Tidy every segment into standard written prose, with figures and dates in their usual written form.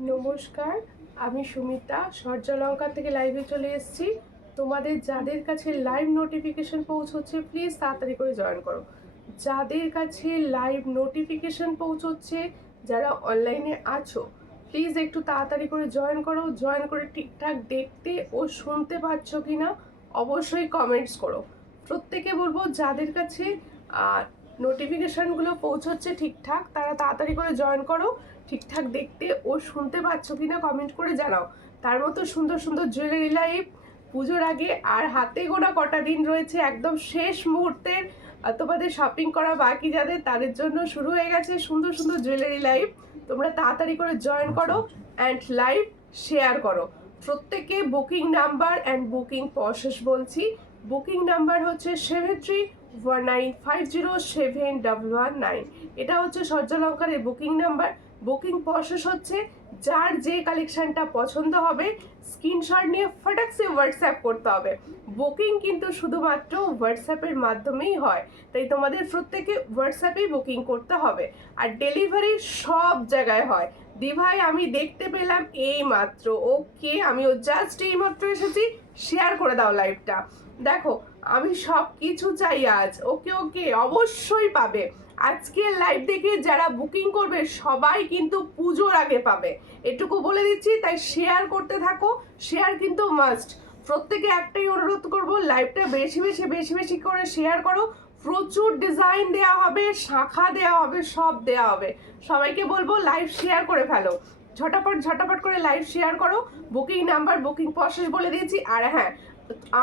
নমস্কার, আমি সুমিতা সূর্যালঙ্কা থেকে লাইভে চলে এসেছি। তোমাদের যাদের কাছে লাইভ নোটিফিকেশন পৌঁছচ্ছে প্লিজ তাড়াতাড়ি করে জয়েন করো। যাদের কাছে লাইভ নোটিফিকেশন পৌঁছচ্ছে, যারা অনলাইনে আছো, প্লিজ একটু তাড়াতাড়ি করে জয়েন করো। জয়েন করে ঠিকঠাক দেখতে ও শুনতে পাচ্ছ কি না অবশ্যই কমেন্টস করো। প্রত্যেকে বলবো যাদের কাছে নোটিফিকেশানগুলো পৌঁছচ্ছে ঠিকঠাক, তারা তাড়াতাড়ি করে জয়েন করো। ঠিকঠাক দেখতে ও শুনতে পাচ্ছ কি না কমেন্ট করে জানাও। তার মতো সুন্দর সুন্দর জুয়েলারি লাইভ পুজোর আগে আর হাতে গোনা কটা দিন রয়েছে, একদম শেষ মুহূর্তের তোমাদের শপিং করা বাকি যাদের, তাদের জন্য শুরু হয়ে গেছে সুন্দর সুন্দর জুয়েলারি লাইভ। তোমরা তাড়াতাড়ি করে জয়েন করো অ্যান্ড লাইভ শেয়ার করো। প্রত্যেকে booking number and booking process বলছি। বুকিং নাম্বার হচ্ছে 7319507119। এটা হচ্ছে সূর্যালঙ্কারের বুকিং নাম্বার। বুকিং প্রসেস হচ্ছে যার যে কালেকশনটা পছন্দ হবে স্ক্রিনশট নিয়ে ফটাকসে হোয়াটসঅ্যাপ করতে হবে। বুকিং কিন্তু শুধুমাত্র হোয়াটসঅ্যাপের মাধ্যমেই হয়, তাই তোমাদের প্রত্যেকে হোয়াটসঅ্যাপেই বুকিং করতে হবে। আর ডেলিভারি সব জায়গায় হয়। দিভাই আমি দেখতে পেলাম এই মাত্র, ওকে আমিও জাস্ট এই মাত্র এসেছি, শেয়ার করে দাও লাইভটা। দেখো আমি সব কিছু চাই আজ, ওকে ওকে অবশ্যই পাবে। আজকে লাইভ দেখে যারা বুকিং করবে সবাই কিন্তু পুজোর আগে পাবে, এটুকু বলে দিচ্ছি। তাই শেয়ার করতে থাকো, শেয়ার কিন্তু মাস্ট। প্রত্যেকে একটাই অনুরোধ করব, লাইভটা বেশি বেশি বেশি বেশি করে শেয়ার করো। প্রচুর ডিজাইন দেওয়া হবে, শাখা দেওয়া হবে, সব দেওয়া হবে। সবাইকে বলবো লাইভ শেয়ার করে ফেলো, ঝটাপট ঝটাপট করে লাইভ শেয়ার করো। বুকিং নাম্বার বুকিং প্রসেস বলে দিয়েছি। আর হ্যাঁ,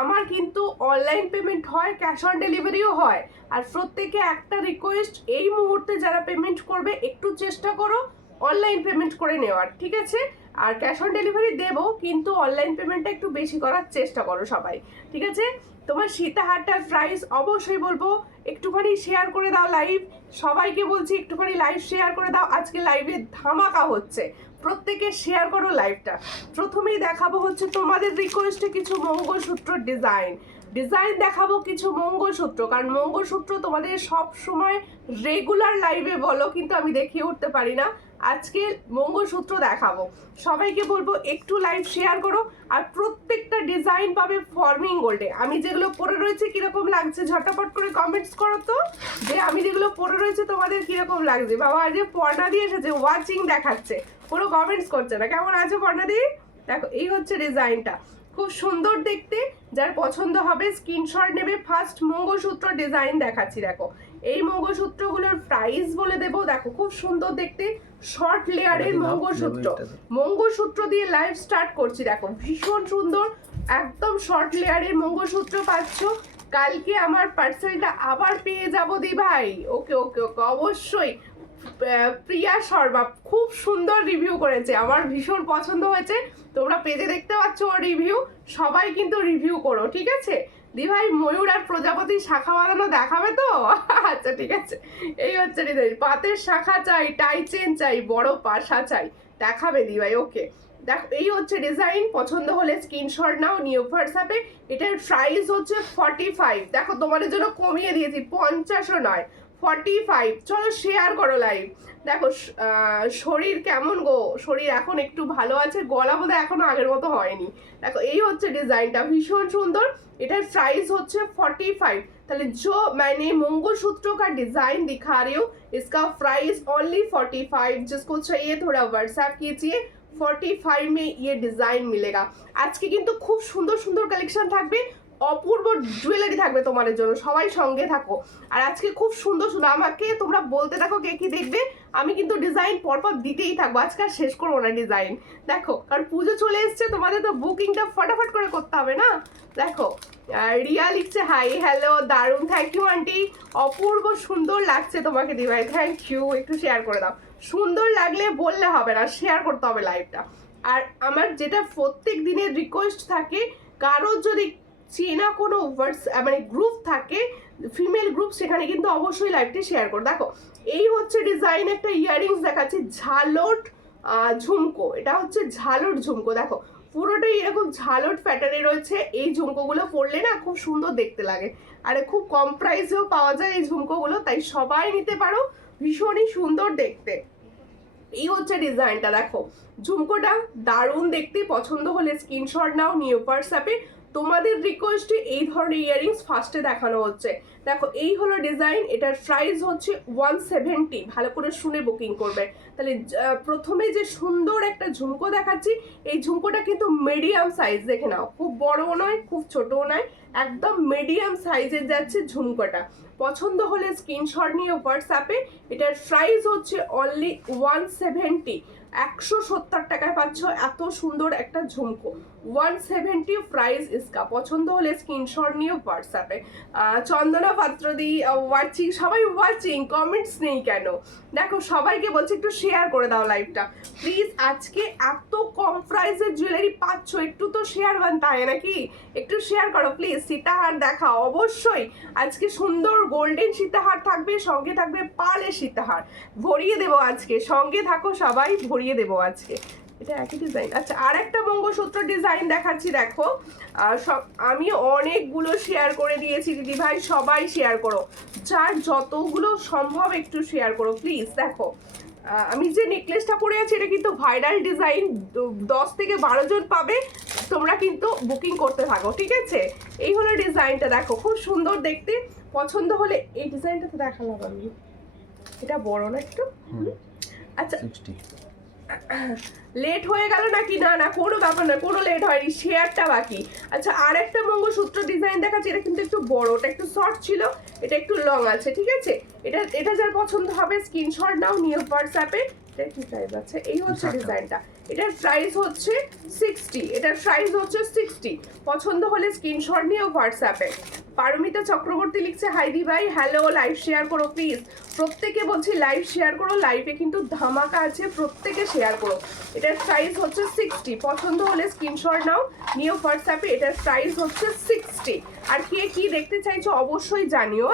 আমার কিন্তু অনলাইন পেমেন্ট হয়, ক্যাশ অন ডেলিভারিও হয়। আর প্রত্যেকে একটা রিকোয়েস্ট, এই মুহূর্তে যারা পেমেন্ট করবে একটু চেষ্টা করো অনলাইন পেমেন্ট করে নেওয়ার, ঠিক আছে? আর ক্যাশ অন ডেলিভারি দেবো, কিন্তু অনলাইন পেমেন্টটা একটু বেশি করার চেষ্টা করো সবাই, ঠিক আছে? তোমার সীতাহারটার প্রাইস অবশ্যই বলবো, একটুখানি শেয়ার করে দাও লাইভ। সবাইকে বলছি একটুখানি লাইভ শেয়ার করে দাও, আজকে লাইভে ধামাকা হচ্ছে, প্রত্যেকে শেয়ার করো লাইভটা। প্রথমেই দেখাবো হচ্ছে তোমাদের রিকোয়েস্টে কিছু মঙ্গলসূত্র ডিজাইন ডিজাইন দেখাবো, কিছু মঙ্গলসূত্র, কারণ মঙ্গলসূত্র তোমাদের সব সময় রেগুলার লাইভে বলো কিন্তু আমি দেখিয়ে উঠতে পারি না। আজকে মঙ্গলসূত্র দেখাবো, সবাইকে বলবো একটু লাইভ শেয়ার করো। আর প্রত্যেকটা ডিজাইন পাবে ফর্মিং গোল্ডে। আমি যেগুলো পরে রয়েছে কিরকম লাগছে ঝটাপট করে কমেন্টস করো তো, যে আমি যেগুলো পরে রয়েছে তোমাদের কিরকম লাগছে। বাবা আজ পর্দা দিয়ে এসেছে, ওয়াচিং দেখাচ্ছে, কোনো কমেন্টস করছে না। কেমন আছে পর্দা দিয়ে? দেখো এই হচ্ছে ডিজাইনটা, খুব সুন্দর দেখতে। যার পছন্দ হবে স্ক্রিনশট নেবে। ফার্স্ট মঙ্গলসূত্র ডিজাইন দেখাচ্ছি, দেখো এই মঙ্গলসূত্রগুলোর প্রাইস বলে দেবো। দেখো খুব সুন্দর দেখতে, শর্ট লেয়ারের মঙ্গলসূত্র। মঙ্গলসূত্র দিয়ে লাইভ স্টার্ট করছি, দেখো ভীষণ সুন্দর, একদম শর্ট লেয়ারের মঙ্গলসূত্র পাচ্ছ। কালকে আমার পার্সেলটা আবার পেয়ে যাবো দি ভাই, ওকে ওকে ওকে অবশ্যই। প্রিয়া শর্মা খুব সুন্দর রিভিউ করেছে, আমার ভীষণ পছন্দ হয়েছে। তোমরা পেজে দেখতে পাচ্ছ ওর রিভিউ, সবাই কিন্তু রিভিউ করো, ঠিক আছে? দি ভাই ময়ূর আর প্রজাপতি শাখা বাঁধানো দেখাবে তো? আচ্ছা ঠিক আছে। এই হচ্ছে ডিজাইন, পাতের শাখা চাই, টাই চেন চাই, বড় পাশা চাই, দেখাবে দি ভাই, ওকে। দেখো এই হচ্ছে ডিজাইন, পছন্দ হলে স্ক্রিনশট নাও, নিউ হোয়াটসঅ্যাপে। এটার প্রাইস হচ্ছে 45। দেখো তোমাদের জন্য কমিয়ে দিয়েছি, 50ও নয়, 45। চলো শেয়ার করো লাইভ। দেখো শরীর কেমন গো? শরীর এখন একটু ভালো আছে, গলা বোধ এখনো আগের মতো হয়নি। দেখো এই হচ্ছে ডিজাইনটা, ভীষণ সুন্দর। এটার প্রাইস হচ্ছে 45। তাহলে जो मैंने मंगलसूत्र का डिजाइन दिखा रही हूँ इसका प्राइस ओनली 45। जिसको चाहिए थोड़ा व्हाट्सएप कीजिए, 45 में ये डिजाइन मिलेगा। আজকে কিন্তু খুব সুন্দর সুন্দর কালেকশন থাকবে, অপূর্ব জুয়েলারি থাকবে তোমাদের জন্য, সবাই সঙ্গে থাকো। আর আজকে খুব সুন্দর সুন্দর, আমাকে তোমরা বলতে থাকো কে কি দেখবে, আমি কিন্তু ডিজাইন পরপর দিতেই থাকবো, আজকে আর শেষ করবো না ডিজাইন। দেখো কারণ পুজো চলে এসছে, তোমাদের তো বুকিংটা ফটাফট করে করতে হবে না। দেখো রিয়া লিখছে হাই হ্যালো, দারুণ, থ্যাংক ইউ আন্টি, অপূর্ব সুন্দর লাগছে তোমাকে দি ভাই, থ্যাংক ইউ। একটু শেয়ার করে দাও, সুন্দর লাগলে বললে হবে না, শেয়ার করতে হবে লাইভটা। আর আমার যেটা প্রত্যেক দিনের রিকোয়েস্ট থাকে, কারোর যদি চেনা কোনো মানে গ্রুপ থাকে, ফিমেল গ্রুপ, সেখানে কিন্তু অবশ্যই লাইভটি শেয়ার করো। দেখো এই হচ্ছে ডিজাইন, একটা ইয়াররিংস দেখাচ্ছি, ঝালট ঝুমকো, এটা হচ্ছে ঝালট ঝুমকো। দেখো পুরোটাই এরকম ঝালট প্যাটার্নে রয়েছে। এই ঝুমকোগুলো পরলে না খুব সুন্দর দেখতে লাগে, আর খুব কম প্রাইসেও পাওয়া যায় এই ঝুমকোগুলো, তাই সবাই নিতে পারো, ভীষণই সুন্দর দেখতে। এই হচ্ছে ডিজাইনটা, দেখো ঝুমকোটা দারুণ দেখতে, পছন্দ হলে স্ক্রিনশট নাও, নিউ হোয়াটসঅ্যাপে। তোমাদের রিকোয়েস্টে এই ধরনের ইয়াররিংস ফার্স্টে দেখানো হচ্ছে। দেখো এই হলো ডিজাইন, এটার প্রাইস হচ্ছে 170। ভালো করে শুনে বুকিং করবে। তাহলে প্রথমে যে সুন্দর একটা ঝুমকো দেখাচ্ছি, এই ঝুমকোটা কিন্তু মিডিয়াম সাইজ, দেখে নাও, খুব বড়ও নয় খুব ছোটও নয়, একদম মিডিয়াম সাইজের যাচ্ছে ঝুমকোটা। পছন্দ হলে স্ক্রিনশট নিয়ে হোয়াটসঅ্যাপে। এটার প্রাইস হচ্ছে অনলি 170, 170 টাকায় পাচ্ছ এত সুন্দর একটা ঝুমকো। 170 প্রাইস ইসকা। পছন্দ হলে স্ক্রিনশট নিয়ে হোয়াটসঅ্যাপে। চন্দনা পাত্রদি ওয়াচিং, সবাই ওয়াচিং, কমেন্টস নেই কেন? দেখো সবাইকে বলছি একটু শেয়ার করে দাও লাইভটা প্লিজ। আজকে এত কম প্রাইসের জুয়েলারি পাচ্ছ, একটু তো শেয়ার বানতে হয় নাকি? একটু শেয়ার করো প্লিজ। সীতাহার দেখাও অবশ্যই, আজকে সুন্দর গোল্ডেন সীতাহার থাকবে, সঙ্গে থাকবে পার্লের সীতাহার, ভরিয়ে দেবো আজকে। সঙ্গে থাকো সবাই, ভরিয়ে দেবো আজকে। এটা একই ডিজাইন। আচ্ছা আর একটা মঙ্গলসূত্র ডিজাইন দেখাচ্ছি, দেখো সব আমি অনেকগুলো শেয়ার করে দিয়েছি দিদি ভাই, সবাই শেয়ার করো, যার যতগুলো সম্ভব একটু শেয়ার করো প্লিজ। দেখো আমি যে নেকলেসটা পরে আছি এটা কিন্তু ভাইরাল ডিজাইন, 10 থেকে 12 জন পাবে, তোমরা কিন্তু বুকিং করতে থাকো, ঠিক আছে? এই হলো ডিজাইনটা, দেখো খুব সুন্দর দেখতে। পছন্দ হলে এই ডিজাইনটা তো দেখালাম আমি, এটা বড় না একটু। আচ্ছা লেট হয়ে গেল নাকি? না না কোনো ব্যাপার না, কোনো লেট হয়নি, শেয়ারটা বাকি। আচ্ছা আর একটা মঙ্গলসূত্র ডিজাইন দেখাচ্ছি, এটা কিন্তু একটু বড়, ওটা একটু শর্ট ছিল, এটা একটু লং আছে, ঠিক আছে? এটা যার পছন্দ হবে স্ক্রিনশট নাও, নিয়ে হোয়াটসঅ্যাপে। এটা কি প্রাইস আছে? এই হচ্ছে ডিজাইনটা, এটার প্রাইস হচ্ছে 60, এটার প্রাইস হচ্ছে 60। পছন্দ হলে স্ক্রিনশট নিয়ে হোয়াটসঅ্যাপে। পারমিতা চক্রবর্তী লিখছে হাই দি ভাই, হ্যালো, লাইভ শেয়ার করো প্লিজ। প্রত্যেকে বলছি লাইভ শেয়ার করো, লাইভে কিন্তু ধামাকা আছে, প্রত্যেকে শেয়ার করো। এটার প্রাইস হচ্ছে 60। পছন্দ হলে স্ক্রিনশট নাও, নিউ হোয়াটসঅ্যাপে। এটার প্রাইস হচ্ছে 60। আর কে কি দেখতে চাইছো অবশ্যই জানিও,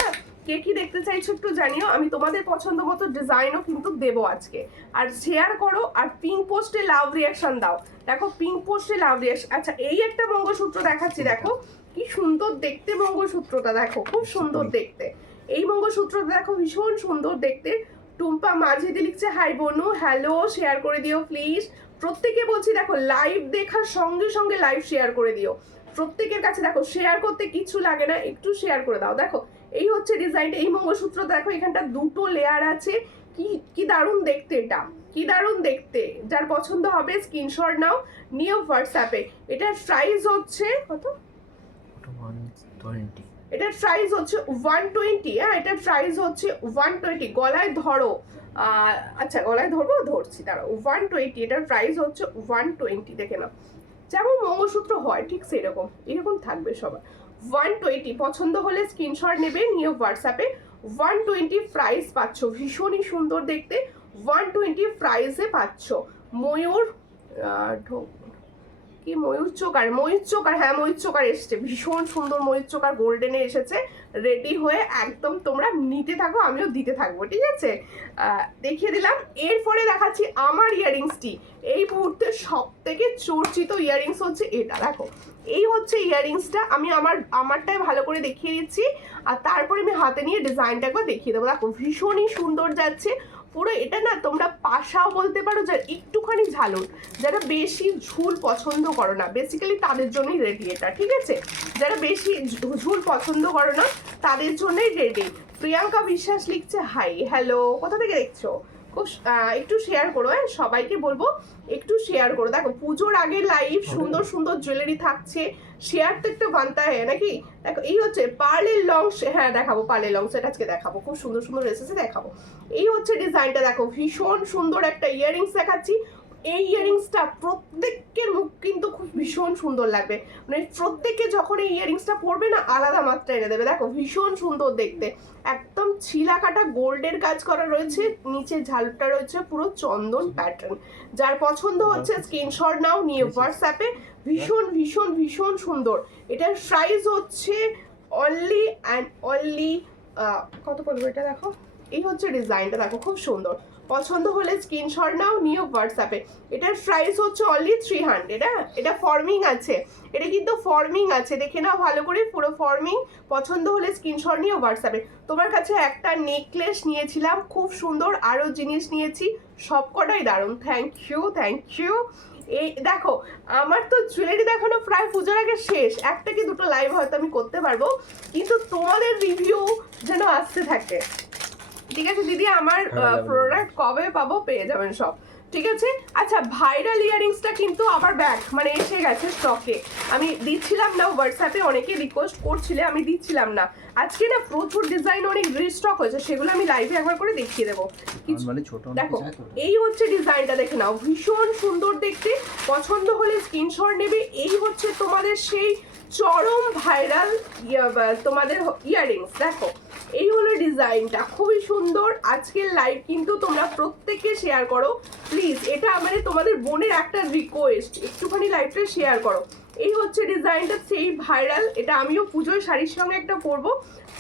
কে কি দেখতে চাইছো একটু জানিও, আমি তোমাদের পছন্দ মতো ডিজাইনও কিন্তু দেবো আজকে। আর শেয়ার করো, আর পিঙ্ক পোস্টে লাভ রিয়াকশন দাও। দেখো পিঙ্ক পোস্টে লাভ রিয়াকশন। আচ্ছা এই একটা মঙ্গলসূত্র দেখাচ্ছি, দেখো কি সুন্দর দেখতে মঙ্গলসূত্রটা, দেখো খুব সুন্দর দেখতে। এই মঙ্গলসূত্রটা দেখো ভীষণ সুন্দর দেখতে। টুম্পা মাঝিদি লিখছে হাই বনু, হ্যালো, শেয়ার করে দিও প্লিজ। প্রত্যেকে বলছি দেখো লাইভ দেখার সঙ্গে সঙ্গে লাইভ শেয়ার করে দিও প্রত্যেকের কাছে। দেখো শেয়ার করতে কিছু লাগে না, একটু শেয়ার করে দাও। দেখো এই হচ্ছে ডিজাইনটা, এই মঙ্গলসূত্র দেখো এখানটা দুটো লেয়ার আছে, কি কি দারুণ দেখতে, এটা কি দারুণ দেখতে। যার পছন্দ হবে স্ক্রিনশট নাও, নিউ হোয়াটসঅ্যাপে। এটার প্রাইস হচ্ছে কত? 120। এটার প্রাইস হচ্ছে 120। হ্যাঁ এটার প্রাইস হচ্ছে 120। গলায় ধরো, আচ্ছা গলায় ধরবো, ধরছি দাঁড়াও। 120, এটার প্রাইস হচ্ছে 120। দেখে নাও যেমন মঙ্গলসূত্র হয় ঠিক সেরকম, এরকম থাকবে সবার। 120। পছন্দ হলে স্ক্রিনশট নেবে, নিয়ে হোয়াটসঅ্যাপে। 120 প্রাইস পাচ্ছ, ভীষণই সুন্দর দেখতে। 120 প্রাইসে পাচ্ছ। ময়ূর কি ময়ূর চোকার, ময়ূর চোকার, হ্যাঁ ময়ূর চোকার এসছে, ভীষণ সুন্দর ময়ূর চোকার গোল্ডেনে এসেছে। রেডি হয়ে একদম তোমরা নিতে থাকো, আমিও দিতে থাকবো, ঠিক আছে? দেখিয়ে দিলাম। এরপরে দেখাচ্ছি আমার ইয়াররিংসটি। এই মুহূর্তে সব থেকে চর্চিত ইয়াররিংস হচ্ছে এটা, দেখো এই হচ্ছে ইয়াররিংসটা। আমি আমারটাই ভালো করে দেখিয়ে দিচ্ছি, আর তারপরে আমি হাতে নিয়ে ডিজাইনটা একবার দেখিয়ে দেবো। দেখো ভীষণই সুন্দর যাচ্ছে পুরো। এটা না তোমরা পাশাও বলতে পারো, যার একটুখানি ঝালুর, যারা বেশি ঝুল পছন্দ করো না, বেসিক্যালি তাদের জন্যই রেডি এটা, ঠিক আছে? যারা বেশি ঝুল পছন্দ করো না তাদের জন্যই রেডি। প্রিয়াঙ্কা বিশ্বাস লিখছে হাই, হ্যালো, কোথা থেকে দেখছো? খুব একটু শেয়ার করো, হ্যাঁ সবাইকে বলবো একটু শেয়ার করো। দেখো পুজোর আগে লাইভ সুন্দর সুন্দর জুয়েলারি থাকছে, শেয়ার তো একটু বানতে হয় নাকি? দেখো এই হচ্ছে পার্লের লং, হ্যাঁ দেখাবো পার্লের লং সেট আজকে দেখাবো, খুব সুন্দর সুন্দর এসেছে দেখাবো। এই হচ্ছে ডিজাইনটা, দেখো ভীষণ সুন্দর একটা ইয়াররিংস দেখাচ্ছি। এই ইয়াররিংসটা প্রত্যেকের মুখ কিন্তু খুব ভীষণ সুন্দর লাগবে, মানে প্রত্যেকে যখন এই ইয়াররিংসটা পরবে না আলাদা মাত্রা এনে দেবে। দেখো ভীষণ সুন্দর দেখতে, একদম ছিলা কাটা গোল্ডের কাজ করা রয়েছে, নিচে ঝালটা রয়েছে পুরো চন্দন প্যাটার্ন। যার পছন্দ হচ্ছে স্ক্রিনশট নাও, নিয়ে হোয়াটসঅ্যাপে। ভীষণ ভীষণ ভীষণ সুন্দর। এটার প্রাইস হচ্ছে অনলি অ্যান্ড অনলি কত পড়বে এটা? দেখো এই হচ্ছে ডিজাইনটা, দেখো খুব সুন্দর। পছন্দ হলে স্ক্রিনশট নাও, নিও হোয়াটসঅ্যাপে। এটার প্রাইস হচ্ছে অনলি 300। হ্যাঁ, এটা ফর্মিং আছে, এটা কিন্তু ফর্মিং আছে, দেখে নাও ভালো করে, পুরো ফর্মিং। পছন্দ হলে স্ক্রিনশট নিয়ে হোয়াটসঅ্যাপে। তোমার কাছে একটা নেকলেস নিয়েছিলাম, খুব সুন্দর, আরও জিনিস নিয়েছি, সবকটাই দারুণ। Thank you, thank you. এই দেখো, আমার তো জুয়েলারি দেখানো প্রায় পুজোর আগে শেষ, একটা কি দুটো লাইভ হয়তো আমি করতে পারবো, কিন্তু তোমাদের রিভিউ যেন আসতে থাকে। ঠিক আছে দিদি, আমার প্রোডাক্ট কবে পাবো? পেয়ে যাবেন সব, ঠিক আছে। আচ্ছা, ভাইরাল ইয়ারিংসটা কিন্তু আবার ব্যাক, মানে এসে গেছে স্টকে। আমি দিচ্ছিলাম না হোয়াটসঅ্যাপে, অনেকে রিকোয়েস্ট করছিলে, আমি দিচ্ছিলাম না। আজকে না প্রচুর ডিজাইন অনেক রিস্টক হয়েছে, সেগুলো আমি লাইভে একবার করে দেখিয়ে দেবো। দেখো, এই হচ্ছে ডিজাইনটা, দেখে নাও, ভীষণ সুন্দর দেখতে। পছন্দ হলে স্ক্রিনশট নেবে। এই হচ্ছে তোমাদের সেই চরম ভাইরাল তোমাদের ইয়ারিংস। দেখো, এই হলো ডিজাইনটা, খুবই সুন্দর। আজকের লাইভ কিন্তু তোমরা প্রত্যেকে শেয়ার করো প্লিজ, এটা আমাদের তোমাদের বোনের একটা রিকোয়েস্ট, একটুখানি লাইভটা শেয়ার করো। এই হচ্ছে ডিজাইনটা, সেই ভাইরাল, এটা আমিও পুজোর শাড়ির সঙ্গে একটা পরবো,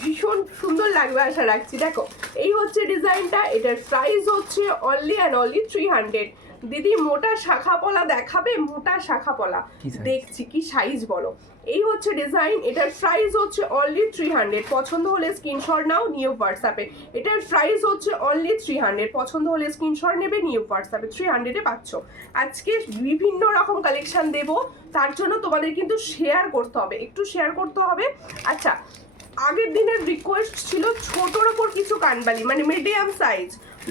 ভীষণ সুন্দর লাগবে আশা রাখছি। দেখো, এই হচ্ছে ডিজাইনটা, এটার প্রাইস হচ্ছে অনলি অ্যান্ড অনলি 300। দিদি মোটা শাখা পলা দেখাবে? মোটা শাখা পলা দেখছি, কি সাইজ বলো। এই হচ্ছে ডিজাইন, এটার প্রাইস হচ্ছে অনলি 300। পছন্দ হলে স্ক্রিনশট নাও, নিউ হোয়াটসঅ্যাপে। এটার প্রাইস হচ্ছে অনলি 300। পছন্দ হলে স্ক্রিনশট নেবে, নিউ হোয়াটসঅ্যাপে। 300-এ পাচ্ছ। আজকে বিভিন্ন রকম কালেকশন দেব, তার জন্য তোমাদের কিন্তু শেয়ার করতে হবে, একটু শেয়ার করতে হবে। আচ্ছা, আগের দিনের রিকোয়েস্ট ছিল ছোটোর ওপর কিছু কানবালি, মানে মিডিয়াম সাইজ,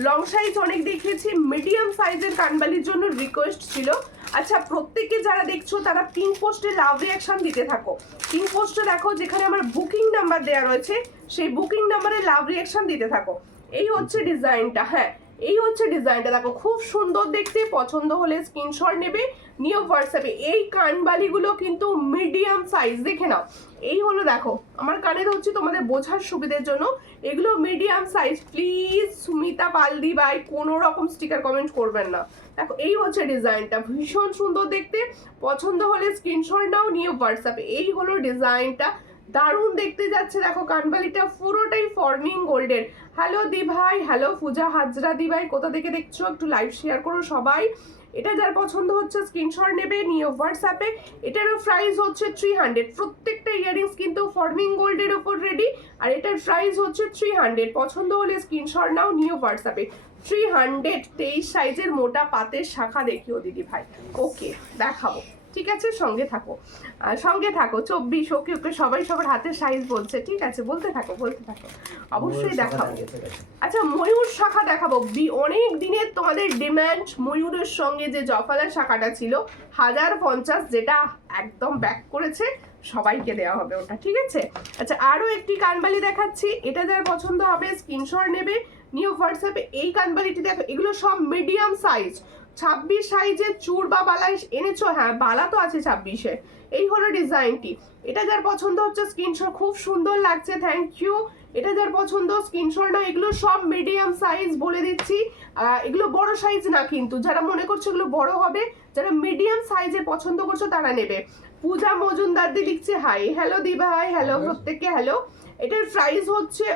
লং সাইজ অনেক দেখিয়েছি, মিডিয়াম সাইজের কানবালির জন্য রিকোয়েস্ট ছিল। আচ্ছা, প্রত্যেকে যারা দেখছো তারা পিঙ্ক পোস্টে লাভ রিয়াকশন দিতে থাকো। পিঙ্ক পোস্টে দেখো, যেখানে আমার বুকিং নাম্বার দেওয়া রয়েছে, সেই বুকিং নাম্বারে লাভ রিয়াকশন দিতে থাকো। এই হচ্ছে ডিজাইনটা, হ্যাঁ, এই হচ্ছে ডিজাইনটা, দেখো খুব সুন্দর দেখতে। পছন্দ হলে স্ক্রিনশট নেবে, নিউ হোয়াটসঅ্যাপে। এই কানবালিগুলো কিন্তু মিডিয়াম সাইজ, দেখে নাও। এই হলো, দেখো আমার কানে ধরছি তোমাদের বোঝার সুবিধের জন্য, এগুলো medium size. Please Sumita Paldi ভাই কোনো রকম স্টিকার কমেন্ট করবেন না। দেখো, এই হচ্ছে ডিজাইনটা, ভীষণ সুন্দর দেখতে। পছন্দ হলে স্ক্রিনশট নাও, নিউ হোয়াটসঅ্যাপে। এই হলো ডিজাইনটা, দারুণ দেখতে যাচ্ছে। দেখো, কানবালিটা পুরোটাই ফর্মিং গোল্ডের। হ্যালো দি ভাই, হ্যালো পূজা হাজরা দি ভাই, কোথা থেকে দেখছো একটু লাইভ শেয়ার করো সবাই। এটা যার পছন্দ হচ্ছে স্ক্রিনশট নেবে, নিয়ে হোয়াটসঅ্যাপে। এটারও প্রাইস হচ্ছে 300। প্রত্যেকটা ইয়ারিংস কিন্তু ফর্মিং গোল্ডের ওপর রেডি, আর এটার প্রাইস হচ্ছে 300। পছন্দ হলে স্ক্রিনশট নাও, নিয়ে হোয়াটসঅ্যাপে। 300। 23 সাইজের মোটা পাতের শাখা দেখিও দিদি ভাই। ওকে, দেখাবো, ঠিক আছে, সঙ্গে থাকো, সঙ্গে থাকো। 24, ওকে ওকে, সবাই সবার হাতের সাইজ বলছে, ঠিক আছে, বলতে থাকো, বলতে থাকো, অবশ্যই দেখাবো। আচ্ছা, ময়ূর শাখা দেখাবো। অনেক দিনের তোমাদের ডিমান্ড, ময়ূরের সঙ্গে যে জফালার শাখাটা ছিল 1050, যেটা একদম ব্যাক করেছে, সবাইকে দেওয়া হবে ওটা, ঠিক আছে। আচ্ছা, আরও একটি কানবালি দেখাচ্ছি, এটা যার পছন্দ হবে স্ক্রিনশট নেবে, নিউ হোয়াটসঅ্যাপে। এই কানবালিটি দেখো, এগুলো সব মিডিয়াম সাইজ। 26 সাইজের চূড় বা বালা এনেছো? হ্যাঁ, বালা তো আছে 26-এ। এই হলো ডিজাইনটি, এটা যার পছন্দ হচ্ছে স্ক্রিনশট, খুব সুন্দর লাগছে, থ্যাংক ইউ। এটা যার পছন্দ স্ক্রিনশট নাও। এগুলো সব মিডিয়াম সাইজ, বলে দিচ্ছি, এগুলো বড় সাইজ না, কিন্তু যারা মনে করছো এগুলো বড় হবে, যারা মিডিয়াম সাইজের পছন্দ করছো তারা নেবে। পূজা মজুমদার দি লিখছে হাই, হ্যালো দি ভাই, হ্যালো প্রত্যেককে, হ্যালো। এটার প্রাইস হচ্ছে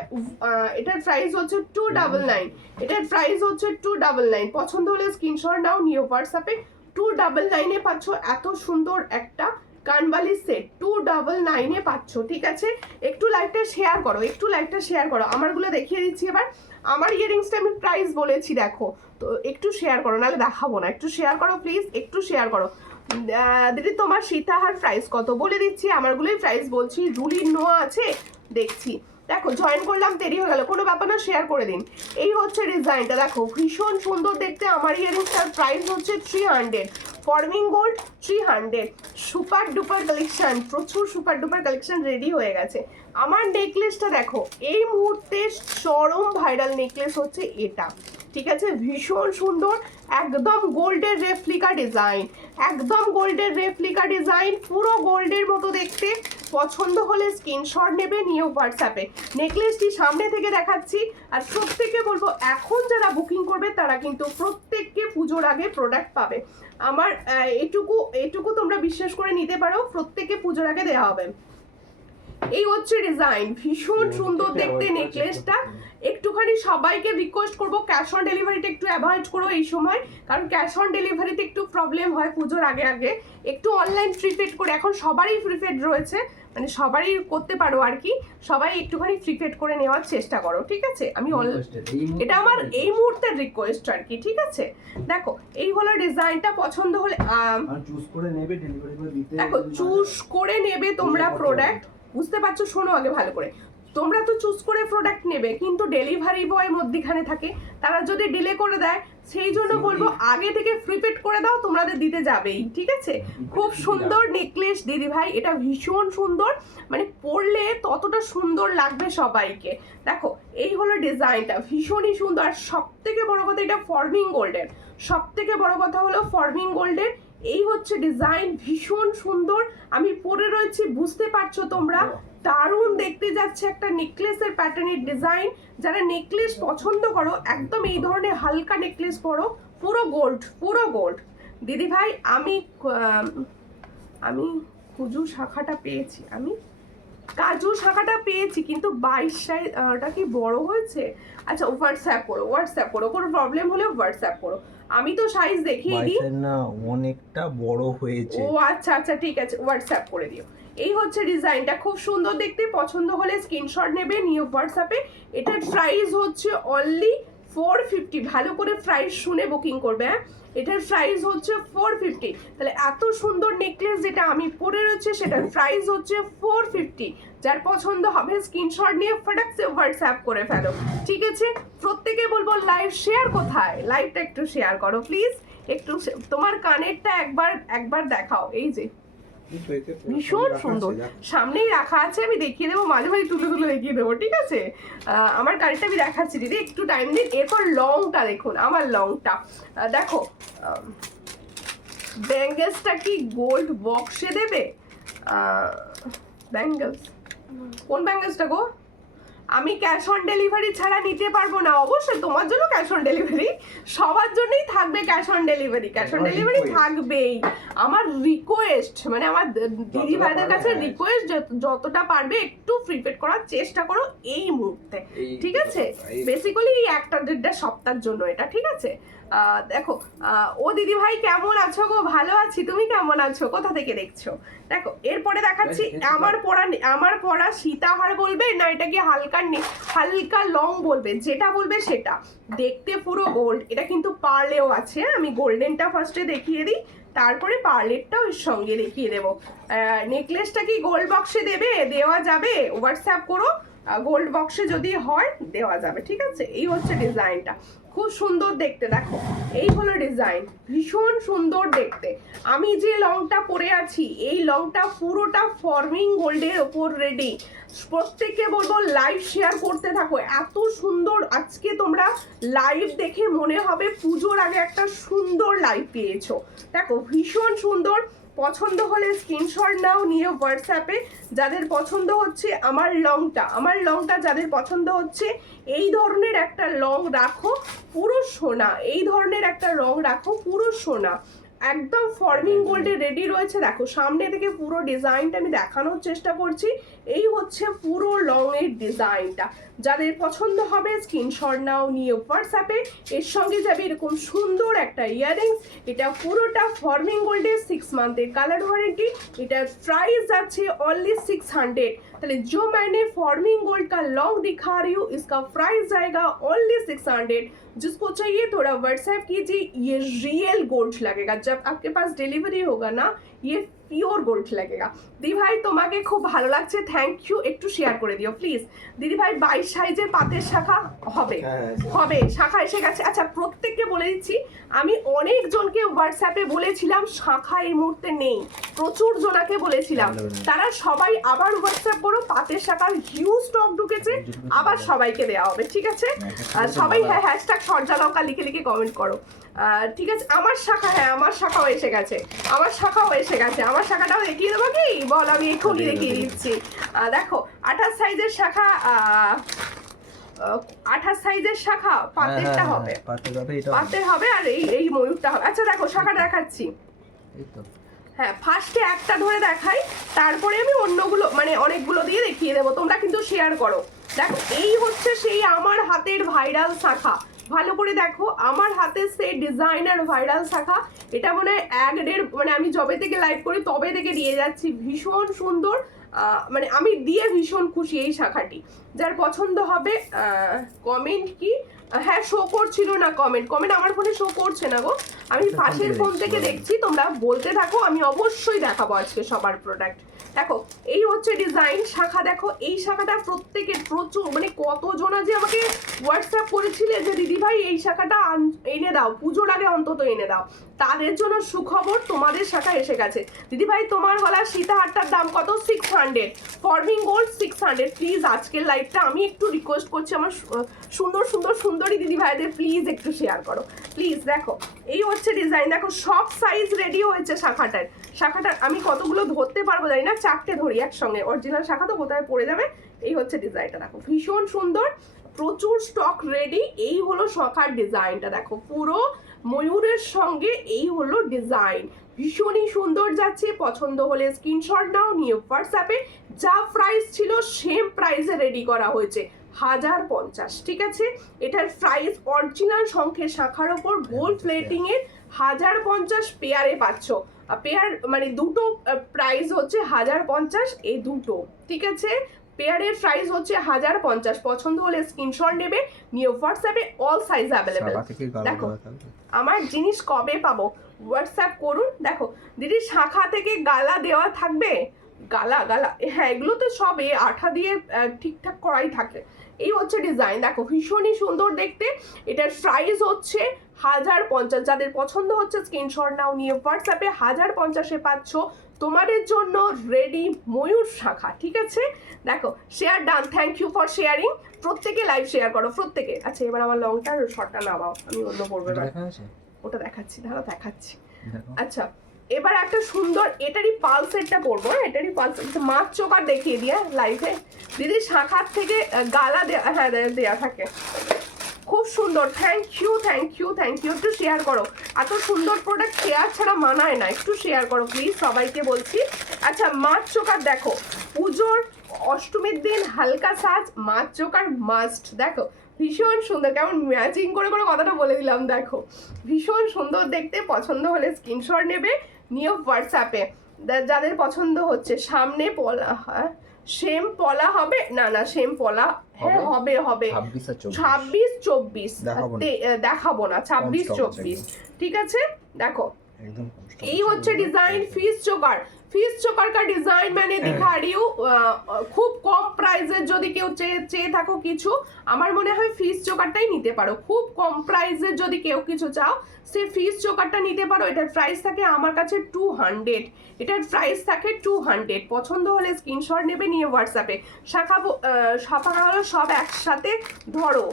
299। এটার প্রাইস হচ্ছে 299। পছন্দ হলে স্ক্রিনশট নাও, নিও হোয়াটসঅ্যাপে। 299-এ পাচ্ছ এত সুন্দর একটা কানবালি সেট, 299-এ পাচ্ছ, ঠিক আছে। একটু লাইভটা শেয়ার করো, একটু লাইভটা শেয়ার করো। আমারগুলো দেখিয়ে দিচ্ছি এবার। আমার ইয়ারিংসটা আমি প্রাইস বলেছি, দেখো তো, একটু শেয়ার করো, নাহলে দেখাবো না। একটু শেয়ার করো প্লিজ, একটু শেয়ার করো। দিদি তোমার সীতাহার প্রাইস কত? বলে দিচ্ছি, আমারগুলোই প্রাইস বলছি। রুলির নোয়া আছে, দেখছি। দেখো, জয়েন করলাম, দেরি হয়ে গেল, কোনো ব্যাপার না, শেয়ার করে দিন। এই হচ্ছে ডিজাইনটা, দেখো ভীষণ সুন্দর দেখতে। আমার ইয়ারিংসটার প্রাইস হচ্ছে 300। Forming gold 300। Super duper collection, প্রচুর সুপার ডুপার কালেকশন রেডি হয়ে গেছে। আমার নেকলেসটা দেখো, এই মুহূর্তে চরম ভাইরাল নেকলেস হচ্ছে এটা, ঠিক আছে, ভীষণ সুন্দর, একদম গোল্ডের রেপ্লিকা ডিজাইন, একদম গোল্ডের রেপ্লিকা ডিজাইন, পুরো গোল্ডের মতো দেখতে। পছন্দ হলে স্ক্রিনশট নেবে, নিউ হোয়াটসঅ্যাপে। নেকলেসটি সামনে থেকে দেখাচ্ছি, আর প্রত্যেককে বলবো এখন যারা বুকিং করবে তারা কিন্তু প্রত্যেককে পুজোর আগে প্রোডাক্ট পাবে। আমার এটুকু তোমরা বিশ্বাস করে নিতে পারো, প্রত্যেককে পুজোর আগে দেওয়া হবে। এই হচ্ছে ডিজাইন, ভীষণ সুন্দর দেখতে নেকলেসটা। একটুখানি সবাইকে রিকোয়েস্ট করব ক্যাশ অন ডেলিভারিটা একটু অ্যাভয়েড করো এই সময়, কারণ ক্যাশ অন ডেলিভারিতে একটু প্রবলেম হয় পুজোর আগে আগে। একটু অনলাইন প্রিপেড করে, এখন সবারই প্রিপেড রয়েছে, মানে সবারই করতে পারো আর কি, সবাই একটুখানি প্রিপেড করে নেওয়ার চেষ্টা করো, ঠিক আছে? আমি এটা আমার এই মুহূর্তের রিকোয়েস্ট আর কি, ঠিক আছে? দেখো এই হলো ডিজাইনটা, পছন্দ হলে চুজ করে নেবে, ডেলিভারি করে দিতে। দেখো চুজ করে নেবে তোমরা প্রোডাক্ট, বুঝতে পারছো? শোনো আগে ভালো করে, তোমরা তো চুজ করে প্রোডাক্ট নেবে, কিন্তু ডেলিভারি বয় মধ্যখানে থাকে, তারা যদি ডিলে করে দেয়, সেই জন্য বলবো আগে থেকে প্রিপেড করে দাও, তোমাদের দিতে যাবেই, ঠিক আছে? খুব সুন্দর নেকলেস দিদি ভাই, এটা ভীষণ সুন্দর, মানে পরলে ততটা সুন্দর লাগবে সবাইকে। দেখো এই হলো ডিজাইনটা, ভীষণই সুন্দর। আর সব থেকে বড় কথা, এটা ফর্মিং গোল্ডের, সব থেকে বড় কথা হলো ফর্মিং গোল্ডের। এই হচ্ছে ডিজাইন, ভীষণ সুন্দর। আমি পরে রয়েছি, বুঝতে পারছো তোমরা, দারুণ দেখতে যাচ্ছে একটা নেকলেসের প্যাটার্নের ডিজাইন। যারা নেকলেস পছন্দ করো, একদম এই ধরনের হালকা নেকলেস পরো, পুরো গোল্ড, পুরো গোল্ড। দিদি ভাই আমি কুজু শাখাটা পেয়েছি, আমি কাজু শাখাটা পেয়েছি, কিন্তু 22 সাইজটা কি বড় হয়েছে? আচ্ছা হোয়াটসঅ্যাপ করো, হোয়াটসঅ্যাপ করো, কোনো প্রবলেম হলে হোয়াটসঅ্যাপ করো, আমি তো সাইজ দেখিয়ে দিই না, অনেকটা বড় হয়েছে। ও আচ্ছা আচ্ছা ঠিক আছে, হোয়াটসঅ্যাপ করে দিও। এই হচ্ছে ডিজাইনটা, খুব সুন্দর দেখতে, পছন্দ হলে স্ক্রিনশট নেবে, নিয়ে হোয়াটসঅ্যাপে। এটার প্রাইস হচ্ছে অনলি 450, ভালো করে প্রাইস শুনে বুকিং করবে। হ্যাঁ, এটার প্রাইস হচ্ছে 450। তাহলে এত সুন্দর নেকলেস যেটা আমি পরে রয়েছে, সেটার প্রাইস হচ্ছে 450। যার পছন্দ হবে স্ক্রিনশট নিয়ে ফটাকসে হোয়াটসঅ্যাপ করে ফেলো, ঠিক আছে? প্রত্যেকে বলবো লাইভ শেয়ার কোথায়, লাইভটা একটু শেয়ার করো প্লিজ, একটু তোমার কানেরটা একবার দেখাও। এই যে ভীষণ সুন্দর, সামনেই রাখা আছে, আমি দেখিয়ে দেবো, মাঝে মাঝে তুলে তুলে দেখিয়ে দেবো, ঠিক আছে? আমার কানেরটা আমি দেখাচ্ছি দিদি, একটু টাইম দিন। এরপর লংটা দেখুন, আমার লংটা দেখো, ব্যাঙ্গেলসটা কি গোল্ড বক্সে দেবে? ব্যাঙ্গেলস, কোন ব্যাঙ্গেলসটা গো? আমি ক্যাশ অন ডেলিভারি ছাড়া নিতে পারবো না। অবশ্যই তোমার জন্য ক্যাশ অন ডেলিভারি, সবার জন্যই থাকবে cash on delivery, cash on delivery থাকবেই। আমার রিকোয়েস্ট, মানে আমার দিদি ভাইদের কাছে রিকোয়েস্ট, যতটা পারবে একটু প্রিপেড করার চেষ্টা করো এই মুহূর্তে, ঠিক আছে? বেসিক্যালি এই 1-1.5 সপ্তাহের জন্য এটা, ঠিক আছে? দেখো ও দিদি ভাই কেমন আছো গো? ভালো আছি, তুমি কেমন আছো? কোথা থেকে দেখছো? দেখো এরপরে দেখাচ্ছি, আমার পরা সীতাহার বলবে না এটা কি হালকা লং বলবে, যেটা বলবে সেটা। দেখতে পুরো গোল্ড, এটা কিন্তু পার্লেও আছে, আমি গোল্ডেনটা ফার্স্টে দেখিয়ে দিই, তারপরে পার্লেরটাও এর সঙ্গে দেখিয়ে দেবো। নেকলেসটা কি গোল্ড বক্সে দেবে? দেওয়া যাবে, হোয়াটসঅ্যাপ করো, গোল্ড বক্সে যদি হয় দেওয়া যাবে, ঠিক আছে? এই হচ্ছে ডিজাইনটা, খুব সুন্দর দেখতে। দেখো এই হলো ডিজাইন, ভীষণ সুন্দর দেখতে। আমি যে লংটা পরে আছি, এই লংটা পুরোটা ফর্মিং গোল্ডের ওপর রেডি। প্রত্যেককে বলবো লাইভ শেয়ার করতে থাকো, এত সুন্দর। আজকে তোমরা লাইভ দেখে মনে হবে পুজোর আগে একটা সুন্দর লাইভ পেয়েছো। দেখো ভীষণ সুন্দর, পছন্দ হলে স্ক্রিনশট নাও, নিয়ে হোয়াটসঅ্যাপে। যাদের পছন্দ হচ্ছে আমার লংটা যাদের পছন্দ হচ্ছে, এই ধরনের একটা লং রাখো পুরো সোনা, এই ধরনের একটা রং রাখো পুরো সোনা, একদম ফর্মিং গোল্ডে রেডি রয়েছে। দেখো সামনে থেকে পুরো ডিজাইনটা আমি দেখানোর চেষ্টা করছি। এই হচ্ছে পুরো লং এর ডিজাইনটা, যাদের পছন্দ হবে স্ক্রিনশট নাও, নিয়ে হোয়াটসঅ্যাপে। এর সঙ্গে যাবে এরকম সুন্দর একটা ইয়াররিংস, এটা পুরোটা ফর্মিং গোল্ডের 6 মান্থের কালার ওয়ারেন্টি। এটার প্রাইস আছে অনলি 600। তাহলে जो मैंने फॉर्मिंग गोल्ड का लॉन्ग दिखा रही हूँ, इसका प्राइस जाएगा ओनली 600। जिसको चाहिए थोड़ा व्हाट्सएप कीजिए, ये रियल गोल्ड लगेगा, जब आपके पास डिलीवरी होगा ना, ये পিওর গোল্ড লাগেগা। দিদি ভাই তোমাকে খুব ভালো লাগছে, থ্যাংক ইউ, একটু শেয়ার করে দিও প্লিজ। দিদি ভাই 22 সাইজের পাতের শাখা হবে, শাখা এসে গেছে। আচ্ছা প্রত্যেককে বলে দিচ্ছি, আমি অনেক জনকে হোয়াটসঅ্যাপে বলেছিলাম শাখা এই মুহূর্তে নেই, প্রচুর জনাকে বলেছিলাম, তারা সবাই আবার হোয়াটসঅ্যাপ করো, পাতের শাখার হিউজ স্টক ঢুকেছে, আবার সবাইকে দেওয়া হবে, ঠিক আছে? সবাই হ্যাঁ হ্যাশট্যাগ সরজালঙ্কা লিখে লিখে কমেন্ট করো, ঠিক আছে? আমার শাখা, হ্যাঁ আমার শাখাও এসে গেছে, আমার শাখাটাও দেখিয়ে দেবো কি বল, আমি এক্ষুনি দেখিয়ে দিচ্ছি। দেখো 28 সাইজের শাখা, 28 সাইজের শাখা পাতেরটা হবে, পাতের হবে, আর এই ময়ূরটা হবে। আচ্ছা দেখো শাখাটা দেখাচ্ছি, হ্যাঁ, ফার্স্টে একটা ধরে দেখাই, তারপরে আমি অন্যগুলো মানে অনেকগুলো দিয়ে দেখিয়ে দেবো, তোমরা কিন্তু শেয়ার করো। দেখো এই হচ্ছে সেই আমার হাতের ভাইরাল শাখা, ভালো করে দেখো আমার হাতে সেই ডিজাইনার ভাইরাল শাখা। এটা মনে হয় মানে আমি যবে থেকে লাইভ করি তবে থেকে দিয়ে যাচ্ছি, ভীষণ সুন্দর। মানে আমি দিয়ে ভীষণ খুশি এই শাখাটি। যার পছন্দ হবে কমেন্ট কি, হ্যাঁ শো করছিল না কমেন্ট আমার ফোনে শো করছে না গো, আমি পাশের ফোন থেকে দেখছি, তোমরা বলতে থাকো, আমি অবশ্যই দেখাবো আজকে সবার প্রোডাক্ট। দেখো এই হচ্ছে ডিজাইন শাখা, দেখো এই শাখাটা প্রত্যেকের প্রচুর মানে কতজনা যে আমাকে হোয়াটসঅ্যাপ করেছিলে যে দিদি ভাই এই শাখাটা এনে দাও, পুজোর আগে অন্তত এনে দাও, তাদের জন্য সুখবর, তোমাদের শাখা এসে গেছে। দিদি ভাই তোমার গলার সীতাহারটার দাম কত? 600, ফরভিং গোল্ড 600। প্লিজ আজকের লাইভটা আমি একটু রিকোয়েস্ট করছি আমার সুন্দর সুন্দর সুন্দরী দিদি ভাইদের, প্লিজ একটু শেয়ার করো প্লিজ। দেখো এই হচ্ছে ডিজাইন, দেখো সব সাইজ রেডি হয়েছে শাখাটার। আমি কতগুলো ধরতে পারবো জানি না, 4টে ধরি একসঙ্গে, অরিজিনাল শাখা তো কোথায় পড়ে যাবে। এই হচ্ছে ডিজাইনটা, দেখো ভীষণ সুন্দর, প্রচুর স্টক রেডি। এই হলো শাখার ডিজাইনটা, দেখো পুরো ময়ূরের সঙ্গে এই হলো ডিজাইন, ভীষণই সুন্দর যাচ্ছে। পছন্দ হলে স্ক্রিনশট নাও, নিয়ে হোয়াটসঅ্যাপে, যা প্রাইস ছিল সেম প্রাইসে রেডি করা হয়েছে, 1050, ঠিক আছে। এটার প্রাইস অরিজিনাল শঙ্খের শাখার ওপর গোল্ড প্লেটিং এর 1050 পেয়ারে পাচ্ছ। পেয়ার মানে দুটো প্রাইস হচ্ছে 1050, এই দুটো, ঠিক আছে। পেয়ারের প্রাইস হচ্ছে 1050। পছন্দ হলে স্ক্রিনশট নেবে, নিয়ে হোয়াটসঅ্যাপে, অল সাইজ অ্যাভেলেবেল। দেখো আমার জিনিস কবে পাবো, হোয়াটসঅ্যাপ করুন। দেখো দিদি শাখা থেকে গালা দেওয়া থাকবে, গালা হ্যাঁ এগুলো তো সবে আঠা দিয়ে ঠিকঠাক করাই থাকে। এই হচ্ছে ডিজাইন, দেখো ভীষণই সুন্দর দেখতে। এটার প্রাইস হচ্ছে 1050। যাদের পছন্দ হচ্ছে স্ক্রিনশট নাও, নিয়ে হোয়াটসঅ্যাপে 1050-এ পাচ্ছ তোমাদের জন্য রেডি ময়ূর শাখা, ঠিক আছে। দেখো share done, thank you for sharing. প্রত্যেকে লাইভ শেয়ার করো, প্রত্যেকে। আচ্ছা এবার আমার লংটা আর শর্টটা নামাও, আমি অন্য করবো, ওটা দেখাচ্ছি, দাঁড়া দেখাচ্ছি। আচ্ছা এবার একটা সুন্দর এটারই পাল সেটটা পরবো, এটারই পাল সেট, মাছ চোকার দেখিয়ে দিয়ে লাইভে। দিদি শাখার থেকে গালা হ্যাঁ দেয়া থাকে, খুব সুন্দর। থ্যাংক ইউ একটু শেয়ার করো, এত সুন্দর প্রোডাক্ট শেয়ার ছাড়া মানায় না, একটু শেয়ার করো প্লিজ, সবাইকে বলছি। আচ্ছা মাছ চোকার দেখো, পুজোর অষ্টমীর দিন হালকা সাজ, মাছ চোকার মাস্ট। দেখো ভীষণ সুন্দর, কেমন ম্যাচিং করে কথাটা বলে দিলাম, দেখো ভীষণ সুন্দর দেখতে। পছন্দ হলে স্ক্রিনশট নেবে, নিয়ে হোয়াটসঅ্যাপে। যাদের পছন্দ হচ্ছে সামনে পলা, হ্যাঁ সেম পলা হবে না, সেম পলা হ্যাঁ হবে 26-24 দেখাবো না, 26-24, ঠিক আছে। দেখো এই হচ্ছে ডিজাইন, ফিস চোকার का डिजाइन मैंने दिखा रही हूँ। খুব কম প্রাইসের যদি কেউ চেয়ে থাকো কিছু, আমার মনে হয় ফিস চোকারটাই নিতে পারো। খুব কম প্রাইসের যদি কেউ কিছু চাও, সে ফিস চোকারটা নিতে পারো। এটার প্রাইস থাকে আমার কাছে 200, এটার প্রাইস থাকে 200। পছন্দ হলে স্ক্রিনশট নেবে, নিয়ে হোয়াটসঅ্যাপে। শাখা হলো সব একসাথে ধরো,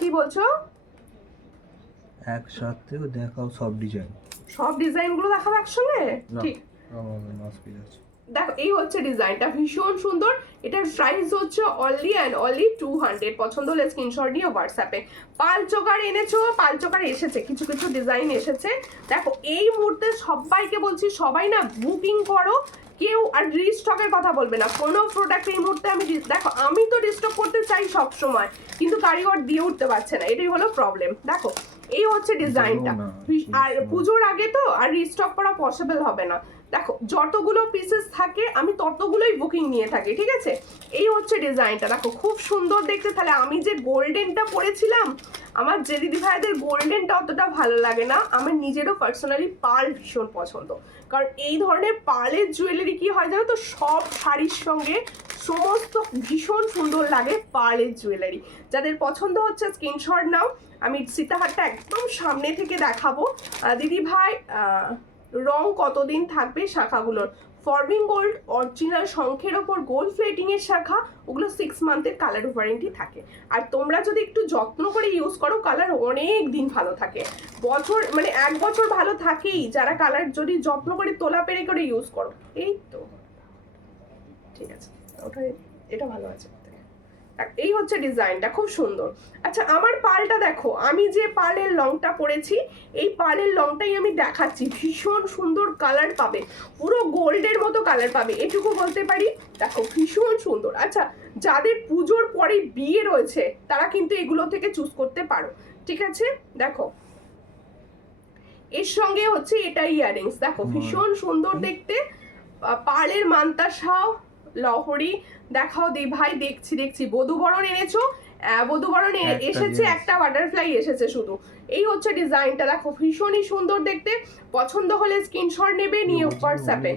কি বলছো? একসাথেও দেখাও সব ডিজাইনগুলো দেখাবো একসঙ্গে, ঠিক। দেখো এই হচ্ছে ডিজাইনটা, ভীষণ সুন্দর। এটার প্রাইস হচ্ছে অনলি 200। পছন্দ হলে স্ক্রিনশট নিয়ে হোয়াটসঅ্যাপে। পাল চোকার এনেছো, পাল চোকার এসেছে, কিছু ডিজাইন এসেছে। দেখো এই মুহূর্তে সবাইকে বলছি, সবাই না বুকিং করো, কেউ আর রিস্টকের কথা বলবে না কোনো প্রোডাক্ট এই মুহূর্তে। দেখো আমি তো রিস্টক করতে চাই সব সময়, কিন্তু কারিগর দিয়ে উঠতে পারছে না, এটাই হলো প্রবলেম। দেখো এই হচ্ছে ডিজাইনটা, আর পুজোর আগে তো আর রিস্টক করা পসিবল হবে না। দেখো যতগুলো পিসেস থাকে আমি ততগুলোই বুকিং নিয়ে থাকি, ঠিক আছে। এই হচ্ছে ডিজাইনটা, দেখো খুব সুন্দর দেখতে। তাহলে আমি যে গোল্ডেনটা পরেছিলাম, আমার যে দিদি ভাইদের গোল্ডেনটা অতটা ভালো লাগে না, আমার নিজেরও পার্সোনালি পার্ল ভীষণ পছন্দ। কারণ এই ধরনের পার্লের জুয়েলারি কি হয় জানো তো, সব শাড়ির সঙ্গে সমস্ত ভীষণ সুন্দর লাগে পার্লের জুয়েলারি। যাদের পছন্দ হচ্ছে স্ক্রিনশট নাও, আমি সীতাহারটা একদম সামনে থেকে দেখাবো। দিদি ভাই রং কতদিন থাকবে শাখাগুলোর? ফরভিং গোল্ড অরিজিনাল শঙ্খের ওপর গোল্ড প্লেটিং এর শাখা, ওগুলো 6 মান্থের কালার ওয়ারেন্টি থাকে। আর তোমরা যদি একটু যত্ন করে ইউজ করো, কালার অনেক দিন ভালো থাকে, বছর মানে 1 বছর ভালো থাকেই, যারা কালার যদি যত্ন করে তোলা পেরে করে ইউজ করো। এই তো ঠিক আছে, এটা ভালো আছে, এই হচ্ছে ডিজাইনটা, খুব সুন্দর। আচ্ছা আমার পালটা দেখো, আমি যে পালের লংটা পরেছি এই পালের লংটাই আমি দেখাচ্ছি, ভীষণ সুন্দর কালার পাবে, পুরো গোল্ডের মতো কালার পাবে, এটুকু বলতে পারি। দেখো ভীষণ সুন্দর। আচ্ছা যাদের পুজোর পরে বিয়ে রয়েছে তারা কিন্তু এগুলো থেকে চুজ করতে পারো, ঠিক আছে। দেখো এর সঙ্গে হচ্ছে এটা ইয়াররিংস, দেখো ভীষণ সুন্দর দেখতে, পার্লের মান্তাসাও লহরি। দেখাও দি ভাই, দেখছি বধূবরণ এনেছো, বধূবরণ এসেছে, একটা বাটারফ্লাই এসেছে শুধু। এই হচ্ছে ডিজাইনটা, দেখো ভীষণই সুন্দর দেখতে। পছন্দ হলে স্ক্রিনশট নেবে, নিয়ে হোয়াটসঅ্যাপে।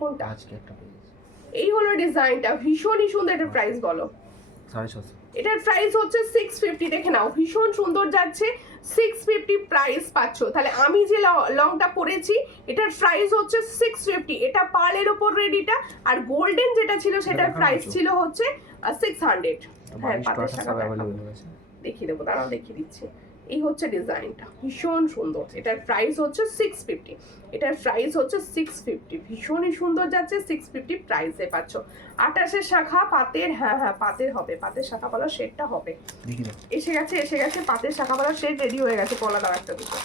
কোনটা? এই হলো ডিজাইনটা, ভীষণই সুন্দর। এটার প্রাইস বলো। 650। এটার প্রাইস হচ্ছে 650, দেখে নাও ভীষণ সুন্দর যাচ্ছে, 650 প্রাইস পাচ্ছ। তাহলে আমি যে লংটা পরেছি এটার প্রাইস হচ্ছে 650, এটা পার্লের উপর রেডিটা, আর গোল্ডেন যেটা ছিল সেটার প্রাইস ছিল হচ্ছে 600। হ্যাঁ পাতের শাখা দেখিয়ে দেবো, দাঁড়াও দেখিয়ে দিচ্ছি। এই হচ্ছে ডিজাইনটা, ভীষণ সুন্দর। এটার প্রাইস হচ্ছে 650, এটার প্রাইস হচ্ছে 650, ভীষণই সুন্দর যাচ্ছে, 650 প্রাইসে পাচ্ছ। 28 শাখা পাতের, হ্যাঁ পাতের হবে, পাতের শাখা পালা সেটটা হবে। এসে গেছে পাতের শাখা পালা সেট রেডি হয়ে গেছে, পলা দাও একটা দুটো।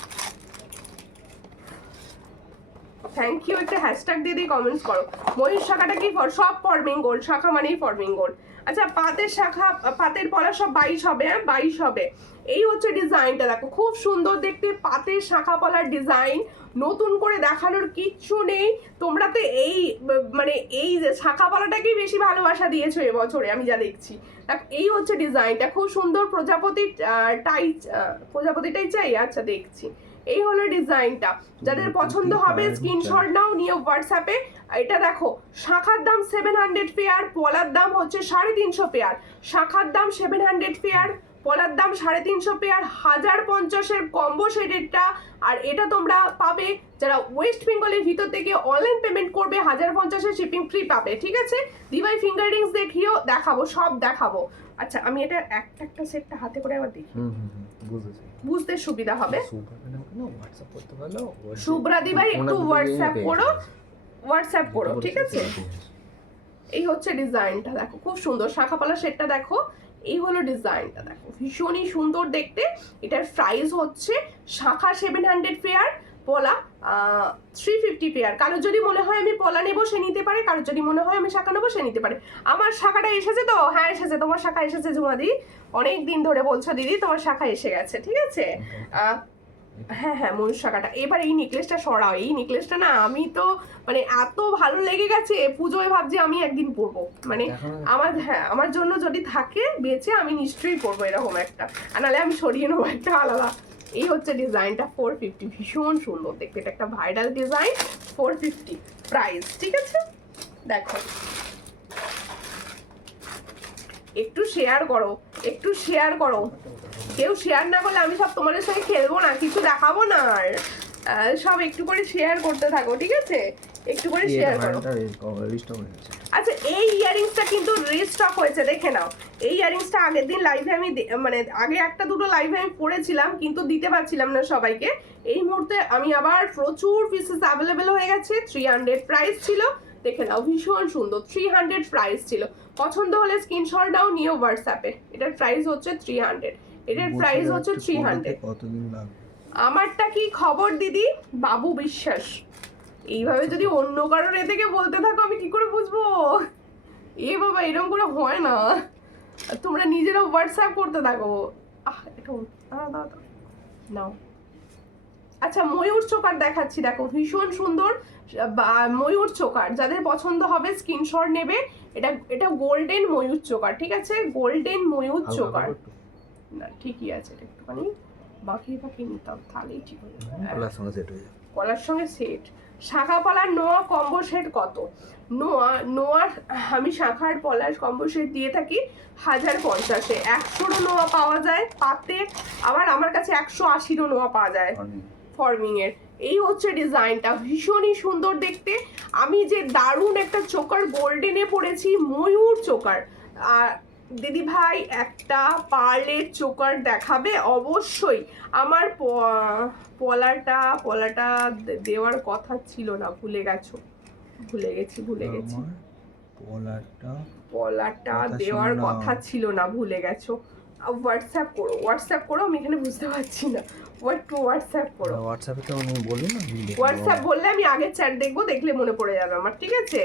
থ্যাংক ইউ, একটা হ্যাশট্যাগ দিয়ে দিয়ে কমেন্টস করো। ময়ূর শাখাটা কি সব ফর্মিং গোল্ড, শাখা মানেই ফর্মিং গোল্ড। আচ্ছা পাতের শাখা, পাতের পলা সব 22 হবে, হ্যাঁ 22 হবে। এই হচ্ছে ডিজাইনটা, দেখো খুব সুন্দর দেখতে, পাতের শাখা পলার ডিজাইন, নতুন করে দেখানোর কিচ্ছু নেই। তোমরা তো এই মানে এই যে শাখা পলাটাকেই বেশি ভালোবাসা দিয়েছো এবছরে আমি যা দেখছি। এই হচ্ছে ডিজাইনটা, খুব সুন্দর। প্রজাপতিটাই চাই, আচ্ছা দেখছি। এই হলো ডিজাইনটা, যাদের পছন্দ হবে স্ক্রিনশট নাও, নিয়ে হোয়াটসঅ্যাপে। এটা দেখো শাখার দাম 700 পেয়ার, পলার দাম হচ্ছে 350 পেয়ার। শাখার দাম 700 পেয়ার, পলার দাম 350 পেয়ার, 1050-এর কম্বো সেটেরটা। আর এটা তোমরা পাবে যারা ওয়েস্ট বেঙ্গলের ভিতর থেকে অনলাইন পেমেন্ট করবে, 1050-এর শিপিং ফ্রি পাবে, ঠিক আছে। দিভাই ফিঙ্গার রিংস দেখাবো, সব দেখাবো। আচ্ছা আমি এটা একটা সেটটা হাতে করে আবার দেখি, বুঝতে সুবিধা হবে। শুভ্রাদি ভাই একটু হোয়াটসঅ্যাপ করো, ঠিক আছে। এই হচ্ছে ডিজাইনটা, দেখো খুব সুন্দর, শাখাপালা সেটটা দেখো। এই হলো ডিজাইনটা, দেখো ভীষণই সুন্দর দেখতে। এটার প্রাইস হচ্ছে শাখা 700 পেয়ার, পলা 350 পেয়ার। কারোর যদি মনে হয় আমি পলা নেবো সে নিতে পারে, কারোর যদি মনে হয় আমি শাখা নেবো সে নিতে পারে। আমার শাখাটা এসেছে তো, হ্যাঁ এসেছে, তোমার শাখা এসেছে ঝুমাদি, অনেক দিন ধরে বলছো দিদি তোমার শাখা এসে গেছে, ঠিক আছে। হ্যাঁ ময়ূর শাখাটা। এবার এই নেকলেসটা সরাও, এই নেকলেসটা না আমি তো মানে এত ভালো লেগে গেছে, পুজোয় ভাবছি আমি একদিন পরবো, মানে আমার জন্য যদি থাকে বেঁচে আমি নিশ্চয়ই পরবো এরকম একটা, আর নাহলে আমি সরিয়ে নেবো একটা আলাদা। এই হচ্ছে ডিজাইনটা, 450, ভীষণ সুন্দর দেখতে, এটা একটা ভাইরাল ডিজাইন, 450 প্রাইস, ঠিক আছে। দেখো একটু শেয়ার করো, কেউ শেয়ার না করলে আমি সব তোমাদের সঙ্গে খেলবো না, কিছু দেখাবো না, আর সব একটু করে শেয়ার করতে থাকো, ঠিক আছে, একটু করে শেয়ার করো। আচ্ছা এই ইয়ারিংসটা কিন্তু রিস্টক হয়েছে, দেখে নাও। এই ইয়ারিংসটা আগের দিন লাইভে আমি মানে আগে একটা দুটো লাইভে আমি পড়েছিলাম কিন্তু দিতে পারছিলাম না সবাইকে। এই মুহূর্তে আমি আবার প্রচুর পিসেস অ্যাভেলেবেল হয়ে গেছে, 300 প্রাইস ছিল, দেখে নাও ভীষণ সুন্দর, 300 প্রাইস ছিল। পছন্দ হলে স্ক্রিনশট নাও, নিয়ে হোয়াটসঅ্যাপে। এটার প্রাইস হচ্ছে 300, এটার প্রাইস হচ্ছে 300। কতদিন লাগবে? আমারটা কি খবর দিদি? বাবু বিশ্বাস। এইভাবে যদি অন্য কারোর এ থেকে বলতে থাকো আমি কি করে বুঝবো? এ বাবা এরকম করে হয় না, তোমরা নিজেরা হোয়াটসঅ্যাপ করতে থাকো। নাও। আচ্ছা ময়ূর চোকার দেখাচ্ছি, দেখো ভীষণ সুন্দর ময়ূর চোকার, যাদের পছন্দ হবে স্ক্রিনশট নেবে। এটা গোল্ডেন ময়ূর চোকার, ঠিক আছে, গোল্ডেন ময়ূর চোকার। না ঠিকই আছে, এটা একটুখানি বাকি নিতাম তাহলেই ঠিক হয়ে যাবে। কলার সঙ্গে সেট, শাখা পলার নোয়া কম্বো সেট কত? নোয়ার আমি শাখার পলার কম্বো সেট দিয়ে থাকি 1050-এ, 100-রও নোয়া পাওয়া যায় পাতে, আবার আমার কাছে 180-রও নোয়া পাওয়া যায় ফর্মিং এর। এই হচ্ছে ডিজাইনটা, ভীষণই সুন্দর দেখতে। আমি যে দারুণ একটা চোকার গোল্ডেনে পরেছি, ময়ূর চোকার। আর দিদি ভাই একটা পার্লের চোকার দেখাবে অবশ্যই। আমার পলাটা দেওয়ার কথা ছিল না, ভুলে গেছি। কলারটা কথা ছিল দেওয়ার না। কথা ছিল না, ভুলে গেছো। হোয়াটসঅ্যাপ করো, আমি এখানে বুঝতে পারছি না। হোয়াটসঅ্যাপ করো। হোয়াটসঅ্যাপে তো আমি বলি না হোয়াটসঅ্যাপ বললে আমি আগের চ্যাট দেখবো, দেখলে মনে পড়ে যাবে আমার, ঠিক আছে।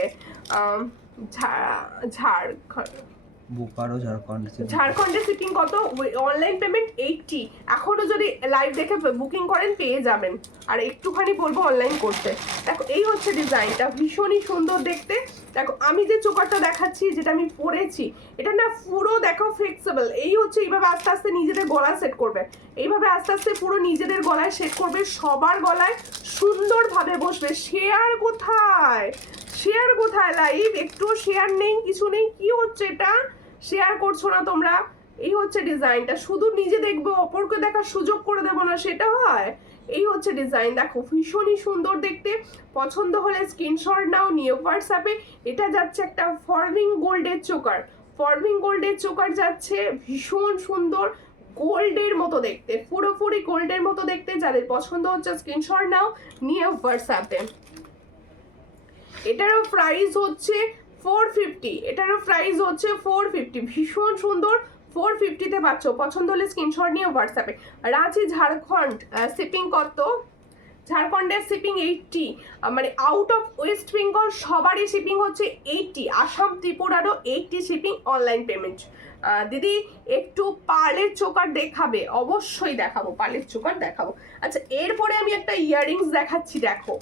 ঝাড়খণ্ড, বোকারো ঝাড়খণ্ড ঝাড়খণ্ডে শিপিং কত? Online payment 80। এখনো যদি লাইভ দেখে বুকিং করেন পেয়ে যাবেন। আর একটুখানি বলবো অনলাইন করতে। দেখো এই হচ্ছে ডিজাইনটা, ভীষণই সুন্দর দেখতে। দেখো আমি যে চোকারটা দেখাচ্ছি, যেটা আমি পরেছি, এটা না পুরো দেখো ফ্লেক্সিবল। এই হচ্ছে এইভাবে আস্তে আস্তে নিজেদের গলা সেট করবে, এইভাবে আস্তে আস্তে পুরো নিজেদের গলায় সেট করবে, সবার গলায় সুন্দরভাবে বসবে। শেয়ার কোথায়, শেয়ার কোথায়? লাইভ একটু শেয়ার নেই, কিছু নেই, কি হচ্ছে এটা? শেয়ার করছো না তোমরা। এই হচ্ছে ডিজাইনটা, শুধু নিজে দেখবো, অপরকে দেখার সুযোগ করে দেবো না, সেটা হয়? এই হচ্ছে ডিজাইন, দেখো ভীষণই সুন্দর দেখতে। পছন্দ হলে স্ক্রিনশট নাও, নিয়ে হোয়াটসঅ্যাপে। এটা যাচ্ছে একটা ফর্মিং গোল্ডের চোকার, ফর্মিং গোল্ডের চোকার যাচ্ছে, ভীষণ সুন্দর, গোল্ডের মতো দেখতে, পুরোপুরি গোল্ডের মতো দেখতে। যাদের পছন্দ হচ্ছে স্ক্রিনশট নাও, নিয়ে হোয়াটসঅ্যাপে। এটারও প্রাইস হচ্ছে 450, এটারও প্রাইস হচ্ছে 450, ভীষণ সুন্দর। 450-তে পাচ্ছ। পছন্দ হলে স্ক্রিনশট নিয়ে হোয়াটসঅ্যাপে। রাঁচি ঝাড়খণ্ড শিপিং কত? ঝাড়খণ্ডের শিপিং 80, মানে আউট অফ ওয়েস্ট বেঙ্গল সবারই শিপিং হচ্ছে 80। আসাম ত্রিপুরারও 80 শিপিং, অনলাইন পেমেন্ট। দিদি একটু পার্লের চোকার দেখাবে? অবশ্যই দেখাবো, পার্লের চোকার দেখাবো। আচ্ছা এরপরে আমি একটা ইয়াররিংস দেখাচ্ছি, দেখো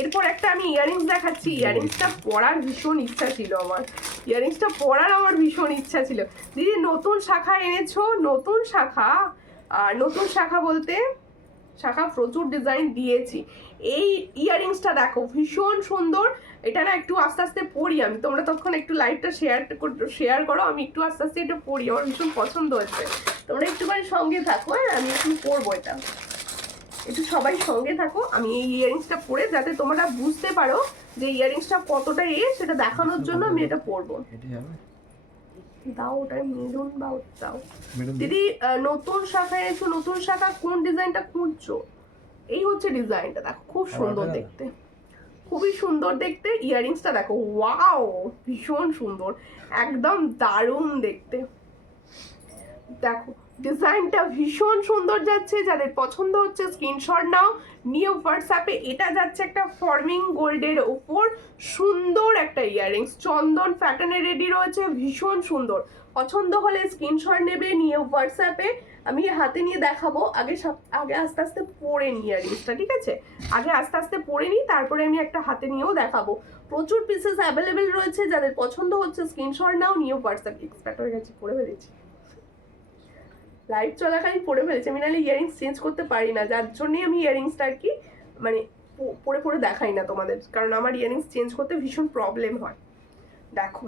এরপর একটা আমি ইয়াররিংস দেখাচ্ছি। ইয়াররিংসটা পরার ভীষণ ইচ্ছা ছিল আমার, ইয়াররিংসটা পরার আমার ভীষণ ইচ্ছা ছিল। দিদি নতুন শাখা এনেছো? নতুন শাখা, নতুন শাখা বলতে শাখা প্রচুর ডিজাইন দিয়েছি। এই ইয়াররিংসটা দেখো ভীষণ সুন্দর। এটা না একটু আস্তে আস্তে পরি আমি, তোমরা তখন একটু লাইভটা শেয়ার করো, আমি একটু আস্তে আস্তে এটা পরি, আমার ভীষণ পছন্দ হচ্ছে। তোমরা একটুখানি সঙ্গে থাকো, হ্যাঁ আমি একটু পরবো এটা, একটু সবাই সঙ্গে থাকো। আমি এই ইয়াররিংসটা পরে, যাতে তোমরা বুঝতে পারো যে ইয়াররিংসটা কতটা সেটা দেখানোর জন্য আমি এটা পরবো। দাও ওটা মেরুন বা দাও। দিদি নতুন শাখা এনেছো, নতুন শাখা কোন ডিজাইনটা খুঁজছো? এই হচ্ছে ডিজাইনটা, দেখো খুব সুন্দর দেখতে, খুবই সুন্দর দেখতে। ইয়াররিংসটা দেখো, ওয়াও ভীষণ সুন্দর, একদম দারুণ দেখতে। দেখো ডিজাইনটা ভীষণ সুন্দর যাচ্ছে, যাদের পছন্দ হচ্ছে স্ক্রিনশট নাও, নিয়ে হোয়াটসঅ্যাপে। এটা যাচ্ছে একটা ফর্মিং গোল্ডের উপর সুন্দর একটা ইয়াররিংস, চন্দন প্যাটার্নে রেডি রয়েছে, ভীষণ সুন্দর। পছন্দ হলে স্ক্রিনশট নেবে, নিয়ে হোয়াটসঅ্যাপে। আমি হাতে নিয়ে দেখাবো, আগে আস্তে আস্তে পরে নিই ইয়াররিংসটা, ঠিক আছে? আগে আস্তে আস্তে পরে নিই, তারপরে আমি একটা হাতে নিয়েও দেখাবো। প্রচুর পিসেস অ্যাভেলেবেল রয়েছে, যাদের পছন্দ হচ্ছে স্ক্রিনশট নাও, নিয়ে হোয়াটসঅ্যাপ। এক্সপার্ট হয়ে গেছে, পরে ফেলেছি, লাইভ চলাকালীন পরে ফেলেছি আমি, নাহলে ইয়াররিংস চেঞ্জ করতে পারি না, যার জন্যই আমি ইয়াররিংসটা আর কি মানে পরে পরে দেখাই না তোমাদের, কারণ আমার ইয়াররিংস চেঞ্জ করতে ভীষণ প্রবলেম হয়। দেখো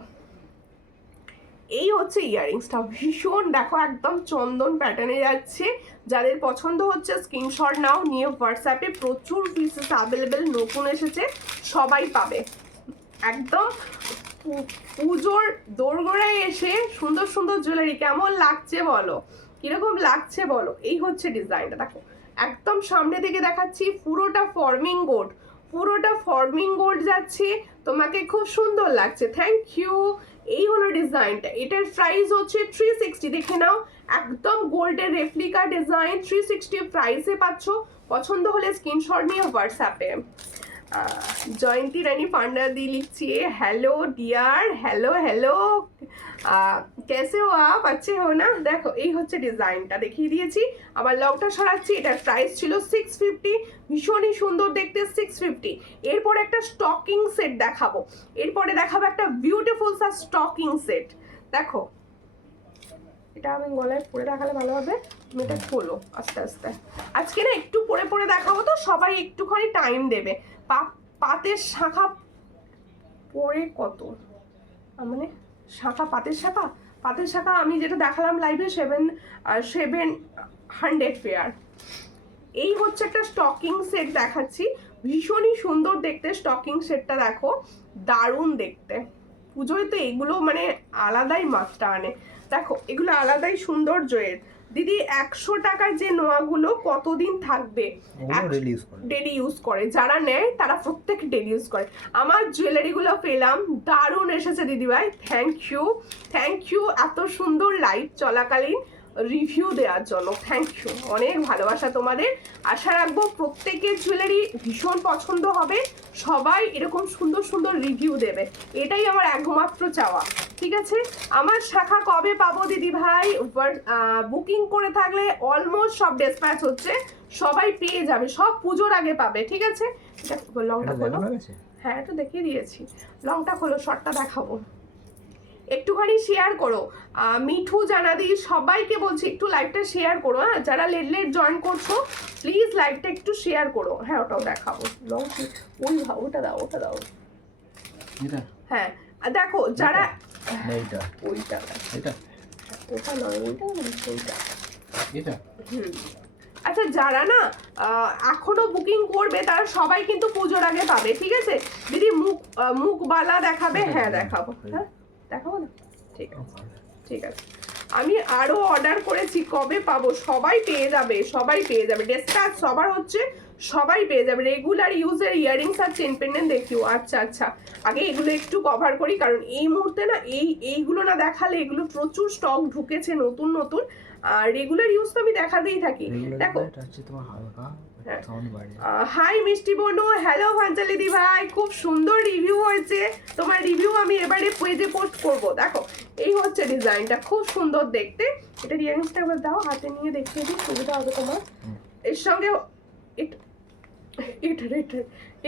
এই হচ্ছে ইয়াররিংসটা, ভীষণ দেখো একদম চন্দন প্যাটার্নে যাচ্ছে। যাদের পছন্দ হচ্ছে স্ক্রিনশট নাও, নিয়ে হোয়াটসঅ্যাপে। প্রচুর পিসেস অ্যাভেলেবেল, নতুন এসেছে, সবাই পাবে। একদম পুজোর দোরগোড়ায় এসে সুন্দর সুন্দর জুয়েলারি, কেমন লাগছে বলো, কিরকম লাগছে বলো। এই হচ্ছে ডিজাইনটা, দেখো একদম সামনে থেকে দেখাচ্ছি, পুরোটা ফর্মিং গোল্ড, পুরোটা ফর্মিং গোল্ড যাচ্ছে, তোমাকে খুব সুন্দর লাগছে, থ্যাংক ইউ। এই হলো ডিজাইনটা, এটার প্রাইস হচ্ছে 360, দেখে নাও একদম গোল্ডের রেপ্লিকা ডিজাইন, 360 প্রাইসে পাচ্ছ। পছন্দ হলে স্ক্রিনশট নিয়ে হোয়াটসঅ্যাপে। জয়ন্তী রানী पांडा दी लिखी है, हेलो डियर, हेलो हेलो, कैसे हो आप, अच्छे हो ना। देखो এই হচ্ছে ডিজাইনটা দেখিয়ে দিয়েছি, আবার লকটা সরাচ্ছি। এটার প্রাইস ছিল 650, ভীষণই সুন্দর দেখতে, 650। এরপর একটা স্টকিং সেট দেখাবো, এরপরে দেখাবো একটা বিউটিফুল সা স্টকিং সেট। দেখো এটা আমি গলায় পরে দেখালে ভালো হবে, তুমি এটা খোলো আস্তে আস্তে। আজকে না একটু পরে পরে দেখাবো, তো সবাই একটুখানি টাইম দেবে। পাতের শাখা পরে কত, মানে শাখা, পাতের শাখা আমি যেটা দেখালাম লাইভে 700 পেয়ার। এই হচ্ছে একটা স্টকিং সেট দেখাচ্ছি, ভীষণই সুন্দর দেখতে স্টকিং সেটটা, দেখো দারুণ দেখতে। পুজোয় তো এগুলো মানে আলাদাই মাত্রা আনে, দেখো এগুলো আলাদাই সৌন্দর্যের। দিদি 100 টাকার যে নোয়াগুলো কতদিন থাকবে? ডেলি ইউজ করে। ডেলি ইউজ করে, যারা নেয় তারা প্রত্যেক ডেলি ইউজ করে। আমার জুয়েলারিগুলো পেলাম, দারুণ এসেছে দিদিভাই, থ্যাংক ইউ এত সুন্দর লাইভ চলাকালীন রিভিউ দেওয়ার জন্য, থ্যাংক ইউ, অনেক ভালোবাসা তোমাদের। আশা রাখবো প্রত্যেকের জুয়েলারি ভীষণ পছন্দ হবে, সবাই এরকম সুন্দর সুন্দর রিভিউ দেবে, এটাই আমার একমাত্র চাওয়া। ঠিক আছে, আমার শাখা কবে পাবো দিদি ভাই? বুকিং করে থাকলে অলমোস্ট সব ডিসপ্যাচ হচ্ছে, সবাই পেয়ে যাবে, সব পুজোর আগে পাবে। ঠিক আছে, লংটা খোলো। হ্যাঁ, একটু দেখিয়ে দিয়েছি, লংটা খোলো, শর্টটা দেখাবো, একটুখানি শেয়ার করো। মিঠু, জানাদি, সবাইকে বলছি একটু লাইভটা শেয়ার করো। হ্যাঁ, যারা লেট জয়েন করছো প্লিজ লাইভটা একটু শেয়ার করো। হ্যাঁ, ওটাও দেখাবো, লং ওটা দাও হ্যাঁ, দেখো যারা ওটা নয়, ওইটা আচ্ছা, যারা না এখনো বুকিং করবে তারা সবাই কিন্তু পুজোর আগে পাবে। ঠিক আছে দিদি, মুখবালা দেখাবে? হ্যাঁ দেখাবো, হ্যাঁ দেখাবো না, ঠিক আছে। আমি আরো অর্ডার করেছি, কবে পাবো? সবাই পেয়ে যাবে, ডিসপ্যাচ সবার হচ্ছে, সবাই পেয়ে যাবে। রেগুলার ইউজের ইয়াররিংস আর চেন পেন্ডেন্ট দেখিও। আচ্ছা, আগে এগুলো একটু কভার করি, কারণ এই মুহূর্তে না এইগুলো না দেখালে, এগুলো প্রচুর স্টক ঢুকেছে নতুন, আর রেগুলার ইউজ তো আমি দেখাতেই থাকি। দেখো, হাই মিষ্টি বনু, হ্যালো ভাঞ্জালি দি ভাই, খুব সুন্দর রিভিউ হয়েছে, তোমার রিভিউ আমি এবারে পেজে পোস্ট করব। দেখো, এই হচ্ছে ডিজাইনটা, খুব সুন্দর দেখতে। এটা ইয়ারিংসটা একবার দাও, হাতে নিয়ে দেখিয়ে দিই, সুবিধা হবে তোমার। এর সঙ্গে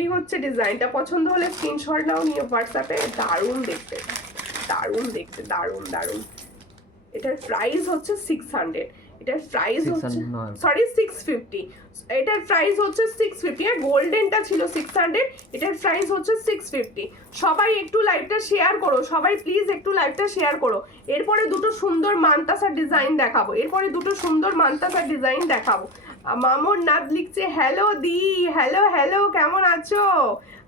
এই হচ্ছে ডিজাইনটা, পছন্দ হলে স্ক্রিনশট নাও, নিয়ে হোয়াটসঅ্যাপে। দারুণ দেখতে, দারুণ। এটার প্রাইস হচ্ছে 600, এটার প্রাইস হচ্ছে 650, এটার প্রাইস হচ্ছে 650, আর গোল্ডেনটা ছিল 600, এটার প্রাইস হচ্ছে 650। সবাই একটু লাইভটা শেয়ার করো, সবাই প্লিজ একটু লাইভটা শেয়ার করো। এরপরে দুটো সুন্দর মান্তাসার ডিজাইন দেখাবো, মামুর নাথ লিখছে হ্যালো দি, হ্যালো, কেমন আছো?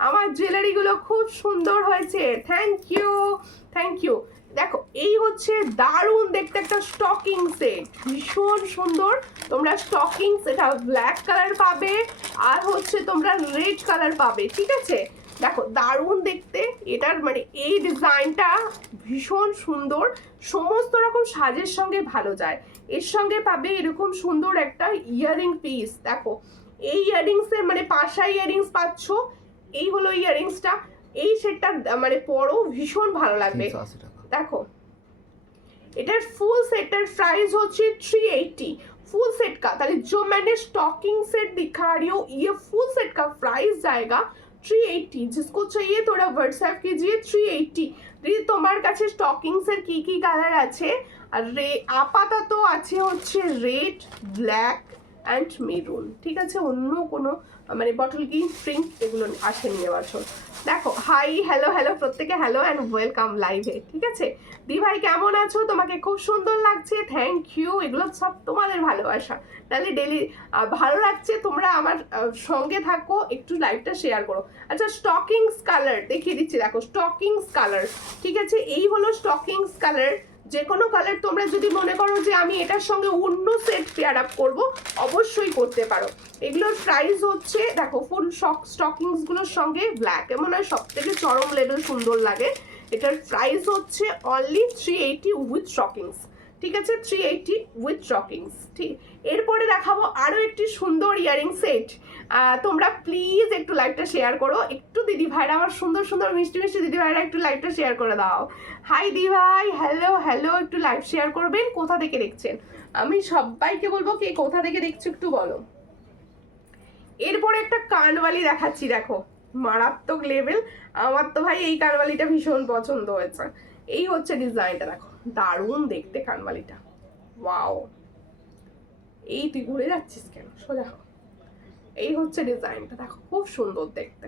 আমার জুয়েলারিগুলো খুব সুন্দর হয়েছে, থ্যাংক ইউ। দেখো, এই হচ্ছে দারুণ দেখতে একটা স্টকিং সেট, ভীষণ সুন্দর। তোমরা স্টকিং, এটা ব্ল্যাক কালার পাবে, আর হচ্ছে তোমরা রেড কালার পাবে। ঠিক আছে, দেখো দারুণ দেখতে, এটার মানে এই ডিজাইনটা ভীষণ সুন্দর, সমস্ত রকম সাজের সঙ্গে ভালো যায়। এর সঙ্গে পাবে এরকম সুন্দর একটা ইয়ারিং পিস। দেখো, এই ইয়ারিংসের মানে পাশা ইয়ারিংস পাচ্ছ, এই হলো ইয়ারিংসটা, এই সেটটা মানে পরও ভীষণ ভালো লাগবে। দেখো, এটার ফুল সেটের प्राइस হচ্ছে 380, फुल सेट का। ताले जो मैंने स्टॉकिंग सेट दिखा रही हूँ, ये फुल सेट का प्राइस जाएगा 380। जिसको चाहिए थोड़ा व्हाट्सएप कीजिए 380। দিদি, তোমার কাছে স্টকিংস এর কি কালার আছে? আর আপাতত আছে হচ্ছে রেড, ব্ল্যাক অ্যান্ড মেরুন। ঠিক আছে, অন্য কোনো মানে বটল গ্রিন, পিঙ্ক এগুলো আসেনি এবছর। দেখো, হাই, হ্যালো, প্রত্যেকে হ্যালো অ্যান্ড ওয়েলকাম লাইভে। ঠিক আছে দি ভাই, কেমন আছো? তোমাকে খুব সুন্দর লাগছে, থ্যাংক ইউ, এগুলো সব তোমাদের ভালোবাসা। তাহলে ডেলি ভালো লাগছে, তোমরা আমার সঙ্গে থাকো, একটু লাইভটা শেয়ার করো। আচ্ছা, স্টকিংস কালার দেখিয়ে দিচ্ছি, দেখো স্টকিংস কালার। ঠিক আছে, এই হলো স্টকিংস কালার। যে কোনো কালার তোমরা যদি মনে করো যে আমি এটার সঙ্গে অন্য সেট পেয়ার আপ করবো, অবশ্যই করতে পারো। এগুলোর প্রাইস হচ্ছে, দেখো ফুল স্টকিংসগুলোর সঙ্গে ব্ল্যাক এমন হয় সব থেকে চরম লেভেল সুন্দর লাগে। এটার প্রাইস হচ্ছে অনলি 380 উইথ স্টকিংস। ঠিক আছে, 380 উইথ স্টকিংস। ঠিক, এরপরে দেখাবো আরও একটি সুন্দর ইয়ারিং সেট। তোমরা প্লিজ একটু লাইভটা শেয়ার করো, একটু দিদি ভাইরা, আমার সুন্দর মিষ্টি দিদি ভাইরা, একটু লাইভটা শেয়ার করে দাও। হাই দি ভাই, হ্যালো, একটু লাইভ শেয়ার করবেন, কোথা থেকে দেখছেন? আমি সবাইকে বলবো কে কোথা থেকে দেখছো একটু বলো। এরপরে একটা কানবালি দেখাচ্ছি, দেখো মারাত্মক লেভেল। আমার তো ভাই এই কানবালিটা ভীষণ পছন্দ হয়েছে। এই হচ্ছে ডিজাইনটা, দেখো দারুণ দেখতে কানবালিটা, ওয়াও। এই তুই ঘুরে যাচ্ছিস কেন, সোজা হ। এই হচ্ছে ডিজাইনটা, দেখো খুব সুন্দর দেখতে।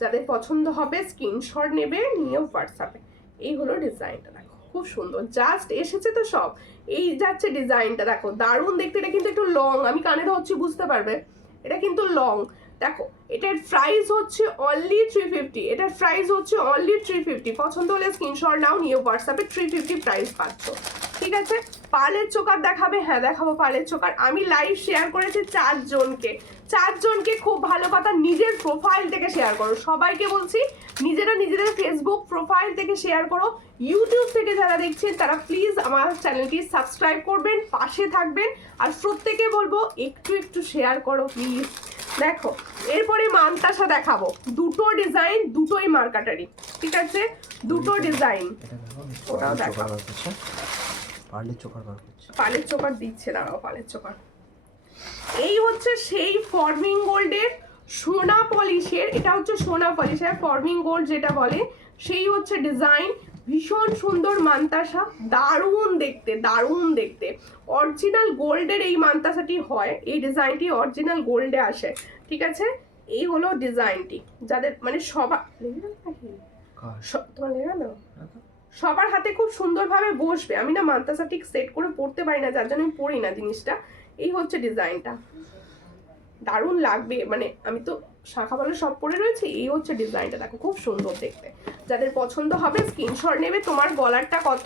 যাদের পছন্দ হবে স্ক্রিনশট নেবে, নিয়ে হোয়াটসঅ্যাপে। এই হলো ডিজাইনটা, দেখো খুব সুন্দর, জাস্ট এসেছে তো সব। এই যাচ্ছে ডিজাইনটা, দেখো দারুণ দেখতে। এটা কিন্তু একটু লং, আমি কানে ধরছি বুঝতে পারবে, এটা কিন্তু লং। দেখো এটার প্রাইস হচ্ছে অনলি 350, এটার প্রাইস হচ্ছে অনলি 350। পছন্দ হলে স্ক্রিনশট নাও, নিয়ে হোয়াটসঅ্যাপে 350 প্রাইস পাচ্ছ, ঠিক আছে। পার্লের চোকার দেখাবে? হ্যাঁ দেখাবো পার্লের চোকার। আমি লাইভ শেয়ার করেছি 4 জনকে, খুব ভালো কথা, নিজের প্রোফাইল থেকে শেয়ার করো। সবাইকে বলছি নিজেরা নিজেদের ফেসবুক প্রোফাইল থেকে শেয়ার করো। ইউটিউব থেকে যারা দেখছেন তারা প্লিজ আমার চ্যানেলটি সাবস্ক্রাইব করবেন, পাশে থাকবেন, আর প্রত্যেকে বলবো একটু শেয়ার করো প্লিজ। দেখো এরপরে মানতাসা দেখাবো, দুটো ডিজাইন, দুটোই মার্কাটারি, ঠিক আছে, দুটো ডিজাইন। ওটাও দেখাবো। পালের চোকার দিচ্ছে, দাঁড়াও পালের চোকার। এই হচ্ছে সেই ফর্মিং গোল্ডের সোনা পলিশের, এটা হচ্ছে সোনা পলিশের ফর্মিং গোল্ড যেটা বলে, সেই হচ্ছে ডিজাইন। ভীষণ সুন্দর মানতাসা, দারুণ দেখতে। অরিজিনাল গোল্ডের এই মানতাসাটি হয়, এই ডিজাইনটি অরিজিনাল গোল্ডে আসে, ঠিক আছে। এই হলো ডিজাইনটি, যাদের মানে সবার তোমার লেগে না, সবার হাতে খুব সুন্দরভাবে বসবে। আমি না মানতাসা ঠিক সেট করে পড়তে পারি না, যার জন্য আমি পড়ি না জিনিসটা। এই হচ্ছে ডিজাইনটা, দারুণ লাগবে, মানে আমি তো শাখা বালা সব পরে রয়েছে। এই হচ্ছে ডিজাইনটা, দেখো খুব সুন্দর দেখতে। যাদের পছন্দ হবে স্ক্রিনশট নেবে। তোমার গলারটা কত?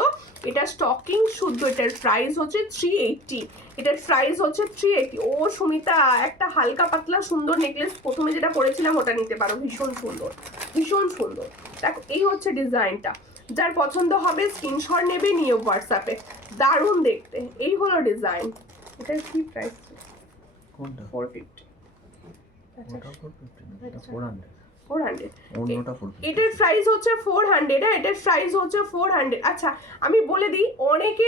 এটা স্টকিং শুদ্ধ, এটার প্রাইস হচ্ছে 380, এটার প্রাইস হচ্ছে 380। ও সুমিতা, একটা হালকা পাতলা সুন্দর নেকলেস প্রথমে যেটা পরেছিলাম ওটা নিতে পারো, ভীষণ সুন্দর। দেখো এই হচ্ছে ডিজাইনটা, যার পছন্দ হবে স্ক্রিনশট নেবে, নিয়ে হোয়াটসঅ্যাপে। দারুণ দেখতে। এই হলো ডিজাইন। এটার কি প্রাইস? 450। এটার প্রাইস হচ্ছে 400, এটার প্রাইস হচ্ছে 400। আচ্ছা আমি বলে দিই, অনেকে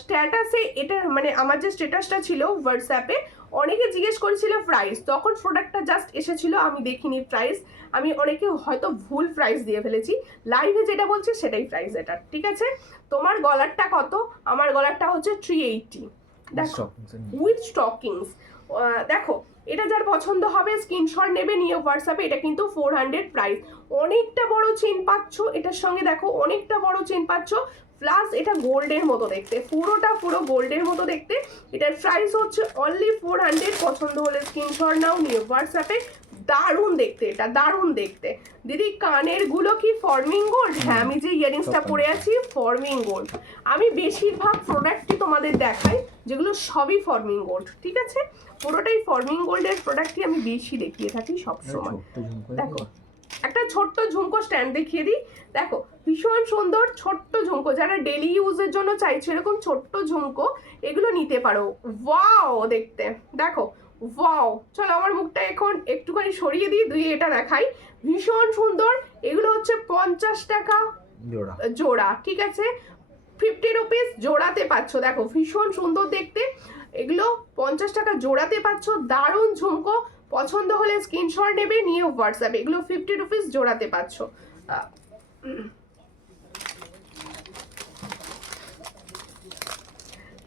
স্ট্যাটাসে, এটা মানে আমার যে স্ট্যাটাসটা ছিল হোয়াটসঅ্যাপে, অনেকে জিজ্ঞেস করেছিল প্রাইস, তখন প্রোডাক্টটা জাস্ট এসেছিল, আমি দেখিনি প্রাইস। আমি অনেকে হয়তো ভুল প্রাইস দিয়ে ফেলেছি, লাইভে যেটা বলছে সেটাই প্রাইস এটা, ঠিক আছে। তোমার গলারটা কত? আমার গলারটা হচ্ছে 380, দেখো উইথ স্টকিংস। দেখো এটা যার পছন্দ হবে স্ক্রিনশট নেবে, নিয়ে হোয়াটসঅ্যাপে। এটা কিন্তু 400 প্রাইস। অনেকটা বড় চেন পাচ্ছ এটার সঙ্গে, দেখো অনেকটা বড় চেন পাচ্ছ, প্লাস এটা গোল্ডের মতো দেখতে, পুরো গোল্ডের মতো দেখতে। এটার প্রাইস হচ্ছে অনলি 400। পছন্দ হলে স্ক্রিনশট নাও, নিয়ে হোয়াটসঅ্যাপে। দারুণ দেখতে, এটা দারুণ দেখতে। দিদি কানের গুলো কি ফর্মিং গোল্ড? হ্যাঁ, আমি যে ইয়ারিংসটা পরে আছি ফর্মিং গোল্ড। আমি বেশিরভাগ প্রোডাক্টই তোমাদের দেখাই যেগুলো সবই ফর্মিং গোল্ড, ঠিক আছে। পুরোটাই ফর্মিং গোল্ডের প্রোডাক্টই আমি বেশি দেখিয়ে থাকি সবসময়। দেখো একটা ছোট্ট ঝুমকো স্ট্যান্ড দেখিয়ে দিই, দেখো ভীষণ সুন্দর ছোট্ট ঝুমকো। যারা ডেলি ইউজের জন্য চাইছো এরকম ছোট্ট ঝুমকো, এগুলো নিতে পারো। ওয়াও দেখতে, দেখো ওয়াও। চলো আমার মুখটা এখন একটুখানি সরিয়ে দিই, এটা দেখাই। ভীষণ সুন্দর। এগুলো হচ্ছে 50 টাকা জোড়া, ঠিক আছে। 50 রুপিস জোড়াতে পাচ্ছ। দেখো ভীষণ সুন্দর দেখতে, এগুলো 50 টাকা জোড়াতে পাচ্ছ। দারুণ ঝুমকো। পছন্দ হলে স্ক্রিনশট নেবে, নিয়ে হোয়াটসঅ্যাপে। এগুলো 50 রুপিস জোড়াতে পাচ্ছ।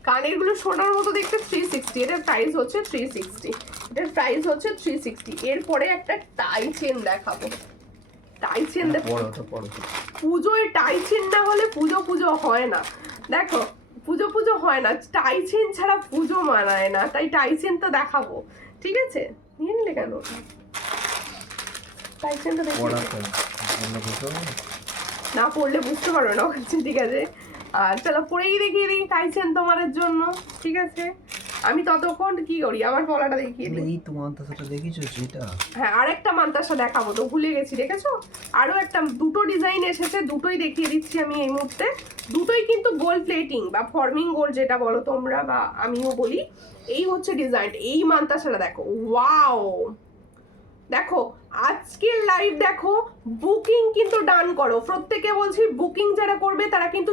কানের গুলো সোনার মতো দেখতে 360, এটার প্রাইস হচ্ছে 360, এটার প্রাইস হচ্ছে 360। এরপরে একটা টাই চেন দেখাবো। টাই চেন দেখো, পুজোয় টাই চেন না হলে পুজো হয় না। দেখো পুজো হয় না, টাই চেন ছাড়া পুজো মানায় না, তাই টাই চেন তো দেখাবো, ঠিক আছে। নিয়ে নিলে কেন? টাই চেনটা দেখো, না পড়লে বুঝতে পারবে না, ঠিক আছে। আর চলো পরেই দেখিয়ে দিই টাই চেন তোমাদের জন্য, ঠিক আছে। আমি ততক্ষণ কি করি, আমার পলাটা দেখিয়ে দিই। এই তো মানতাসাটা দেখিছো সেটা? হ্যাঁ, আরেকটা মানতাসা দেখাবো, তো ভুলে গেছি, দেখেছো। আরো একটা, দুটো ডিজাইন এসেছে, দুটোই দেখিয়ে দিচ্ছি আমি এই মুহূর্তে। দুটোই কিন্তু গোল্ড প্লেটিং বা ফর্মিং গোল্ড যেটা বলো তোমরা বা আমিও বলি। এই হচ্ছে ডিজাইন, এই মানতাসাটা দেখো, ওয়াও। দেখো আজকের লাইভ দেখো, বুকিং কিন্তু ডান করো। প্রত্যেকে বলছি বুকিং যারা করবে তারা কিন্তু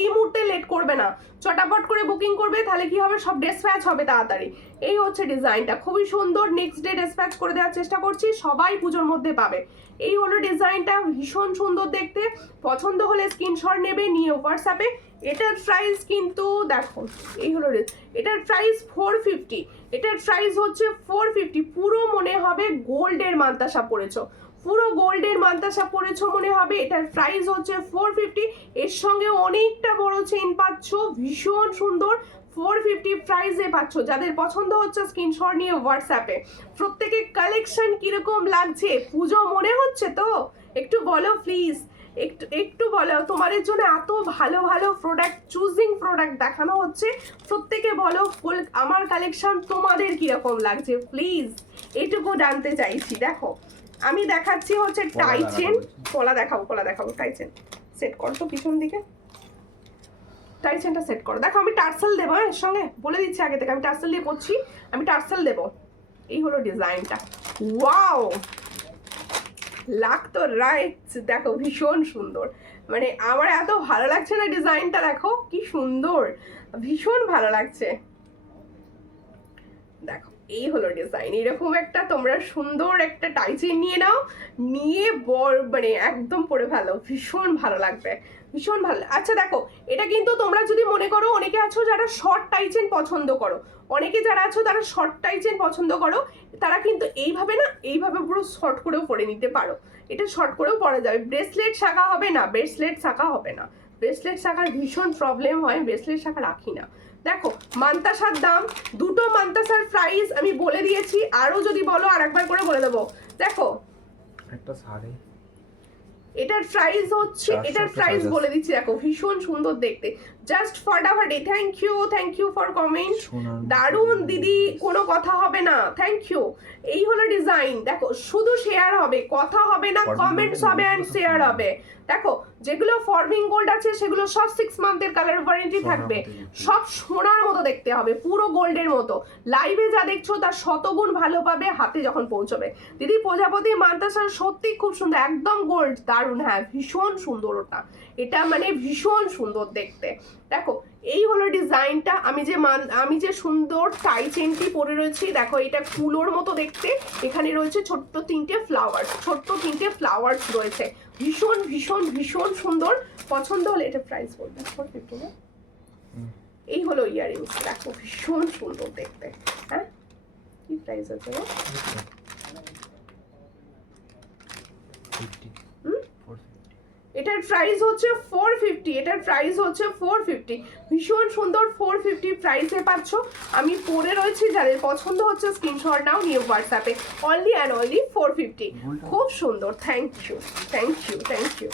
এই মুহূর্তে লেট করবে না, চটাপট করে বুকিং করবে, তাহলে কি হবে, সব ডিসপ্যাচ হবে তাড়াতাড়ি। এই হচ্ছে ডিজাইনটা, খুবই সুন্দর। নেক্সট ডে ডিসপ্যাচ করে দেওয়ার চেষ্টা করছি, সবাই পুজোর মধ্যে পাবে। এই হলো ডিজাইনটা, ভীষণ সুন্দর দেখতে। পছন্দ হলে স্ক্রিনশট নেবে, নিয়ে হোয়াটসঅ্যাপে। এটার প্রাইস কিন্তু দেখো, এই হলো এটার প্রাইস 450, এটার প্রাইস হচ্ছে 450। পুরো মনে হবে গোল্ডের মানতাসা পরেছো, পুরো গোল্ডের মানতাসা পরেছো মনে হবে। এটার প্রাইস হচ্ছে 450। এর সঙ্গে অনেকটা বড় চেইন পাচ্ছ, ভীষণ সুন্দর। 450 প্রাইসে পাচ্ছ। যাদের পছন্দ হচ্ছে স্ক্রিনশট নিয়ে হোয়াটসঅ্যাপে। প্রত্যেকে কালেকশন কিরকম লাগছে, পুজো মনে হচ্ছে তো? একটু বলো প্লিজ, একটু একটু বলো। তোমাদের জন্য এত ভালো ভালো প্রোডাক্ট, চুজিং প্রোডাক্ট দেখানো হচ্ছে, প্রত্যেকে বলো আমার কালেকশন তোমাদের কিরকম লাগছে প্লিজ, এটুকু জানতে চাইছি। দেখো আমি দেখাচ্ছি হচ্ছে টাই চেন, কলা দেখাবো টাই চেন। সেট করো তো পিছন দিকে, টাই চেনটা সেট করো। দেখো আমি টার্সেল দেবো, এর সঙ্গে বলে দিচ্ছি আগে থেকে আমি টার্সেল দিয়ে করছি, আমি টার্সেল দেবো। এই হলো ডিজাইনটা, ওয়াও লাগতো রাইট। দেখো ভীষণ সুন্দর, মানে আমার এত ভালো লাগছে না ডিজাইনটা, দেখো কি সুন্দর, ভীষণ ভালো লাগছে। দেখো এই হলো ডিজাইন, এরকম একটা তোমরা সুন্দর একটা টাইচেন নিয়ে নাও, নিয়ে মানে একদম পরে ফেলো, ভীষণ ভালো লাগবে, ভীষণ ভালো। আচ্ছা দেখো এটা কিন্তু তোমরা যদি মনে করো, অনেকে আছো যারা শর্ট টাইচেন পছন্দ করো, অনেকে যারা আছো তারা শর্ট টাইচেন পছন্দ করো, তারা কিন্তু এইভাবে না, এইভাবে পুরো শর্ট করেও পরে নিতে পারো। এটা শর্ট করেও পরা যাবে, ব্রেসলেট শাখা হবে না, ব্রেসলেট শাখা হবে না, ব্রেসলেট শাখার ভীষণ প্রবলেম হয়, ব্রেসলেট শাখা রাখি না। দেখো মান্তাসার দাম, দুটো মান্তাসার প্রাইস আমি বলে দিয়েছি, আরো যদি বলো আর একবার করে বলে দেবো। দেখো একটা শাড়ি, এটার প্রাইস হচ্ছে, এটার প্রাইস বলে দিচ্ছি, দেখো ভীষণ সুন্দর দেখতে, জাস্ট ফটাফট। থ্যাংক ইউ ফর কমেন্ট, দারুন দিদি, কোনো কথা হবে না, থ্যাংক ইউ। এই হলো ডিজাইন, দেখো শুধু শেয়ার হবে, কথা হবে না, কমেন্টস হবে অ্যান্ড শেয়ার হবে। দেখো যেগুলো ফর্মিং গোল্ড আছে সেগুলো সব 6 মান্থের কালার ওয়ারেন্টি থাকবে, সব সোনার মতো দেখতে হবে, পুরো গোল্ডের মতো। লাইভে যা দেখছো তার শতগুণ ভালো পাবে হাতে যখন পৌঁছবে। দিদি প্রজাপতি মান্তাসার সত্যি খুব সুন্দর, একদম গোল্ড, দারুণ, হ্যাঁ ভীষণ সুন্দর ওটা, এটা মানে ভীষণ সুন্দর দেখতে। দেখো এই হলো ডিজাইনটা, আমি যে সুন্দর টাই চেনটি পরে রয়েছি, দেখো এটা কুলোর মতো দেখতে, এখানে রয়েছে ছোট্ট তিনটে ফ্লাওয়ার্স রয়েছে, ভীষণ ভীষণ ভীষণ সুন্দর। পছন্দ হলে এটা প্রাইস বলবে 450 না? এই হলো ইয়ারিংস, দেখো ভীষণ সুন্দর দেখতে। হ্যাঁ কি প্রাইস আছে গো? 50 এটার প্রাইস হচ্ছে 450, এটার প্রাইস হচ্ছে 450, ভীষণ সুন্দর 450 প্রাইসে পাচ্ছ। আমি পরে রয়েছি, যাদের পছন্দ হচ্ছে স্ক্রিনশট নাও নিয়ে হোয়াটসঅ্যাপে, অনলি অ্যান্ড অনলি 450, খুব সুন্দর। থ্যাংক ইউ,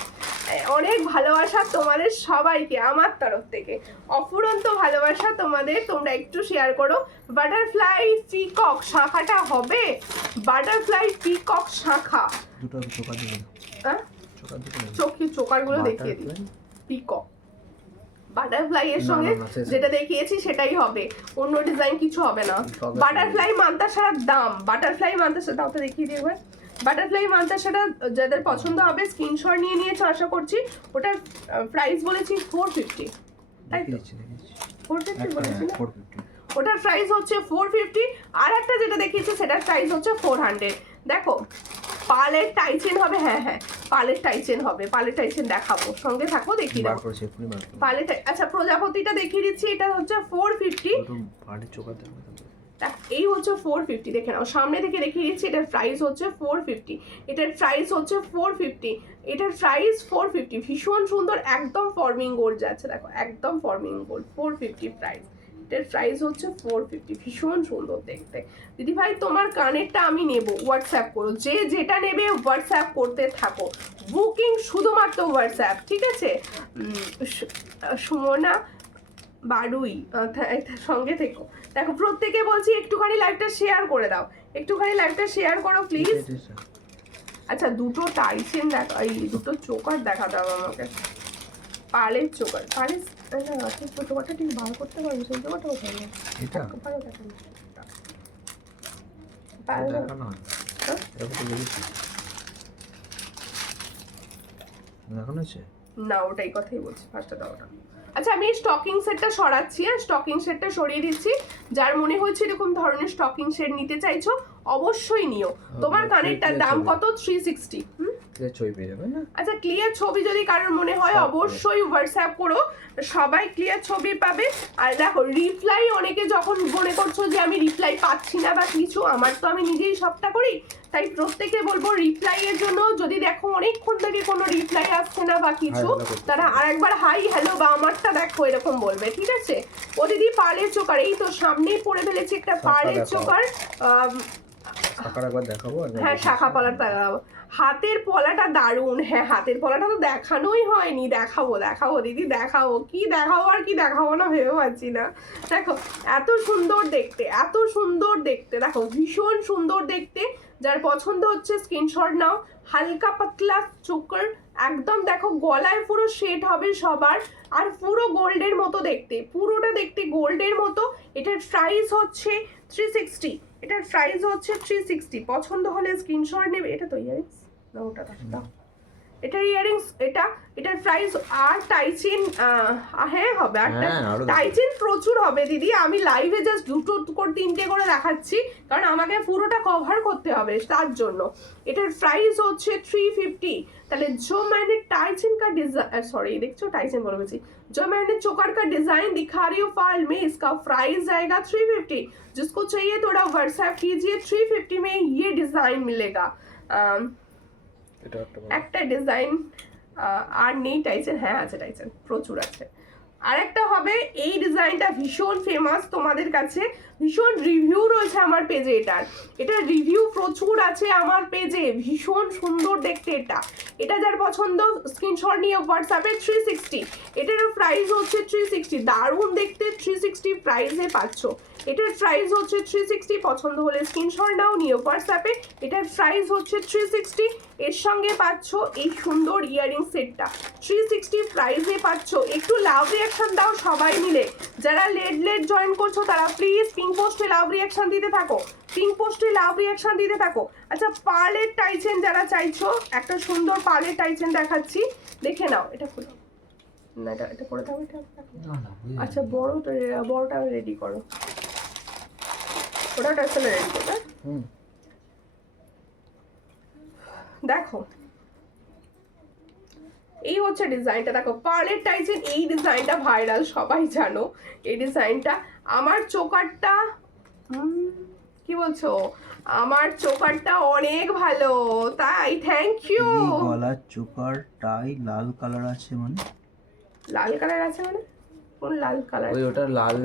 অনেক ভালোবাসা তোমাদের সবাইকে আমার তরফ থেকে, অফুরন্ত ভালোবাসা তোমাদের, তোমরা একটু শেয়ার করো। বাটারফ্লাই পিকক শাখাটা হবে, বাটারফ্লাই পিকক শাখা, দুটো চোকা দিবেন, হ্যাঁ চোকারগুলো দেখিয়ে দিই। পিকক বাটারফ্লাই এর সঙ্গে যেটা দেখিয়েছি সেটাই হবে, অন্য ডিজাইন কিছু হবে না। বাটারফ্লাই মান্তাসার দাম, বাটারফ্লাই মান্তাসা দামটা দেখিয়ে দিই একবার। বাটারফ্লাই মান্তাসাটা যাদের পছন্দ হবে স্ক্রিনশট নিয়ে নিয়েছো আশা করছি। ওটার প্রাইস বলেছি 450, তাই তো 450 বলেছি না? ওটার প্রাইস হচ্ছে 450, আর একটা যেটা দেখিয়েছি সেটার প্রাইস হচ্ছে 400। দেখো পালের টাইচেন হবে, হ্যাঁ পালের টাইচেন হবে, পালের টাইচেন দেখাবো, সঙ্গে থাকো দেখিয়ে দেবো। পালের আচ্ছা প্রজাপতিটা দেখিয়ে দিচ্ছি, এটা হচ্ছে 450, এই হচ্ছে 450, দেখে নাও সামনে থেকে দেখিয়ে দিচ্ছি। এটার প্রাইস হচ্ছে 450, এটার প্রাইস হচ্ছে 450, এটার প্রাইস 450, ভীষণ সুন্দর, একদম ফর্মিং গোল্ড যাচ্ছে, দেখো একদম ফর্মিং গোল্ড, 450 প্রাইস, এটার প্রাইস হচ্ছে 450, ভীষণ সুন্দর দেখতে। দিদি ভাই তোমার কানেরটা আমি নেব, হোয়াটসঅ্যাপ করো, যে যেটা নেবে হোয়াটসঅ্যাপ করতে থাকো, বুকিং শুধুমাত্র হোয়াটসঅ্যাপ, ঠিক আছে? সুমনা বাড়ুই সঙ্গে থেকো। দেখো প্রত্যেকে বলছি একটুখানি লাইভটা শেয়ার করে দাও, একটুখানি লাইভটা শেয়ার করো প্লিজ। আচ্ছা দুটো টাইচেন দেখো, এই দুটো চোকার দেখা দাও আমাকে, পালের চোকার, পালের না ঠিক চোকারটা ঠিক বার করতে পারবো, সেই চোকারটা কোথায় না এটা পারো দেখানো, পারো দেখানো হয় এটা তো লেগেছে দেখানো আছে না, ওটাই কথাই বলছি, ফার্স্টটা দাও ওটা। আচ্ছা আমি স্টকিং সেটটা সরাচ্ছি, আর স্টকিং সেটটা সরিয়ে দিচ্ছি। যার মনে হচ্ছে এরকম ধরনের স্টকিং সেট নিতে চাইছো অবশ্যই নিও। তোমার কানেরটার দাম কত? 360, ছবি পেয়ে যাবে না? আচ্ছা, ক্লিয়ার ছবি যদি কারোর মনে হয় সব অবশ্যই হোয়াটসঅ্যাপ করো, সবাই ক্লিয়ার ছবি পাবে। আর দেখো রিপ্লাই, অনেকে যখন মনে করছো যে আমি রিপ্লাই পাচ্ছি না বা কিছু, আমার তো আমি নিজেই সবটা করি, তাই প্রত্যেকে বলবো রিপ্লাই এর জন্য যদি দেখো অনেকক্ষণ থেকে কোনো রিপ্লাই আসছে না বা কিছু, তারা আরেকবার হাই হ্যালো বা আমারটা দেখো এরকম বলবে, ঠিক আছে? ও দিদি পার্লের চোকার, এই তো সামনেই পরে ফেলেছি একটা পার্লের চোকার। শাখার একবার দেখাবো। হ্যাঁ, শাখা পলাটা দেখাবো। হাতের পলাটা দারুণ। হ্যাঁ, হাতের পলাটা তো দেখানোই হয়নি, দেখাবো দেখাবো দিদি, দেখাবো। কি দেখাবো আর কি দেখাবো না ভেবে পাচ্ছি না। দেখো এত সুন্দর দেখতে, এত সুন্দর দেখতে, দেখো ভীষণ সুন্দর দেখতে। যার পছন্দ হচ্ছে স্ক্রিনশট নাও। হালকা পাতলা চোকার, একদম দেখো গলায় পুরো সেট হবে সবার, আর পুরো গোল্ডের মতো দেখতে, পুরোটা দেখতে গোল্ডের মতো। এটার প্রাইস হচ্ছে 360। এটার প্রাইস হচ্ছে 360। পছন্দ হলে স্ক্রিনশট নেবে। এটা তো ইয়ারিংস না, ওটা দাও। এটার ইয়ারিংস, এটার প্রাইস। আর টাইচিন, হ্যাঁ হবে, আর টাইচিন প্রচুর হবে দিদি। আমি লাইভে জাস্ট দুটো করে তিনটে করে দেখাচ্ছি, কারণ আমাকে পুরোটা কভার করতে হবে তার জন্য। এটার প্রাইস হচ্ছে 350। তাহলে जो मैंने टाइचिन का डिजाइन, सॉरी देखो टाइचिन बोल गई, जो मैंने चोकर का डिजाइन दिखा रही हूँ फाइल में, इसका प्राइस आएगा 350। जिसको चाहिए थोड़ा व्हाट्सएप कीजिए, 350 में ये डिजाइन मिलेगा। একটা ডিজাইন আর নেই টাইচেন, হ্যাঁ আছে টাইচেন, প্রচুর আছে। আর একটা হবে এই ডিজাইনটা ভীষণ ফেমাস তোমাদের কাছে, ভীষণ রিভিউ রয়েছে আমার পেজে। এটার রিভিউ প্রচুর আছে আমার পেজে, ভীষণ সুন্দর দেখতে। এটা যার পছন্দ স্ক্রিনশট নিয়ে হোয়াটসঅ্যাপে 360। এটারও প্রাইস হচ্ছে 360, দারুণ দেখতে। 360 প্রাইসে পাচ্ছ। এটার প্রাইস হচ্ছে 360। পছন্দ হলে স্ক্রিনশট নাও, নিয়ে হোয়াটসঅ্যাপে। এটার প্রাইস হচ্ছে 360। এর সঙ্গে পাচ্ছ এই সুন্দর ইয়ারিং সেটটা 360 প্রাইসে পাচ্ছ। একটু লাভ রিয়াকশন দাও সবাই মিলে। যারা লেট জয়েন করছো তারা প্লিজ পিঙ্ক পোস্টে লাভ রিয়াকশন দিতে থাকো, পিঙ্ক পোস্টে লাভ রিয়াকশন দিতে থাকো। আচ্ছা, পার্লের টাইচেন যারা চাইছো, একটা সুন্দর পার্লের টাইচেন দেখাচ্ছি, দেখে নাও। এটা খুলো না, এটা করে দাও। এটা আচ্ছা, বড়টা রেডি করো, ওটা আসলে রেডি করবে। দেখো এই হচ্ছে ডিজাইনটা, দেখো পার্লের টাইচেন। এই ডিজাইনটা ভাইরাল, সবাই জানো এই ডিজাইনটা। আমার চোকারটা কি বলছো, আমার চোকারটা অনেক ভালো, তাই থ্যাংক ইউ। গলার চোকার টাই লাল কালার আছে, মানে লাল কালার আছে মানে কোন লাল কালার? ওই ওটা লাল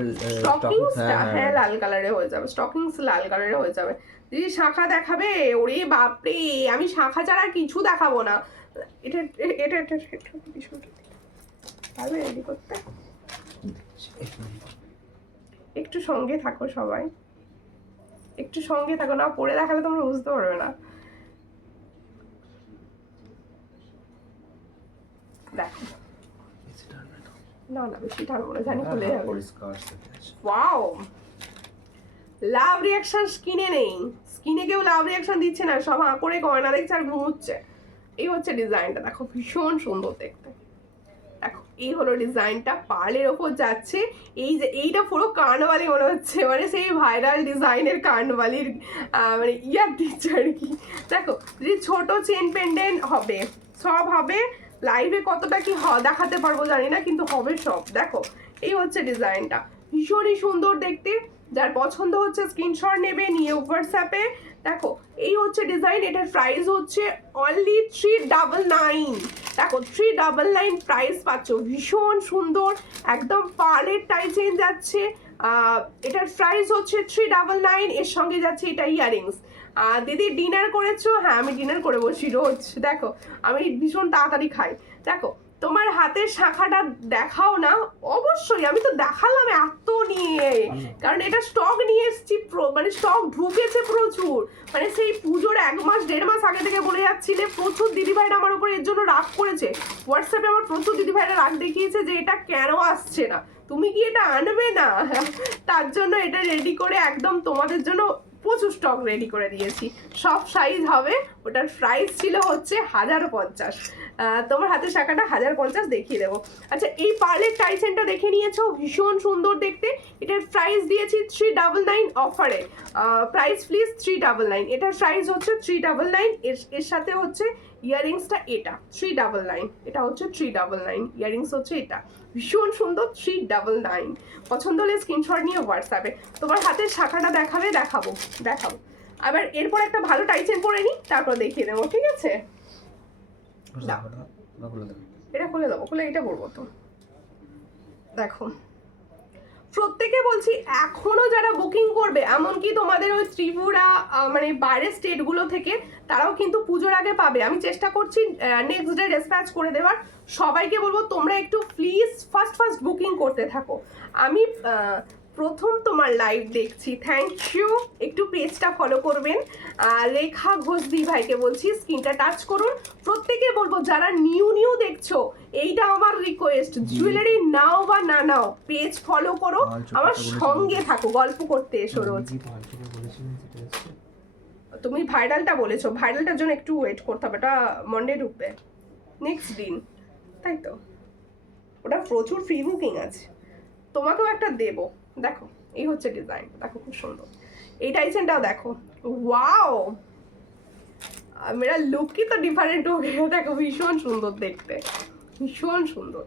স্টকিংসটা, হ্যাঁ লাল কালারে হয়ে যাবে, স্টকিংস লাল কালারে হয়ে যাবে। দিদি শাখা দেখাবে? ওরে বাপরে, আমি শাখা ছাড়া কিছু দেখাবো না। এটা এটা এটা পারবে রেডি করতে? একটু সঙ্গে থাকো সবাই, একটু সঙ্গে থাকো, না পরে দেখালে তোমরা বুঝতে পারবে না। দেখো না না, বেশি টানবো না, জানি খুলে যাবে। ওয়াও, লাভ রিয়াকশন স্কিনে নেই, স্কিনে কেউ লাভ রিয়াকশন দিচ্ছে না, সব করে গয়না দেখছে আর ঘুমুচ্ছে। এই হচ্ছে ডিজাইনটা, দেখো ভীষণ সুন্দর দেখতে। দেখো এই হলো ডিজাইনটা, পার্লের ওপর যাচ্ছে। এই যে এইটা পুরো কার্নওয়ালি মনে হচ্ছে, মানে সেই ভাইরাল ডিজাইনের কার্নওয়ালির মানে ইয়ার দিচ্ছে আর কি। দেখো যে ছোট চেন পেন্ডেন্ট হবে, সব হবে। লাইভে কতটা কি দেখাতে পারবো জানি না, কিন্তু হবে সব। দেখো এই হচ্ছে ডিজাইনটা, ভীষণই সুন্দর দেখতে। যার পছন্দ হচ্ছে স্ক্রিনশট নেবে, নিয়ে হোয়াটসঅ্যাপে। দেখো এই হচ্ছে ডিজাইন। এটার প্রাইস হচ্ছে অনলি 399। দেখো 399 প্রাইস পাচ্ছ, ভীষণ সুন্দর একদম পার্লের টাইচেন যাচ্ছে। এটার প্রাইস হচ্ছে 399। এর সঙ্গে যাচ্ছে এটা ইয়ারিংস। দিদি ডিনার করেছো? হ্যাঁ আমি ডিনার করে বসি রোজ। দেখো আমি ভীষণ তাড়াতাড়ি খাই। দেখো তোমার হাতের শাখাটা দেখাও না। অবশ্যই আমি তো দেখালাম এত নিয়ে, কারণ এটা স্টক নিয়ে এসেছি, মানে স্টক ঢুকেছে প্রচুর। মানে সেই পুজোর 1 মাস 1.5 মাস আগে থেকে বলে যাচ্ছিলে, প্রচুর দিদিভাইরা আমার উপর এর জন্য রাগ করেছে। হোয়াটসঅ্যাপে আমার প্রচুর দিদিভাইরা রাগ দেখিয়েছে যে এটা কেন আসছে না, তুমি কি এটা আনবে না? তার জন্য এটা রেডি করে একদম তোমাদের জন্য প্রচুর স্টক রেডি করে দিয়েছি, সব সাইজ হবে। ওটার প্রাইস ছিল হচ্ছে 1050। তোমার হাতের শাখাটা 1050 দেখিয়ে দেবো। আচ্ছা এই পার্লের টাইচেনটা দেখে নিয়েছো, ভীষণ সুন্দর দেখতে। এটার প্রাইস দিয়েছি 399 অফারে। Price please 399। এটার প্রাইস হচ্ছে 399। এর সাথে হচ্ছে ইয়ারিংসটা এটা 399, এটা হচ্ছে 399, ইয়ারিংস হচ্ছে এটা ভীষণ সুন্দর 399। পছন্দ হলে স্ক্রিনশট নিয়ে হোয়াটসঅ্যাপে তোমার হাতের শাখাটা দেখাবো। আবার এরপর একটা ভালো টাইচেন পরে নিই, তারপর দেখিয়ে দেবো, ঠিক আছে? এটা খুলে দেবো, খুলে এটা পরবো তো। দেখো প্রত্যেকে বলছি এখনো যারা বুকিং করবে, এমনকি তোমাদের ওই ত্রিপুরা মানে বাইরের স্টেটগুলো থেকে, তারাও কিন্তু পুজোর আগে পাবে। আমি চেষ্টা করছি নেক্সট ডে ডিসপ্যাচ করে দেওয়ার। সবাইকে বলবো তোমরা একটু প্লিজ ফার্স্ট বুকিং করতে থাকো। আমি প্রথম তোমার লাইভ দেখছি, থ্যাংক ইউ। একটু পেজটা ফলো করবেন। রেখা ঘোষ দি ভাইকে বলছি স্ক্রিনটা টাচ করুন। প্রত্যেকে বলবো যারা নিউ দেখছো, এইটা আমার রিকোয়েস্ট, জুয়েলারি নাও বা না নাও, পেজ ফলো করো, আমার সঙ্গে থাকো, গল্প করতে এসো রোজ। তুমি ভাইরালটা বলেছো, ভাইরালটার জন্য একটু ওয়েট করতে হবে, ওটা মন্ডে ঢুকবে নেক্সট দিন, তাই তো? ওটা প্রচুর ফ্রি বুকিং আছে, তোমাকেও একটা দেবো। দেখো এই হচ্ছে ডিজাইন, দেখো খুব সুন্দর। এই টাইসেনটাও দেখো, ওয়াও মেরা লুক কি তো ডিফারেন্ট হয়ে গেল। দেখো ভীষণ সুন্দর দেখতে, ভীষণ সুন্দর,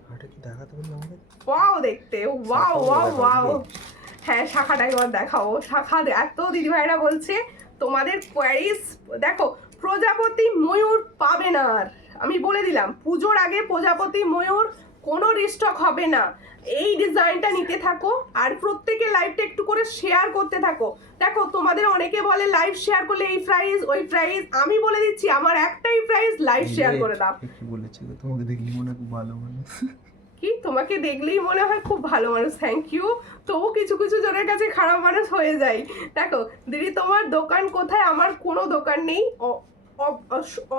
ওয়াও দেখতে, ওয়াও। হ্যাঁ শাখাটা একবার দেখাও, শাখা এত দিদিভাইরা বলছে তোমাদের কোয়ারিজ। দেখো প্রজাপতি ময়ূর পাবে না আর, আমি বলে দিলাম পুজোর আগে প্রজাপতি ময়ূর কোনো রিস্টক হবে না। এই ডিজাইনটা নিতে থাকো, আর প্রত্যেকে লাইভটা একটু করে শেয়ার করতে থাকো। দেখো তোমাদের অনেকে বলে লাইভ শেয়ার করলে এই প্রাইস ওই প্রাইস, আমি বলে দিচ্ছি আমার একটাই প্রাইস, লাইভ শেয়ার করে দাও। কি বলেছিল? তোমাকে দেখলি মনে খুব ভালো মানুষ। কি তোমাকে দেখলেই মনে হয় খুব ভালো মানুষ? Thank you. তবু কিছু জনের কাছে খারাপ মানুষ হয়ে যায়। দেখো দিদি তোমার দোকান কোথায়? আমার কোনো দোকান নেই,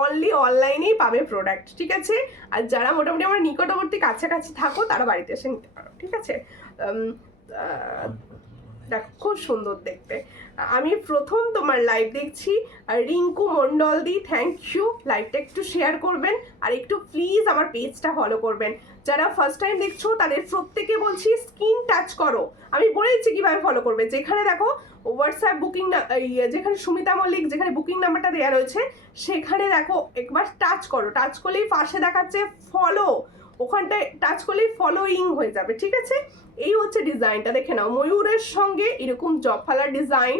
অনলি অনলাইনেই পাবে প্রোডাক্ট, ঠিক আছে? আর যারা মোটামুটি আমার নিকটবর্তী কাছাকাছি থাকো তারা বাড়িতে এসে নিতে পারো, ঠিক আছে? দেখো খুব সুন্দর দেখতে। আমি প্রথম তোমার লাইভ দেখছি, আর রিঙ্কু মন্ডল দি থ্যাংক ইউ। লাইভটা একটু শেয়ার করবেন, আর একটু প্লিজ আমার পেজটা ফলো করবেন। যারা ফার্স্ট টাইম দেখছো তাদের প্রত্যেকে বলছি স্ক্রিন টাচ করো, আমি বলে দিচ্ছি কিভাবে ফলো করবে। যেখানে দেখো হোয়াটসঅ্যাপ বুকিং, যেখানে সুমিতা মল্লিক যেখানে বুকিং নাম্বারটা দেওয়া রয়েছে, সেখানে দেখো একবার টাচ করো, টাচ করলেই পাশে দেখাচ্ছে ফলো, ওখানটায় টাচ করলেই ফলোইং হয়ে যাবে, ঠিক আছে? এই হচ্ছে ডিজাইনটা, দেখে নাও ময়ূরের সঙ্গে এরকম জবফালার ডিজাইন,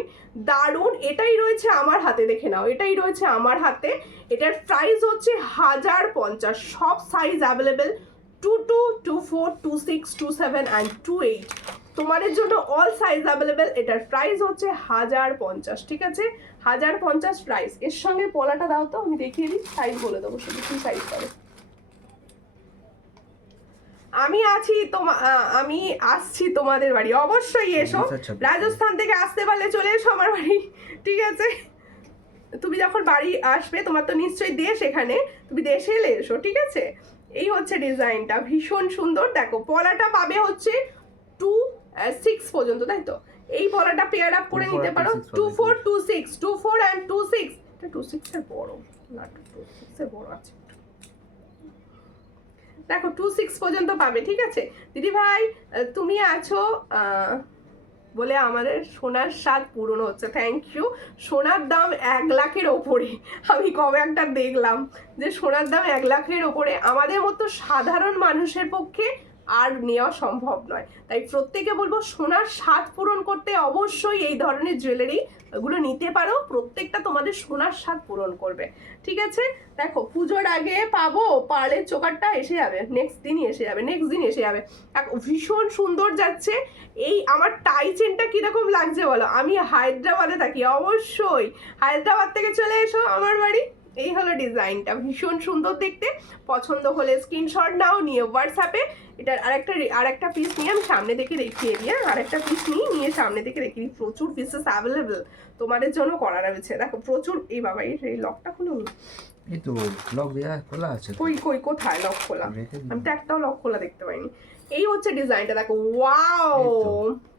দারুণ। এটাই রয়েছে আমার হাতে, দেখে নাও এটাই রয়েছে আমার হাতে। এটার প্রাইস হচ্ছে 1050, সব সাইজ অ্যাভেলেবেল, 22, 24, 26, 27 অ্যান্ড 28, তোমাদের জন্য অল সাইজ অ্যাভেলেবেল। এটার প্রাইস হচ্ছে 1050, ঠিক আছে? 1050 প্রাইস। এর সঙ্গে পলাটা দাও তো, আমি দেখিয়ে দিই, সাইজ বলে দেবো শুধু কি সাইজ পাবে। আমি আসছি তোমাদের বাড়ি, অবশ্যই এসো। রাজস্থান থেকে আসতে পারলে চলে এসো আমার বাড়ি, ঠিক আছে? তুমি যখন বাড়ি আসবে, তোমার তো নিশ্চয়ই দেশ এখানে, তুমি দেশে এলে এসো, ঠিক আছে? এই হচ্ছে ডিজাইনটা, ভীষণ সুন্দর। দেখো পলাটা পাবে হচ্ছে 2-6 পর্যন্ত, তাই তো? এই পলাটা পেয়ার আপ করে নিতে পারো, 24, 26, 24 অ্যান্ড 26। এটা 26 এর বড় না, 26 এর বড় আছে, দেখো 26 পর্যন্ত পাবে, ঠিক আছে? দিদি ভাই তুমি আছো বলে আমাদের সোনার স্বাদ পূরণ হচ্ছে, থ্যাংক ইউ। সোনার দাম 1 লাখের ওপরে, আমি কবে একটা দেখলাম যে সোনার দাম 1 লাখের ওপরে, আমাদের মতো সাধারণ মানুষের পক্ষে আর নেওয়া সম্ভব নয়। তাই প্রত্যেকে বলবো সোনার স্বাদ পূরণ করতে অবশ্যই এই ধরনের জুয়েলারি এগুলো নিতে পারো, প্রত্যেকটা তোমাদের সোনার স্বাদ পূরণ করবে, ঠিক আছে? দেখো পুজোর আগে পাবো, পার্লের চোকারটা এসে যাবে নেক্সট দিনই এসে যাবে, নেক্সট দিন এসে যাবে। ভীষণ সুন্দর যাচ্ছে। এই আমার টাই চেনটা কিরকম লাগছে বলো? আমি হায়দ্রাবাদে থাকি, অবশ্যই হায়দ্রাবাদ থেকে চলে এসো আমার বাড়ি। এই হলো ডিজাইনটা, ভীষণ সুন্দর দেখতে। পছন্দ হলে স্ক্রিনশট নাও, নিয়ে হোয়াটসঅ্যাপে এটার আরেকটা পিস নিয়ে আমি সামনে থেকে দেখিয়ে দিই। আরেকটা পিস নিয়ে সামনে থেকে রেখে দিই। প্রচুর পিসেস অ্যাভেলেবেল তোমাদের জন্য করা রয়েছে। দেখো প্রচুর, এই বাবা এই লকটা খুলুন, এই তো লক দেয়া খোলা আছে। কই কোথায় লক খোলা? আমি তো একটাও লক খোলা দেখতে পাইনি। এই হচ্ছে ডিজাইনটা, দেখো ওয়াও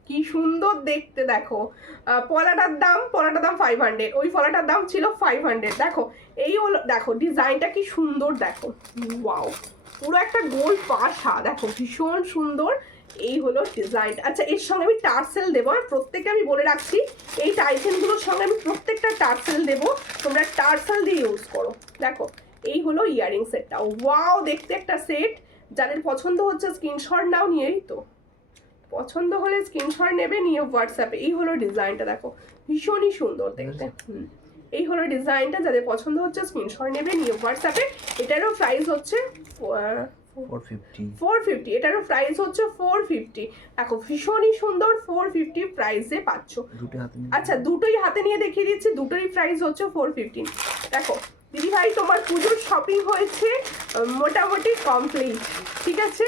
কি সুন্দর দেখতে। দেখো পলাটার দাম 500, ওই পলাটার দাম ছিল 500। দেখো এই হলো, দেখো ডিজাইনটা কি সুন্দর, দেখো ওয়াও, পুরো একটা গোল পাশা, দেখো ভীষণ সুন্দর। এই হলো ডিজাইনটা। আচ্ছা এর সঙ্গে আমি টার্সেল দেবো, আর প্রত্যেককে আমি বলে রাখছি এই টাইসেনগুলোর সঙ্গে আমি প্রত্যেকটা টার্সেল দেবো, তোমরা টার্সেল দিয়ে ইউজ করো। দেখো এই হলো ইয়ারিং সেটটা, ওয়াও দেখতে একটা সেট। যাদের পছন্দ হচ্ছে স্ক্রিনশট নাও, নিয়েই তো পছন্দ হলে স্ক্রিনশট নেবে, নিয়ে হোয়াটসঅ্যাপে। এই হলো ডিজাইনটা, দেখো ভীষণই সুন্দর দেখতে। এই হলো ডিজাইনটা, যাদের পছন্দ হচ্ছে স্ক্রিনশট নেবে, নিয়ে হোয়াটসঅ্যাপে। এটারও প্রাইস হচ্ছে 450, এটারও প্রাইস হচ্ছে 450। দেখো ভীষণই সুন্দর, 450 প্রাইসে পাচ্ছ। আচ্ছা দুটোই হাতে নিয়ে দেখিয়ে দিচ্ছি, দুটোই প্রাইস হচ্ছে 450। দেখো দিদি ভাই তোমার পুজোর শপিং হয়েছে মোটামুটি কমপ্লিট, ঠিক আছে।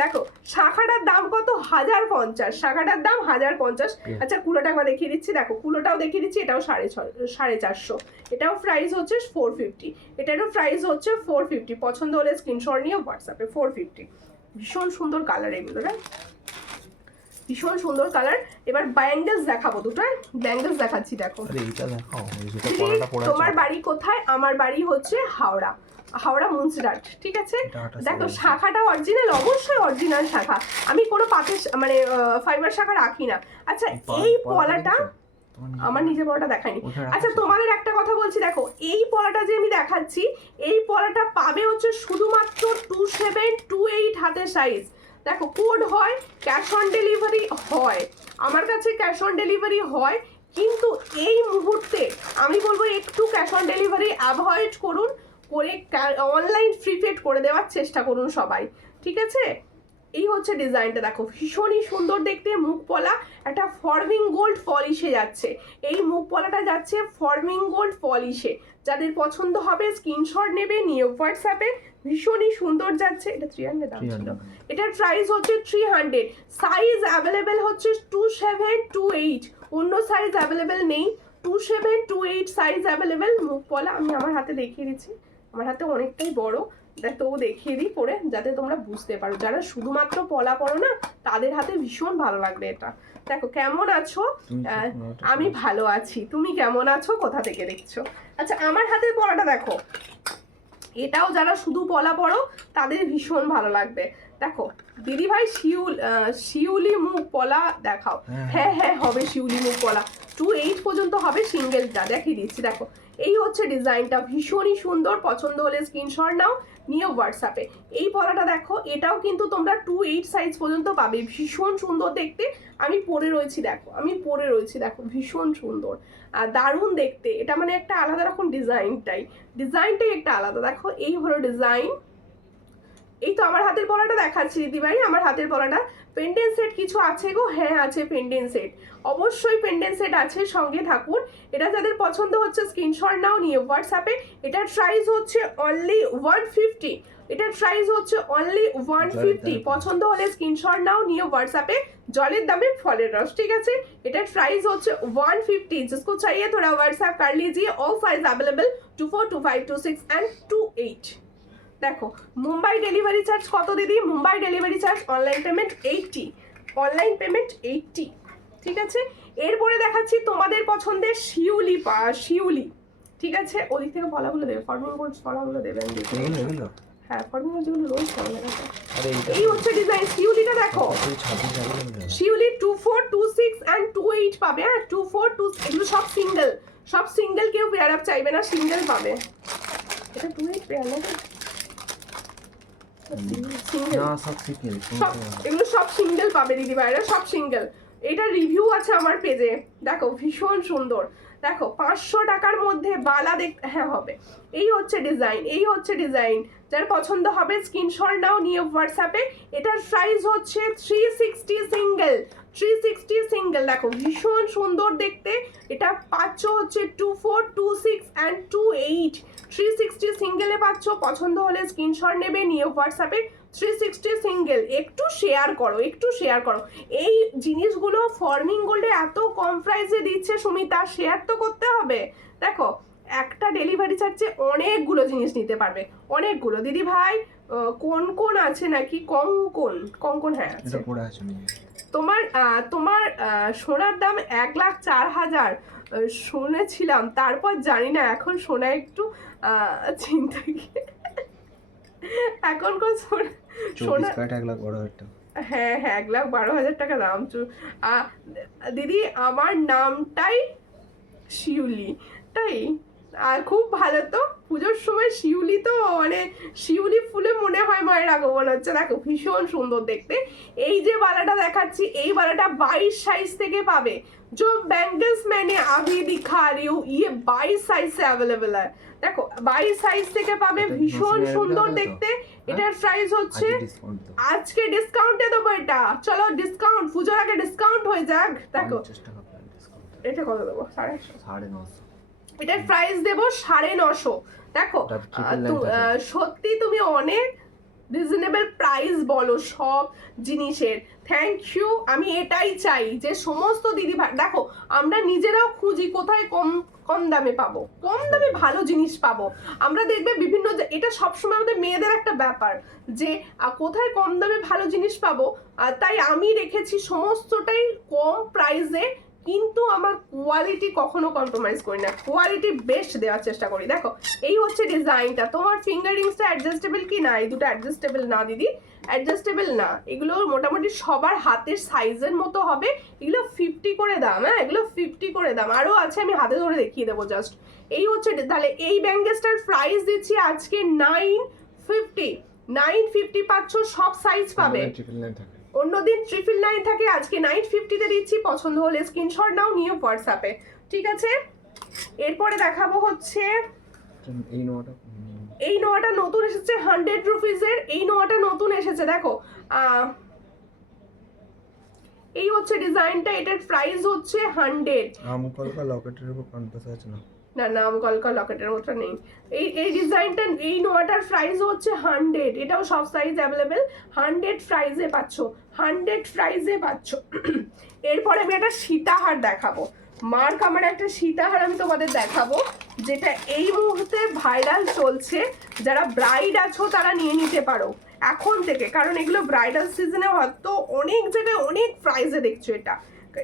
দেখো শাখাটার দাম কত, 1050, শাখাটার দাম 1050। আচ্ছা কুলোটা একবার দেখিয়ে দিচ্ছি, দেখো কুলোটাও দেখিয়ে দিচ্ছি, এটাও 450, এটাও প্রাইস হচ্ছে 450, এটারও প্রাইস হচ্ছে 450। পছন্দ হলে স্ক্রিনশট নিয়ে হোয়াটসঅ্যাপে 450। ভীষণ সুন্দর কালার এগুলো, না ভীষণ সুন্দর কালার। এবার ব্যাঙ্গেলস দেখাবো, দুটো ব্যাঙ্গেলস দেখাচ্ছি। দেখো তোমার বাড়ি কোথায়? আমার বাড়ি হচ্ছে হাওড়া, হাওড়া মুন্সিরহাট, ঠিক আছে। দেখো শাখাটা অরিজিনাল, অবশ্যই অরিজিনাল শাখা, আমি কোনো পাতের মানে ফাইবার শাখা রাখি না। আচ্ছা এই পলাটা আমার নিজের পলাটা দেখাইনি। আচ্ছা তোমাদের একটা কথা বলছি, দেখো এই পলাটা যে আমি দেখাচ্ছি, এই পলাটা পাবে হচ্ছে শুধুমাত্র 2728 হাতের সাইজ। দেখো কোড হয়, ক্যাশ অন ডেলিভারি হয়, আমার কাছে ক্যাশ অন ডেলিভারি হয়, কিন্তু এই মুহূর্তে আমি বলবো একটু ক্যাশ অন ডেলিভারি অ্যাভয়েড করুন, করে অনলাইন প্রিপেড করে দেওয়ার চেষ্টা করুন সবাই, ঠিক আছে। এই হচ্ছে ডিজাইনটা, দেখো ভীষণই সুন্দর দেখতে। মুখ পলা একটা ফর্মিং গোল্ড পলিশে যাচ্ছে, এই মুখ পলাটা যাচ্ছে ফর্মিং গোল্ড পলিশে। যাদের পছন্দ হবে স্ক্রিনশট নেবে, নিয়ে হোয়াটসঅ্যাপে। ভীষণই সুন্দর যাচ্ছে, এটা 300 দাম ছিল, এটার প্রাইস হচ্ছে 300। সাইজ অ্যাভেলেবেল হচ্ছে 2728, অন্য সাইজ অ্যাভেলেবেল নেই, 2728 সাইজ অ্যাভেলেবেল। মুখ পলা আমি আমার হাতে দেখিয়ে দিচ্ছি, আমার হাতে অনেকটাই বড়, তো দেখিয়ে দিই পরে, যাতে তোমরা বুঝতে পারো। যারা শুধুমাত্র পলা পড়ো না, তাদের হাতে ভীষণ ভালো লাগবে এটা। দেখো কেমন আছো? আমি ভালো আছি, তুমি কেমন আছো, কোথা থেকে দেখছো? আচ্ছা আমার হাতের পলাটা দেখো, এটাও যারা শুধু পলা পড়ো তাদের ভীষণ ভালো লাগবে। দেখো দিদি ভাই শিউলি মুখ পলা দেখাও। হ্যাঁ হ্যাঁ হবে শিউলি মুখ পলা, 28 পর্যন্ত হবে সিঙ্গেলটা, দেখিয়ে দিচ্ছি। দেখো এই হচ্ছে ডিজাইনটা, ভীষণই সুন্দর। পছন্দ হলে স্ক্রিনশট নাও, নিয়ে হোয়াটসঅ্যাপে। এই পলাটা দেখো, এটাও কিন্তু তোমরা 28 সাইজ পর্যন্ত পাবে, ভীষণ সুন্দর দেখতে। আমি পরে রয়েছি, দেখো আমি পরে রয়েছি, দেখো ভীষণ সুন্দর আর দারুণ দেখতে। এটা মানে একটা আলাদা রকম ডিজাইনটাই একটা আলাদা। দেখো এই হলো ডিজাইন। এই তো আমার হাতের পলাটা দেখাচ্ছি দিদিভাই, আমার হাতের পলাটা। পেন্ডেন্ট সেট কিছু আছে গো? হ্যাঁ আছে পেন্ডেন্ট সেট, অবশ্যই পেন্ডেন্ট সেট আছে, সঙ্গে থাকুন। এটা যাদের পছন্দ হচ্ছে স্ক্রিনশট নাও, নিয়ে হোয়াটসঅ্যাপে। এটার প্রাইস হচ্ছে অনলি 150, এটার প্রাইস হচ্ছে অনলি 150। পছন্দ হলে স্ক্রিনশট নাও, নিয়ে হোয়াটসঅ্যাপে। জলের দামে ফলের রস, ঠিক আছে। এটার প্রাইস হচ্ছে 150। जिसको चाहिए थोड़ा व्हाट्सएप कर लीजिए। All size available 24, 25, 26 and 28। দেখো মুম্বাই ডেলিভারি চার্জ কত দিদি? Mumbai delivery charge online payment 80, online payment 80, ঠিক আছে। এরপরে দেখাচ্ছি তোমাদের পছন্দের শিউলি, ঠিক আছে। ওদিক থেকে পলাগুলো দেবে, ফর্মিং গোল্ড পলাগুলো দেবেন, হ্যাঁ ফর্মিং গোল্ড যেগুলো রোজ পলা লাগে। এই হচ্ছে ডিজাইন শিউলিটা, দেখো শিউলি 24, 26 এন্ড 28 পাবে। হ্যাঁ 24, 2 এগুলো সব সিঙ্গেল, কেউ পেয়ার আপ চাইবে না, সিঙ্গেল পাবে। এটা 28 পেয়ার না, এগুলো সব সিঙ্গেল পাবে দিদি ভাইরা, সব সিঙ্গেল। এটা রিভিউ আছে আমার পেজে, দেখো ভীষণ সুন্দর। দেখো 500 টাকার মধ্যে বালা দেখতে, হ্যাঁ হবে। এই হচ্ছে ডিজাইন, যার পছন্দ হবে স্ক্রিনশট নাও, নিয়ে হোয়াটসঅ্যাপে। এটার প্রাইস হচ্ছে 360 সিঙ্গেল। দেখো ভীষণ সুন্দর দেখতে। এটা পাচ্ছ হচ্ছে 24, 26 এন্ড 28, 360 সিঙ্গেলে পাচ্ছ। পছন্দ হলে স্ক্রিনশট নেবে, নিয়ে হোয়াটসঅ্যাপে। 360 সিঙ্গেল। একটু শেয়ার করো। এই জিনিসগুলো ফর্মিং গোল্ডে এত কম প্রাইসে দিচ্ছে সুমিতা, শেয়ার তো করতে হবে। দেখো একটা ডেলিভারি চার্জে অনেকগুলো জিনিস নিতে পারবে, অনেকগুলো। দিদি ভাই কোন আছে নাকি? কঙ্কন হ্যাঁ আছে। তোমার সোনার দাম 1,04,000 শুনেছিলাম, তারপর জানি না, এখন সোনা একটু চিন্তা এখন কোন সোনা 1,12,000 হ্যাঁ 1,12,000 টাকা দাম। দিদি আমার নামটাই শিউলি, তাই আর খুব ভালো তো, পুজোর সময় শিউলি তো মানে শিউলি ফুলে মনে হয় মায়ের আগমন হচ্ছে। দেখো ভীষণ সুন্দর দেখতে। এই যে বালাটা দেখাচ্ছি, এই বালাটা 22 সাইজ থেকে পাবে। जो बैंगल्स मैंने अभी दिखा रही हूँ ये 22 সাইজ से अवेलेबल है। দেখো 22 সাইজ থেকে পাবে, ভীষণ সুন্দর দেখতে। এটার প্রাইস হচ্ছে আজকে ডিসকাউন্টে দেবো এটা। চলো ডিসকাউন্ট, পুজোর আগে ডিসকাউন্ট হয়ে যাক। দেখো এটা কত দেবো? 950। এটার প্রাইস দেবো 950। দেখো সত্যি তুমি অনেক রিজনেবল প্রাইস বলো সব জিনিসের। Thank you. আমি এটাই চাই যে সমস্ত দিদি ভাই, দেখো আমরা নিজেরাও খুঁজি কোথায় কম কম দামে পাবো, কম দামে ভালো জিনিস পাবো। আমরা দেখবে বিভিন্ন, এটা সবসময় আমাদের মেয়েদের একটা ব্যাপার যে কোথায় কম দামে ভালো জিনিস পাবো। তাই আমি রেখেছি সমস্তটাই কম প্রাইসে, কিন্তু আমার কোয়ালিটি কখনো কম্প্রোমাইজ করি না, কোয়ালিটি বেস্ট দেওয়ার চেষ্টা করি। দেখো এই হচ্ছে ডিজাইনটা। তোমার ফিঙ্গার রিংসটা অ্যাডজাস্টেবল কি না? এই দুটো অ্যাডজাস্টেবল না দিদি, অ্যাডজাস্টেবল না। এগুলো মোটামুটি সবার হাতের সাইজের মতো হবে। এগুলো 50 করে দাম। হ্যাঁ এগুলো 50 করে দাম। আরও আছে, আমি হাতে ধরে দেখিয়ে দেবো জাস্ট। এই হচ্ছে তাহলে এই ব্যাঙ্গেসটার প্রাইস দিচ্ছি আজকে 950। 950 পাচ্ছ, সব সাইজ পাবে। অন্যদিন 999 থাকে, আজকে 950-তে দিচ্ছি। পছন্দ হলে স্ক্রিনশট নাও, নিয়ে হোয়াটসঅ্যাপে। ঠিক আছে, এরপরে দেখাবো হচ্ছে এই নোয়াটা নতুন এসেছে 100 রুপিজের। এই নোয়াটা নতুন এসেছে। দেখো এই হচ্ছে ডিজাইনটা। এটার প্রাইস হচ্ছে 100। আমকলকা লকেটের উপর কনপাস আছে না? না নাম কলকা লকেটের মতো নেই। এই ডিজাইনটা, এই নোয়াটার প্রাইস হচ্ছে 100। এটাও সব সাইজ অ্যাভেলেবেল। 100 প্রাইসে পাচ্ছ, 100 প্রাইসে পাচ্ছ। এরপরে আমি একটা সীতাহার দেখাবো। মার্ক আমার একটা সীতাহার আমি তোমাদের দেখাবো, যেটা এই মুহূর্তে ভাইরাল চলছে। যারা ব্রাইড আছো তারা নিয়ে নিতে পারো এখন থেকে, কারণ এগুলো ব্রাইডাল সিজনে হয়তো অনেক জায়গায় অনেক প্রাইসে দেখছো। এটা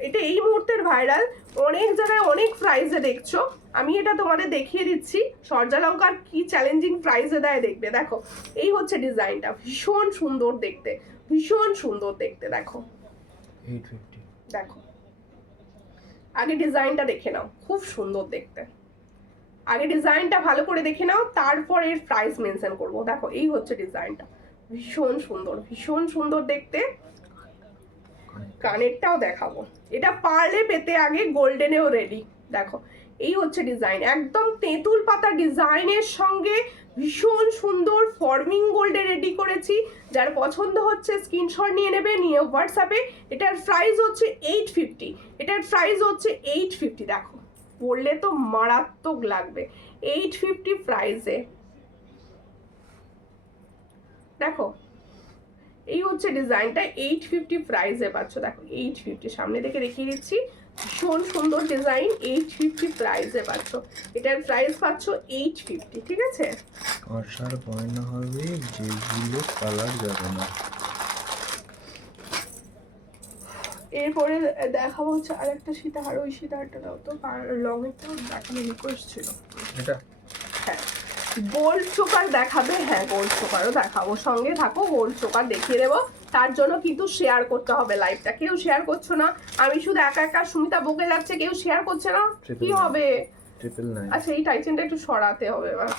এটা এই মুহূর্তের ভাইরাল, অনেক জায়গায় অনেক প্রাইসে দেখছো। আমি এটা তোমাদের দেখিয়ে দিচ্ছি সূর্যালঙ্কার কি চ্যালেঞ্জিং প্রাইসে দেয় দেখবে। দেখো এই হচ্ছে ডিজাইনটা, ভীষণ সুন্দর দেখতে, ভীষণ সুন্দর দেখতে। দেখো 850। দেখো আগে ডিজাইনটা দেখে নাও, খুব সুন্দর দেখতে। আগে ডিজাইনটা ভালো করে দেখে নাও, তারপর এর প্রাইস মেনশন করব। দেখো এই হচ্ছে ডিজাইনটা, ভীষণ সুন্দর, ভীষণ সুন্দর দেখতে। কানেরটাও দেখাবো, এটা পারলে পেতে আগে গোল্ডেনেও রেডি। দেখো এই হচ্ছে ডিজাইন, একদম তেঁতুল পাতা ডিজাইনের সঙ্গে ভীষণ সুন্দর ফর্মিং গোল্ডে রেডি করেছি। যার পছন্দ হচ্ছে স্ক্রিনশট নিয়ে নেবে, নিয়ে হোয়াটসঅ্যাপে। এটার প্রাইস হচ্ছে 850। এটার প্রাইস হচ্ছে 850। দেখো পরলে তো মারাত্মক লাগবে। 850 প্রাইসে। দেখো এই হচ্ছে ডিজাইনটা, 850 প্রাইসে পাচ্ছ। দেখো 850, সামনে থেকে দেখিয়ে দিচ্ছি, ভীষণ সুন্দর ডিজাইন। 850 প্রাইসে পাচ্ছ। এটার প্রাইস পাচ্ছ 850। ঠিক আছে, আশার গয়না হবে যেগুলো কালার যাবে না। এরপরে দেখাবো হচ্ছে আরেকটা সীতাহার। ওই সীতাহারটা দাও তো, লং এরটা দেখানো রিকোয়েস্ট ছিল। এটা হ্যাঁ গোল্ড চোকার দেখাবে। হ্যাঁ গোল্ড চোকারও দেখাবো, সঙ্গে থাকো, গোল্ড চোকার দেখিয়ে দেবো। তার জন্য কিন্তু শেয়ার করতে হবে লাইভটা। কেউ শেয়ার করছো না, আমি শুধু একা একা সুমিতা বকে যাচ্ছে, কেউ শেয়ার করছে না, কি হবে? 999। আচ্ছা এই টাইচেনটা একটু সরাতে হবে এবার,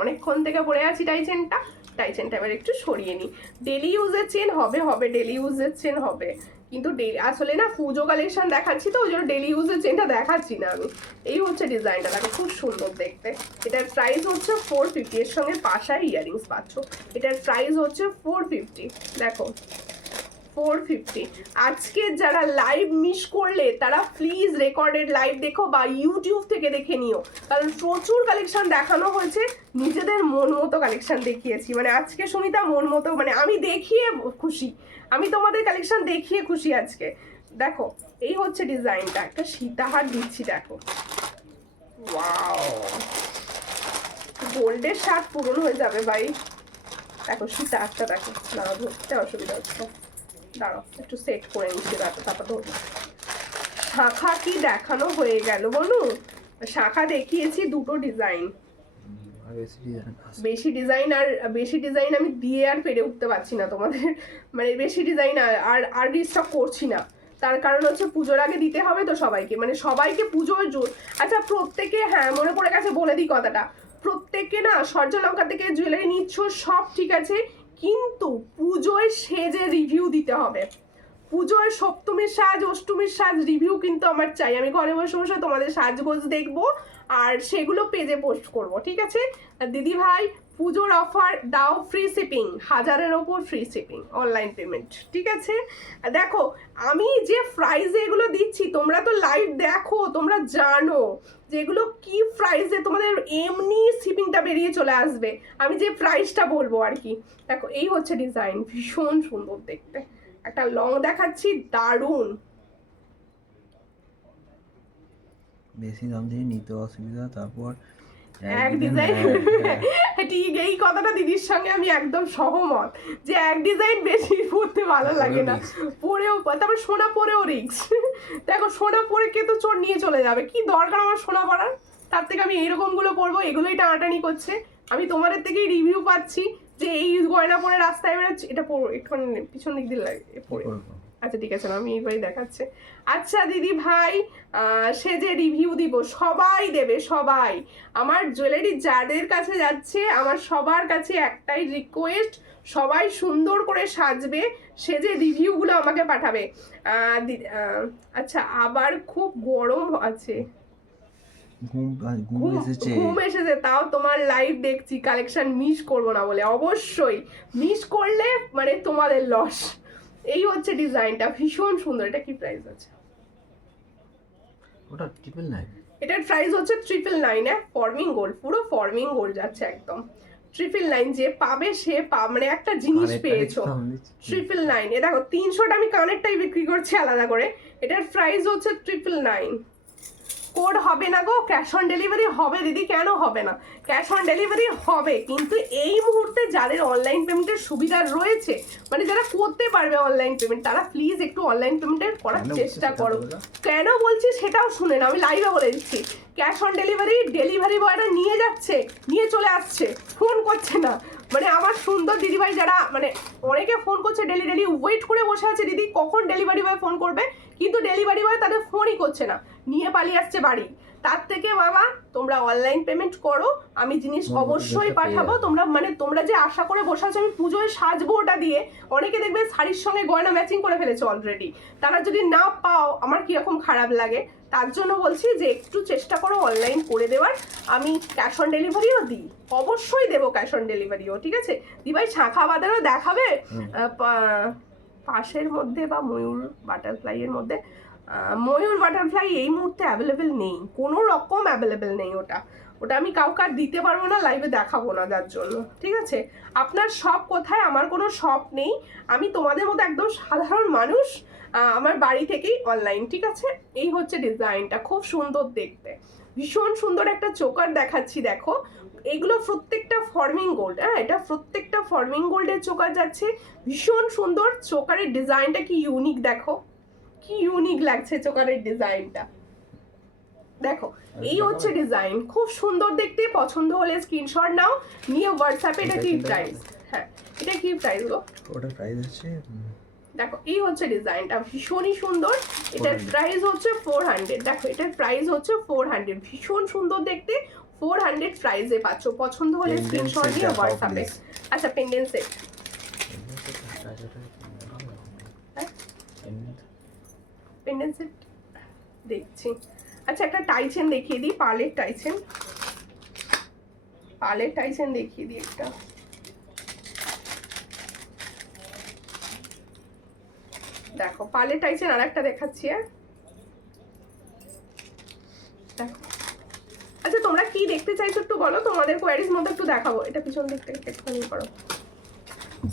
অনেকক্ষণ থেকে পড়ে আছি টাইচেনটা। টাইচেনটা এবার একটু সরিয়ে নিই। ডেলি ইউজের চেন হবে, হবে ডেলি ইউজের চেন হবে, কিন্তু আসলে না পুজো কালেকশন দেখাচ্ছি তো, ওই জন্য ডেলি ইউজের চেনটা দেখাচ্ছি না আমি। এই হচ্ছে ডিজাইনটা, দেখো খুব সুন্দর দেখতে। এটার প্রাইস হচ্ছে 450। এর সঙ্গে পাশায় ইয়ারিংস পাচ্ছ। এটার প্রাইস হচ্ছে 450। দেখো 450। আজকে যারা লাইভ মিস করলে তারা প্লিজ রেকর্ডেড লাইভ দেখো বা ইউটিউব থেকে দেখে নিও, কারণ প্রচুর কালেকশন দেখানো হয়েছে। নিজেদের মন মতো কালেকশন দেখিয়েছি, মানে আজকে সুমিতা মন মতো, মানে আমি দেখিয়ে খুশি, আমি তোমাদের কালেকশন দেখিয়ে খুশি আজকে। দেখো এই হচ্ছে ডিজাইনটা, একটা সীতাহার দিচ্ছি। দেখো ওয়াও, গোল্ডের শার্ট পূরণ হয়ে যাবে ভাই। দেখো সীতাহারটা দেখো, দাঁড়া ধরতে অসুবিধা হচ্ছে, দাঁড়াও একটু সেট করে নিচ্ছি, তারপর ধরবো। শাখা কি দেখানো হয়ে গেল বলু, শাখা দেখিয়েছি দুটো ডিজাইন, বেশি ডিজাইন আমি দিয়ে আর পেরে উঠতে পারছি না তোমাদের, মানে বেশি ডিজাইন আর রিস্টক করছি না। তার কারণ হচ্ছে পুজোর আগে দিতে হবে তো সবাইকে, মানে সবাইকে পুজোর আচ্ছা প্রত্যেকে, হ্যাঁ মনে পড়ে গেছে বলে দিই কথাটা, প্রত্যেককে না সূর্যলঙ্কা থেকে জুয়েলারি নিচ্ছ সব ঠিক আছে, কিন্তু পুজোয় সেজে রিভিউ দিতে হবে। পুজোয় সপ্তমীর সাজ অষ্টমীর সাজ রিভিউ কিন্তু আমার চাই। আমি ঘরে বসে বসে তোমাদের সাজগোজ দেখবো আর সেগুলো পেজে পোস্ট করব, ঠিক আছে? দিদি ভাই পুজোর অফার দাও, ফ্রি শিপিং, 1000-এর ওপর ফ্রি শিপিং, অনলাইন পেমেন্ট, ঠিক আছে? দেখো আমি যে প্রাইসে এগুলো দিচ্ছি তোমরা তো লাইভ দেখো, তোমরা জানো যেগুলো কি প্রাইসে তোমাদের এমনি শিপিংটা বেরিয়ে চলে আসবে, আমি যে প্রাইসটা বলবো আর কি। দেখো এই হচ্ছে ডিজাইন, ভীষণ সুন্দর দেখতে, একটা লং দেখাচ্ছি, দারুণ। বেশি দাম দিয়ে নিতে অসুবিধা, তারপর এক ডিজাইন, ঠিক এই কথাটা দিদির সঙ্গে আমি একদম সহমত যে এক ডিজাইন বেশি পরতে ভালো লাগে না, পরেও তারপর সোনা পরেও রিস্ক। দেখো সোনা পরে কে তো চোর নিয়ে চলে যাবে, কি দরকার আমার সোনা পরার, তার থেকে আমি এইরকমগুলো পরবো, এগুলোই টানাটানি করছে। আমি তোমাদের থেকেই রিভিউ পাচ্ছি যে এই গয়না পরে রাস্তায় বেরোচ্ছে, এটা পরো একটুখানি পিছন দিক দিয়ে লাগে পরে। আচ্ছা ঠিক আছে, আমি এইবারই দেখাচ্ছি। আচ্ছা দিদি ভাই সে যে রিভিউ দিব, সবাই দেবে, সবাই আমার জুয়েলারি যাদের কাছে যাচ্ছে আমার সবার কাছে একটাই রিকোয়েস্ট, সবাই সুন্দর করে সাজবে, সে যে রিভিউগুলো আমাকে পাঠাবে। আচ্ছা আবার খুব গরম আছে, ঘুম এসেছে, তাও তোমার লাইভ দেখছি, কালেকশন মিস করবো না বলে, অবশ্যই মিস করলে মানে তোমাদের লস। এই হচ্ছে ডিজাইনটা, ভীষণ সুন্দর। এটা কি প্রাইস আছে? ওটা 999। এটার প্রাইস হচ্ছে 999, ফর্মিং গোল্ড, পুরো ফর্মিং গোল্ড যাচ্ছে একদম। 999 যে পাবে সে মানে একটা জিনিস পেয়েছো। 999 এ দেখো 300টা আমি কানেরটাই বিক্রি করছি আলাদা করে, এটার প্রাইস হচ্ছে 999। কোড হবে না গো, ক্যাশ অন ডেলিভারি হবে দিদি, কেন হবে না? ক্যাশ অন ডেলিভারি হবে, কিন্তু এই মুহূর্তে যাদের অনলাইন পেমেন্টের সুবিধা রয়েছে, মানে যারা করতে পারবে অনলাইন পেমেন্ট, তারা প্লিজ একটু অনলাইন পেমেন্টের করার চেষ্টা করো। কেন বলছি সেটাও শুনে না, আমি লাইভে বলে দিচ্ছি। ক্যাশ অন ডেলিভারি, ডেলিভারি বয়রা নিয়ে যাচ্ছে, নিয়ে চলে আসছে, ফোন করছে না। মানে আমার সুন্দর দিদিভাই যারা, মানে অনেকে ফোন করছে ডেলি ওয়েট করে বসে আছে দিদি কখন ডেলিভারি বয় ফোন করবে, কিন্তু ডেলিভারি বয় তাদের ফোনই করছে না, নিয়ে পালিয়ে আসছে বাড়ি। তার থেকে বাবা তোমরা অনলাইন পেমেন্ট করো, আমি জিনিস অবশ্যই পাঠাবো। তোমরা মানে তোমরা যে আশা করে বসে আছো আমি পুজোয় সাজবো ওটা দিয়ে, অনেকে দেখবে শাড়ির সঙ্গে গয়না ম্যাচিং করে ফেলেছে অলরেডি, তারা যদি না পাও আমার কিরকম খারাপ লাগে। তার জন্য বলছি যে একটু চেষ্টা করো অনলাইন করে দেওয়ার, আমি ক্যাশ অন ডেলিভারিও দিই, অবশ্যই দেবো ক্যাশ অন ডেলিভারিও, ঠিক আছে? দিভাই শাঁখা বাঁধারও দেখাবে পাশের মধ্যে বা ময়ূর বাটারফ্লাই এর মধ্যে। ময়ূর বাটারফ্লাই এই মুহূর্তে অ্যাভেলেবেল নেই, কোনো রকম অ্যাভেলেবেল নেই, ওটা আমি কাউকে আর দিতে পারবো না, লাইভে দেখাবো না, যার জন্য, ঠিক আছে? আপনার শপ কোথায়? আমার কোনো শপ নেই, আমি তোমাদের মতো একদম সাধারণ মানুষ, আমার বাড়ি থেকেই অনলাইন, ঠিক আছে? এই হচ্ছে ডিজাইনটা, খুব সুন্দর দেখতে, ভীষণ সুন্দর একটা চোকার দেখাচ্ছি। দেখো এগুলো প্রত্যেকটা ফর্মিং গোল্ড, হ্যাঁ এটা প্রত্যেকটা ফর্মিং গোল্ডের চোকার যাচ্ছে, ভীষণ সুন্দর। চোকারের ডিজাইনটা কি ইউনিক, দেখো কি ইউনিক লাগছে চোকারের ডিজাইনটা, দেখো এই হচ্ছে ডিজাইন, খুব সুন্দর দেখতে। পছন্দ হলে স্ক্রিনশট নাও, নিয়ে হোয়াটসঅ্যাপে। এটা কি প্রাইস? হ্যাঁ এটা কি প্রাইস গো? ওটা প্রাইস আছে, দেখো এই হচ্ছে ডিজাইনটা, ভীষণই সুন্দর। এটার প্রাইস হচ্ছে 400। দেখো এটার প্রাইস হচ্ছে 400, ভীষণ সুন্দর দেখতে, 400 প্রাইসে পাচ্ছ। পছন্দ হলে স্ক্রিনশট নিয়ে হোয়াটসঅ্যাপে। আচ্ছা পেন্ডেন্ট সেট, পেন্ডেন্ট সেট দেখছি। আচ্ছা একটা টাইচেন দেখিয়ে দিই, পার্লের টাইচেন, দেখিয়ে দিই একটা। দেখো পার্লের টাইচেন আর একটা দেখাচ্ছি। দেখো আচ্ছা তোমরা কি দেখতে চাইছো একটু বলো, তোমাদের কোয়ারিজ মধ্যে একটু দেখাবো। এটা পিছন দিক থেকে একটুখানি করো।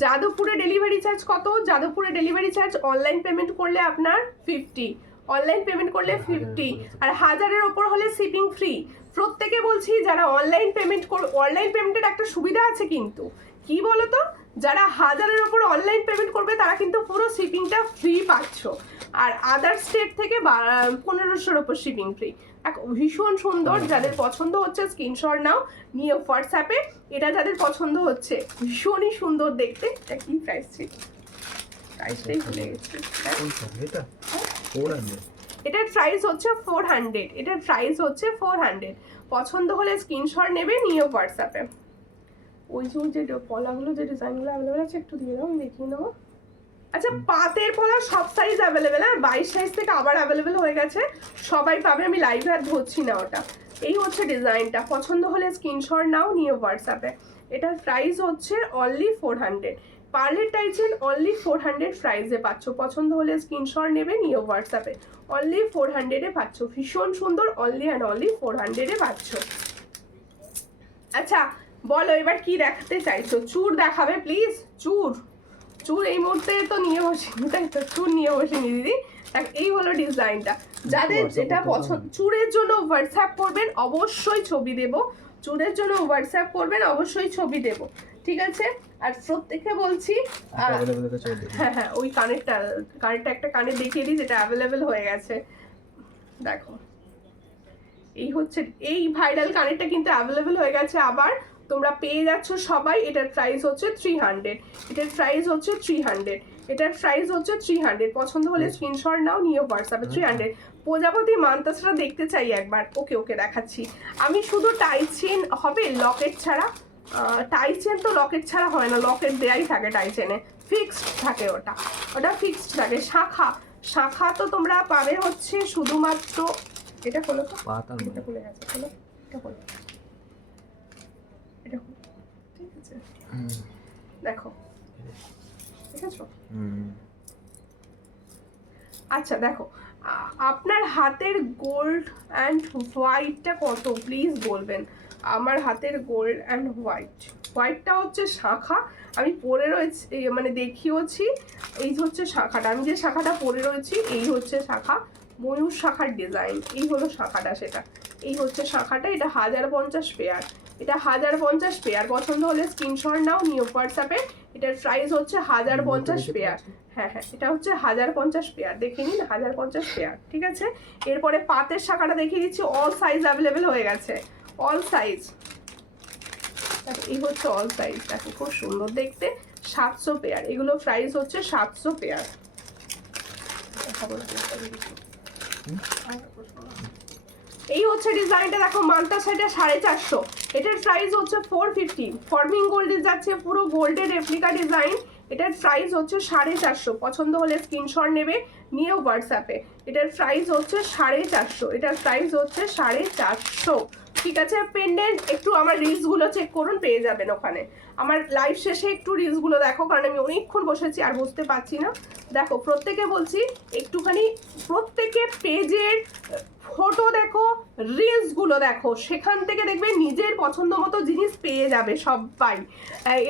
যাদবপুরে ডেলিভারি চার্জ কত? যাদবপুরে ডেলিভারি চার্জ অনলাইন পেমেন্ট করলে আপনার 50, অনলাইন পেমেন্ট করলে 50, আর 1000-এর ওপর হলে শিপিং ফ্রি। প্রত্যেকে বলছি যারা অনলাইন পেমেন্ট অনলাইন পেমেন্টের একটা সুবিধা আছে, কিন্তু কি বলতো, যারা 1000-এর ওপর অনলাইন পেমেন্ট করবে তারা কিন্তু পুরো শিপিংটা ফ্রি পাচ্ছ, আর আদার স্টেট থেকে 1500-এর ওপর শিপিং ফ্রি। ভীষণ সুন্দর, যাদের পছন্দ হচ্ছে স্ক্রিনশট নাও, নিয়ে হোয়াটসঅ্যাপে। এটা যাদের পছন্দ হচ্ছে, ভীষণই সুন্দর দেখতে। এটা কি প্রাইস ছিল? প্রাইসটাই ভুলে গেছি। 400 এটার প্রাইস হচ্ছে 400, এটার প্রাইস হচ্ছে 400। পছন্দ হলে স্ক্রিনশট নেবে, নিয়ে হোয়াটসঅ্যাপে। ওই যে পলাগুলো, যে ডিজাইনগুলো অ্যাভেলেবেল আছে একটু দিয়ে দাও, আমি দেখিয়ে নেবো। আচ্ছা, পাতের পলা সব সাইজ অ্যাভেলেবেল, হ্যাঁ 22 সাইজ থেকে আবার অ্যাভেলেবেল হয়ে গেছে, সবাই পাবে, আমি লাইভে আর ধরছি না ওটা। এই হচ্ছে ডিজাইনটা, পছন্দ হলে স্ক্রিনশট নাও, নিয়ে হোয়াটসঅ্যাপে। এটার প্রাইস হচ্ছে অনলি 400। পার্লের টাইচেন অনলি 400 প্রাইসে পাচ্ছ, পছন্দ হলে স্ক্রিনশট নেবে, নিয়ে হোয়াটসঅ্যাপে। অনলি 400-এ পাচ্ছ, ভীষণ সুন্দর, অনলি অ্যান্ড অনলি 400-এ পাচ্ছ। আচ্ছা বলো এবার কি দেখাতে চাইছো? চুর দেখাবে প্লিজ? চুর এই মুহূর্তে তো নিয়ে বসিনি, তাই তো? চুর নিয়ে বসিনি দিদি। এই হলো ডিজাইনটা, যাদের যেটা পছন্দ। চুরের জন্য হোয়াটসঅ্যাপ করবেন, অবশ্যই ছবি দেব। চুরের জন্য হোয়াটসঅ্যাপ করবেন, অবশ্যই ছবি দেব, ঠিক আছে? আর প্রত্যেকে বলছি, হ্যাঁ হ্যাঁ ওই কানেরটা একটা কানের দেখিয়ে দিই, যেটা অ্যাভেলেবেল হয়ে গেছে। দেখো এই হচ্ছে, এই ভাইরাল কানেরটা কিন্তু অ্যাভেলেবেল হয়ে গেছে, আবার তোমরা পেয়ে যাচ্ছ সবাই। এটার প্রাইস হচ্ছে 300, এটার প্রাইস হচ্ছে 300, এটার প্রাইস হচ্ছে 300। পছন্দ হলে স্ক্রিনশট নাও, নিয়ে হোয়াটসঅ্যাপে। 300। প্রজাপতি মানতাসরা দেখতে চাই একবার। ওকে দেখাচ্ছি। আমি শুধু টাই চেন হবে, লকেট ছাড়া। টাই চেন তো লকেট ছাড়া হয় না, লকেট দেয়াই থাকে টাই চেনে, ফিক্সড থাকে, ওটা ফিক্সড থাকে। শাখা তো তোমরা পাবে হচ্ছে শুধুমাত্র, এটা খোলো তো, এটা খুলে গেছে, খোলো, এটা খোলো, এটা খোলো, ঠিক আছে? দেখো, ঠিক আছে? আচ্ছা দেখো, আপনার হাতের গোল্ড অ্যান্ড হোয়াইটটা কত প্লিজ বলবেন। আমার হাতের গোল্ড অ্যান্ড হোয়াইটটা হচ্ছে শাখা, আমি পরে রয়েছি, মানে দেখিয়েছি। এই হচ্ছে শাখাটা, আমি যে শাখাটা পরে রয়েছি, এই হচ্ছে শাখা, ময়ূর শাখার ডিজাইন। এই হলো শাখাটা, সেটা এই হচ্ছে শাখাটা। এটা 1050 পেয়ার, এটা 1050 পেয়ার। পছন্দ হলে স্ক্রিনশট নাও, নিউ হোয়াটসঅ্যাপে। এটার প্রাইস হচ্ছে 1050 পেয়ার। হ্যাঁ এটা হচ্ছে 1050 পেয়ার, দেখে নিন 1050 পেয়ার, ঠিক আছে? এরপরে পাতের শাখাটা দেখিয়ে দিচ্ছি, অল সাইজ অ্যাভেলেবেল হয়ে গেছে, অল সাইজ। এই হচ্ছে অল সাইজ, দেখো খুব সুন্দর দেখতে, 700 পেয়ার। এগুলো প্রাইস হচ্ছে 700 পেয়ার। এই হচ্ছে ডিজাইনটা, দেখো মান্তা সাইডে 450, এটার প্রাইস হচ্ছে 450। ফর্মিং গোল্ডে যাচ্ছে, পুরো গোল্ডের রেপ্লিকা ডিজাইন। এটার প্রাইস হচ্ছে 450। পছন্দ হলে স্ক্রিনশট নেবে, নিয়ে হোয়াটসঅ্যাপে। এটার প্রাইস হচ্ছে 450, এটার প্রাইস হচ্ছে 450, ঠিক আছে? পেন্ডেন্ট একটু আমার রিলসগুলো চেক করুন, পেয়ে যাবেন ওখানে। আমার লাইভ শেষে একটু রিলসগুলো দেখো, কারণ আমি অনেকক্ষণ বসেছি আর বুঝতে পারছি না। দেখো প্রত্যেকে বলছি একটুখানি, প্রত্যেকে পেজের ফটো দেখো, রিলসগুলো দেখো, সেখান থেকে দেখবে নিজের পছন্দ মতো জিনিস পেয়ে যাবে সবাই।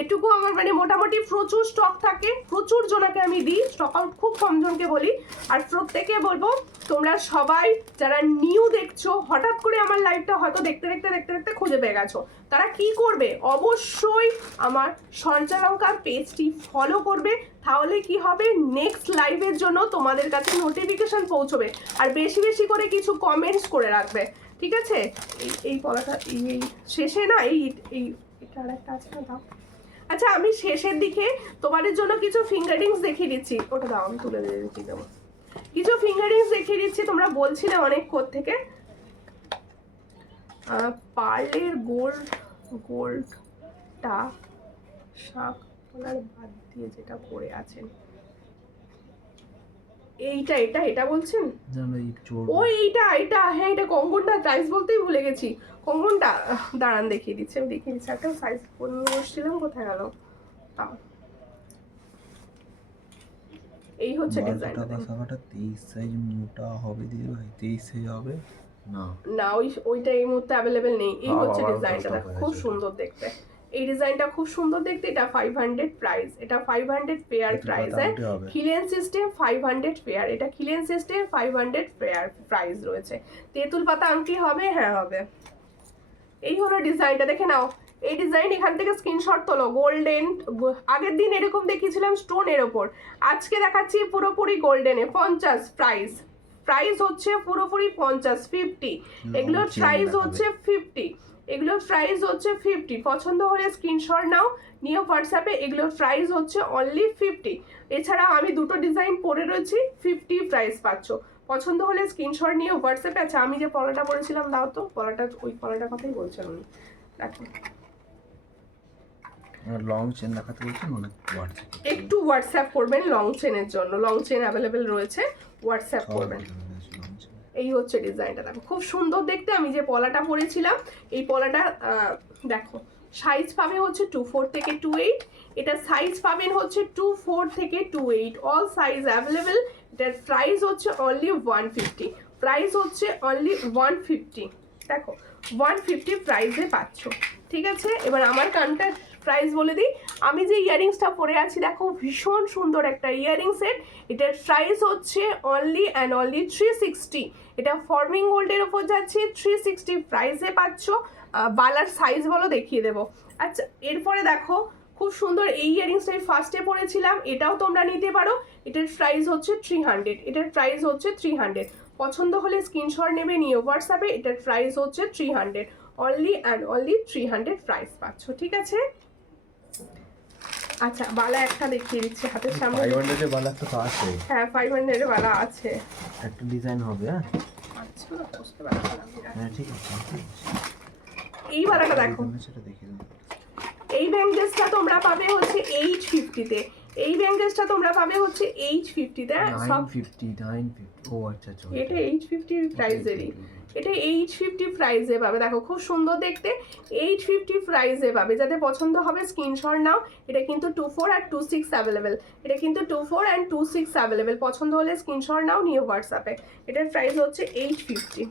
এটুকু আমার মানে মোটামুটি প্রচুর স্টক থাকে, প্রচুর জনকে আমি দিই, স্টক আউট খুব কম জনকে বলি। আর প্রত্যেকে বলবো, তোমরা সবাই যারা নিউ দেখছো, হঠাৎ করে আমার লাইভটা হয়তো দেখতে দেখতে খুঁজে পেয়ে গেছো, তারা কি করবে? অবশ্যই আমার সঞ্চালঙ্কা পেজটি ফলো করবে, তাহলে কি হবে, নেক্সট লাইভের জন্য তোমাদের কাছে নোটিফিকেশন পৌঁছবে। আর বেশি বেশি করে কিছু কমেন্টস করে রাখবে, ঠিক আছে? এই পড়াটা এই শেষে না, এটা আর একটা আছে না, দাও। আচ্ছা আমি শেষের দিকে তোমাদের জন্য কিছু ফিঙ্গারিংস দেখিয়ে দিচ্ছি, ওটা দাও, আমি তুলে দিচ্ছি। দেবো কিছু ফিঙ্গারিংস দেখিয়ে দিচ্ছি, তোমরা বলছিলে অনেক থেকে। পার্লের গোল্ডটা শাক তোলার বাদ দিয়ে যেটা পরে আছেন, এটা বলছেন? ও এইটা হ্যাঁ, এটা কঙ্গনটা প্রাইস বলতেই ভুলে গেছি। কঙ্গনটা দাঁড়ান দেখিয়ে দিচ্ছি, আমি দেখিয়ে দিচ্ছি। একটা সাইজ নিয়ে বসছিলাম, কোথায় গেল? তাও এই হচ্ছে ডিজাইনটা। 23 সাইজ মোটা হবে দিদি ভাই? 23 সাইজ হবে না, ওইটা এই মুহূর্তে অ্যাভেলেবেল নেই। এই হচ্ছে ডিজাইনটা, খুব সুন্দর দেখতে, এই ডিজাইনটা খুব সুন্দর দেখতে। এটা 500 প্রাইস, এটা 500 পেয়ার প্রাইস। খিলেন সিস্টেম 500 পেয়ার, এটা খিলেন সিস্টেম 500 পেয়ার প্রাইস রয়েছে। তেঁতুল পাতা আংটি হবে, হ্যাঁ হবে। এই হলো ডিজাইনটা, দেখে নাও। এই ডিজাইন এখান থেকে স্ক্রিনশট তোলো। গোল্ডেন, আগের দিন এরকম দেখিয়েছিলাম স্টোনের ওপর, আজকে দেখাচ্ছি পুরোপুরি গোল্ডেনে। 50 প্রাইস হচ্ছে পুরোপুরি 50, 50। এগুলোর প্রাইস হচ্ছে 50, এগুলোর প্রাইস হচ্ছে 50। পছন্দ হলে স্ক্রিনশট নাও, নিয়ে হোয়াটসঅ্যাপে। এগুলোর প্রাইস হচ্ছে অনলি 50। এছাড়া আমি দুটো ডিজাইন পরে রয়েছি, 50 প্রাইস পাচ্ছ। পছন্দ হলে স্ক্রিনশট নিয়ে হোয়াটসঅ্যাপে। আচ্ছা আমি যে পলাটা পরেছিলাম দাও তো, পলাটা ওই পলাটার কথাই বলছেন উনি, দেখো লং চেন দেখাতে বলছেন অনেক হোয়াটসঅ্যাপ একটু হোয়াটসঅ্যাপ করবেন লং চেনের জন্য, লং চেন অ্যাভেলেবেল রয়েছে, হোয়াটসঅ্যাপ করবেন। এই হচ্ছে ডিজাইনটা, দেখো খুব সুন্দর দেখতে। আমি যে পলাটা পরেছিলাম এই পলাটা দেখো সাইজ পাবে হচ্ছে 24 থেকে 28। এটা সাইজ পাবেন হচ্ছে 24 থেকে 28, অল সাইজ অ্যাভেলেবেল। এটার প্রাইস হচ্ছে অনলি 150, প্রাইস হচ্ছে অনলি 150। দেখো 150 প্রাইসে পাচ্ছ, ঠিক আছে। এবার আমার কানটার প্রাইস বলে দিই। আমি যে ইয়ারিংসটা পরে আছি দেখো ভীষণ সুন্দর একটা ইয়ারিং সেট। এটার প্রাইস হচ্ছে অনলি অ্যান্ড অনলি 360। এটা ফর্মিং গোল্ডের ওপর যাচ্ছে, 360 প্রাইসে পাচ্ছ। বালার সাইজ বলো দেখিয়ে দেবো। আচ্ছা এরপরে দেখো খুব সুন্দর এই ইয়ারিংসটাই ফার্স্টে পরেছিলাম, এটাও তোমরা নিতে পারো। এটার প্রাইস হচ্ছে 300, এটার প্রাইস হচ্ছে 300। পছন্দ হলে স্ক্রিনশট নেবে, নিয়ে হোয়াটসঅ্যাপে। এটার প্রাইস হচ্ছে 300, অনলি অ্যান্ড অনলি 300 প্রাইস পাচ্ছ, ঠিক আছে। আচ্ছা বালা একটা দেখিয়ে দিচ্ছি হাতের সামনে। 500 এর বালা তো আছে, হ্যাঁ 500 এর বালা আছে। একটা ডিজাইন হবে। হ্যাঁ আচ্ছা বুঝতে পারছি না। হ্যাঁ ঠিক আছে। এই বালাটা দেখো, সেটা দেখিয়ে দেবো। এই ব্যাঙ্গেসটা তোমরা পাবে হচ্ছে 850 তে। এই ব্যাঙ্গেসটা তোমরা পাবে হচ্ছে 850 তে। সব 950 ও আচ্ছা আচ্ছা এটা 850 প্রাইসেরই, এটা 850 প্রাইসে পাবে। দেখো খুব সুন্দর দেখতে, 850 প্রাইসে পাবে। যাদের পছন্দ হবে স্ক্রিনশট নাও। এটা কিন্তু 24 আর 26 অ্যাভেলেবেল, এটা কিন্তু 24 অ্যান্ড 26 অ্যাভেলেবেল। পছন্দ হলে স্ক্রিনশট নাও, নিয়ে হোয়াটসঅ্যাপে। এটার প্রাইস হচ্ছে 850।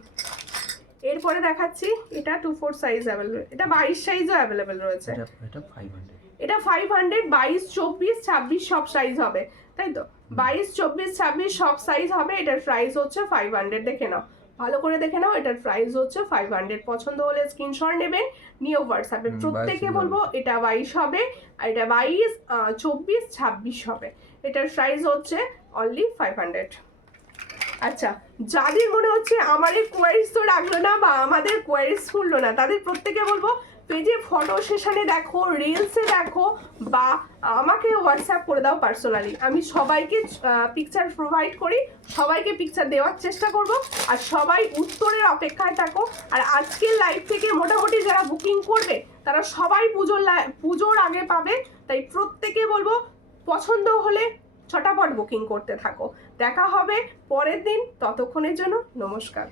এরপরে দেখাচ্ছি এটা 24 সাইজ অ্যাভেলেবেল, এটা 22 সাইজও অ্যাভেলেবেল রয়েছে। এটা 500। এটা 500, 22, 24, 26 সব সাইজ হবে, তাই তো? 22, 24, 26 সব সাইজ হবে। এটার প্রাইস হচ্ছে 500। দেখে নাও, ভালো করে দেখে নাও। এটার প্রাইস হচ্ছে 500। পছন্দ হলে স্ক্রিনশট নেবেন, নিয়ে হোয়াটসঅ্যাপে। প্রত্যেকে বলবো এটা 22 হবে, আর এটা 22, 24, 26 হবে। এটার প্রাইস হচ্ছে অনলি 500। আচ্ছা যাদের মনে হচ্ছে আমার এই কোয়ারিজ তো রাখলো না বা আমাদের কোয়ারিজ শুনলো না, তাদের প্রত্যেকে বলবো পেজে ফটো সেশনে দেখো, রিলসে দেখো, বা আমাকে হোয়াটসঅ্যাপ করে দাও পার্সোনালি। আমি সবাইকে পিকচার প্রোভাইড করি, সবাইকে পিকচার দেওয়ার চেষ্টা করব, আর সবাই উত্তরের অপেক্ষায় থাকো। আর আজকের লাইভ থেকে মোটামুটি যারা বুকিং করবে তারা সবাই পুজোর আগে পাবে। তাই প্রত্যেকে বলবো পছন্দ হলে ছটাপট বুকিং করতে থাকো। দেখা হবে পরের দিন, ততক্ষণের জন্য নমস্কার।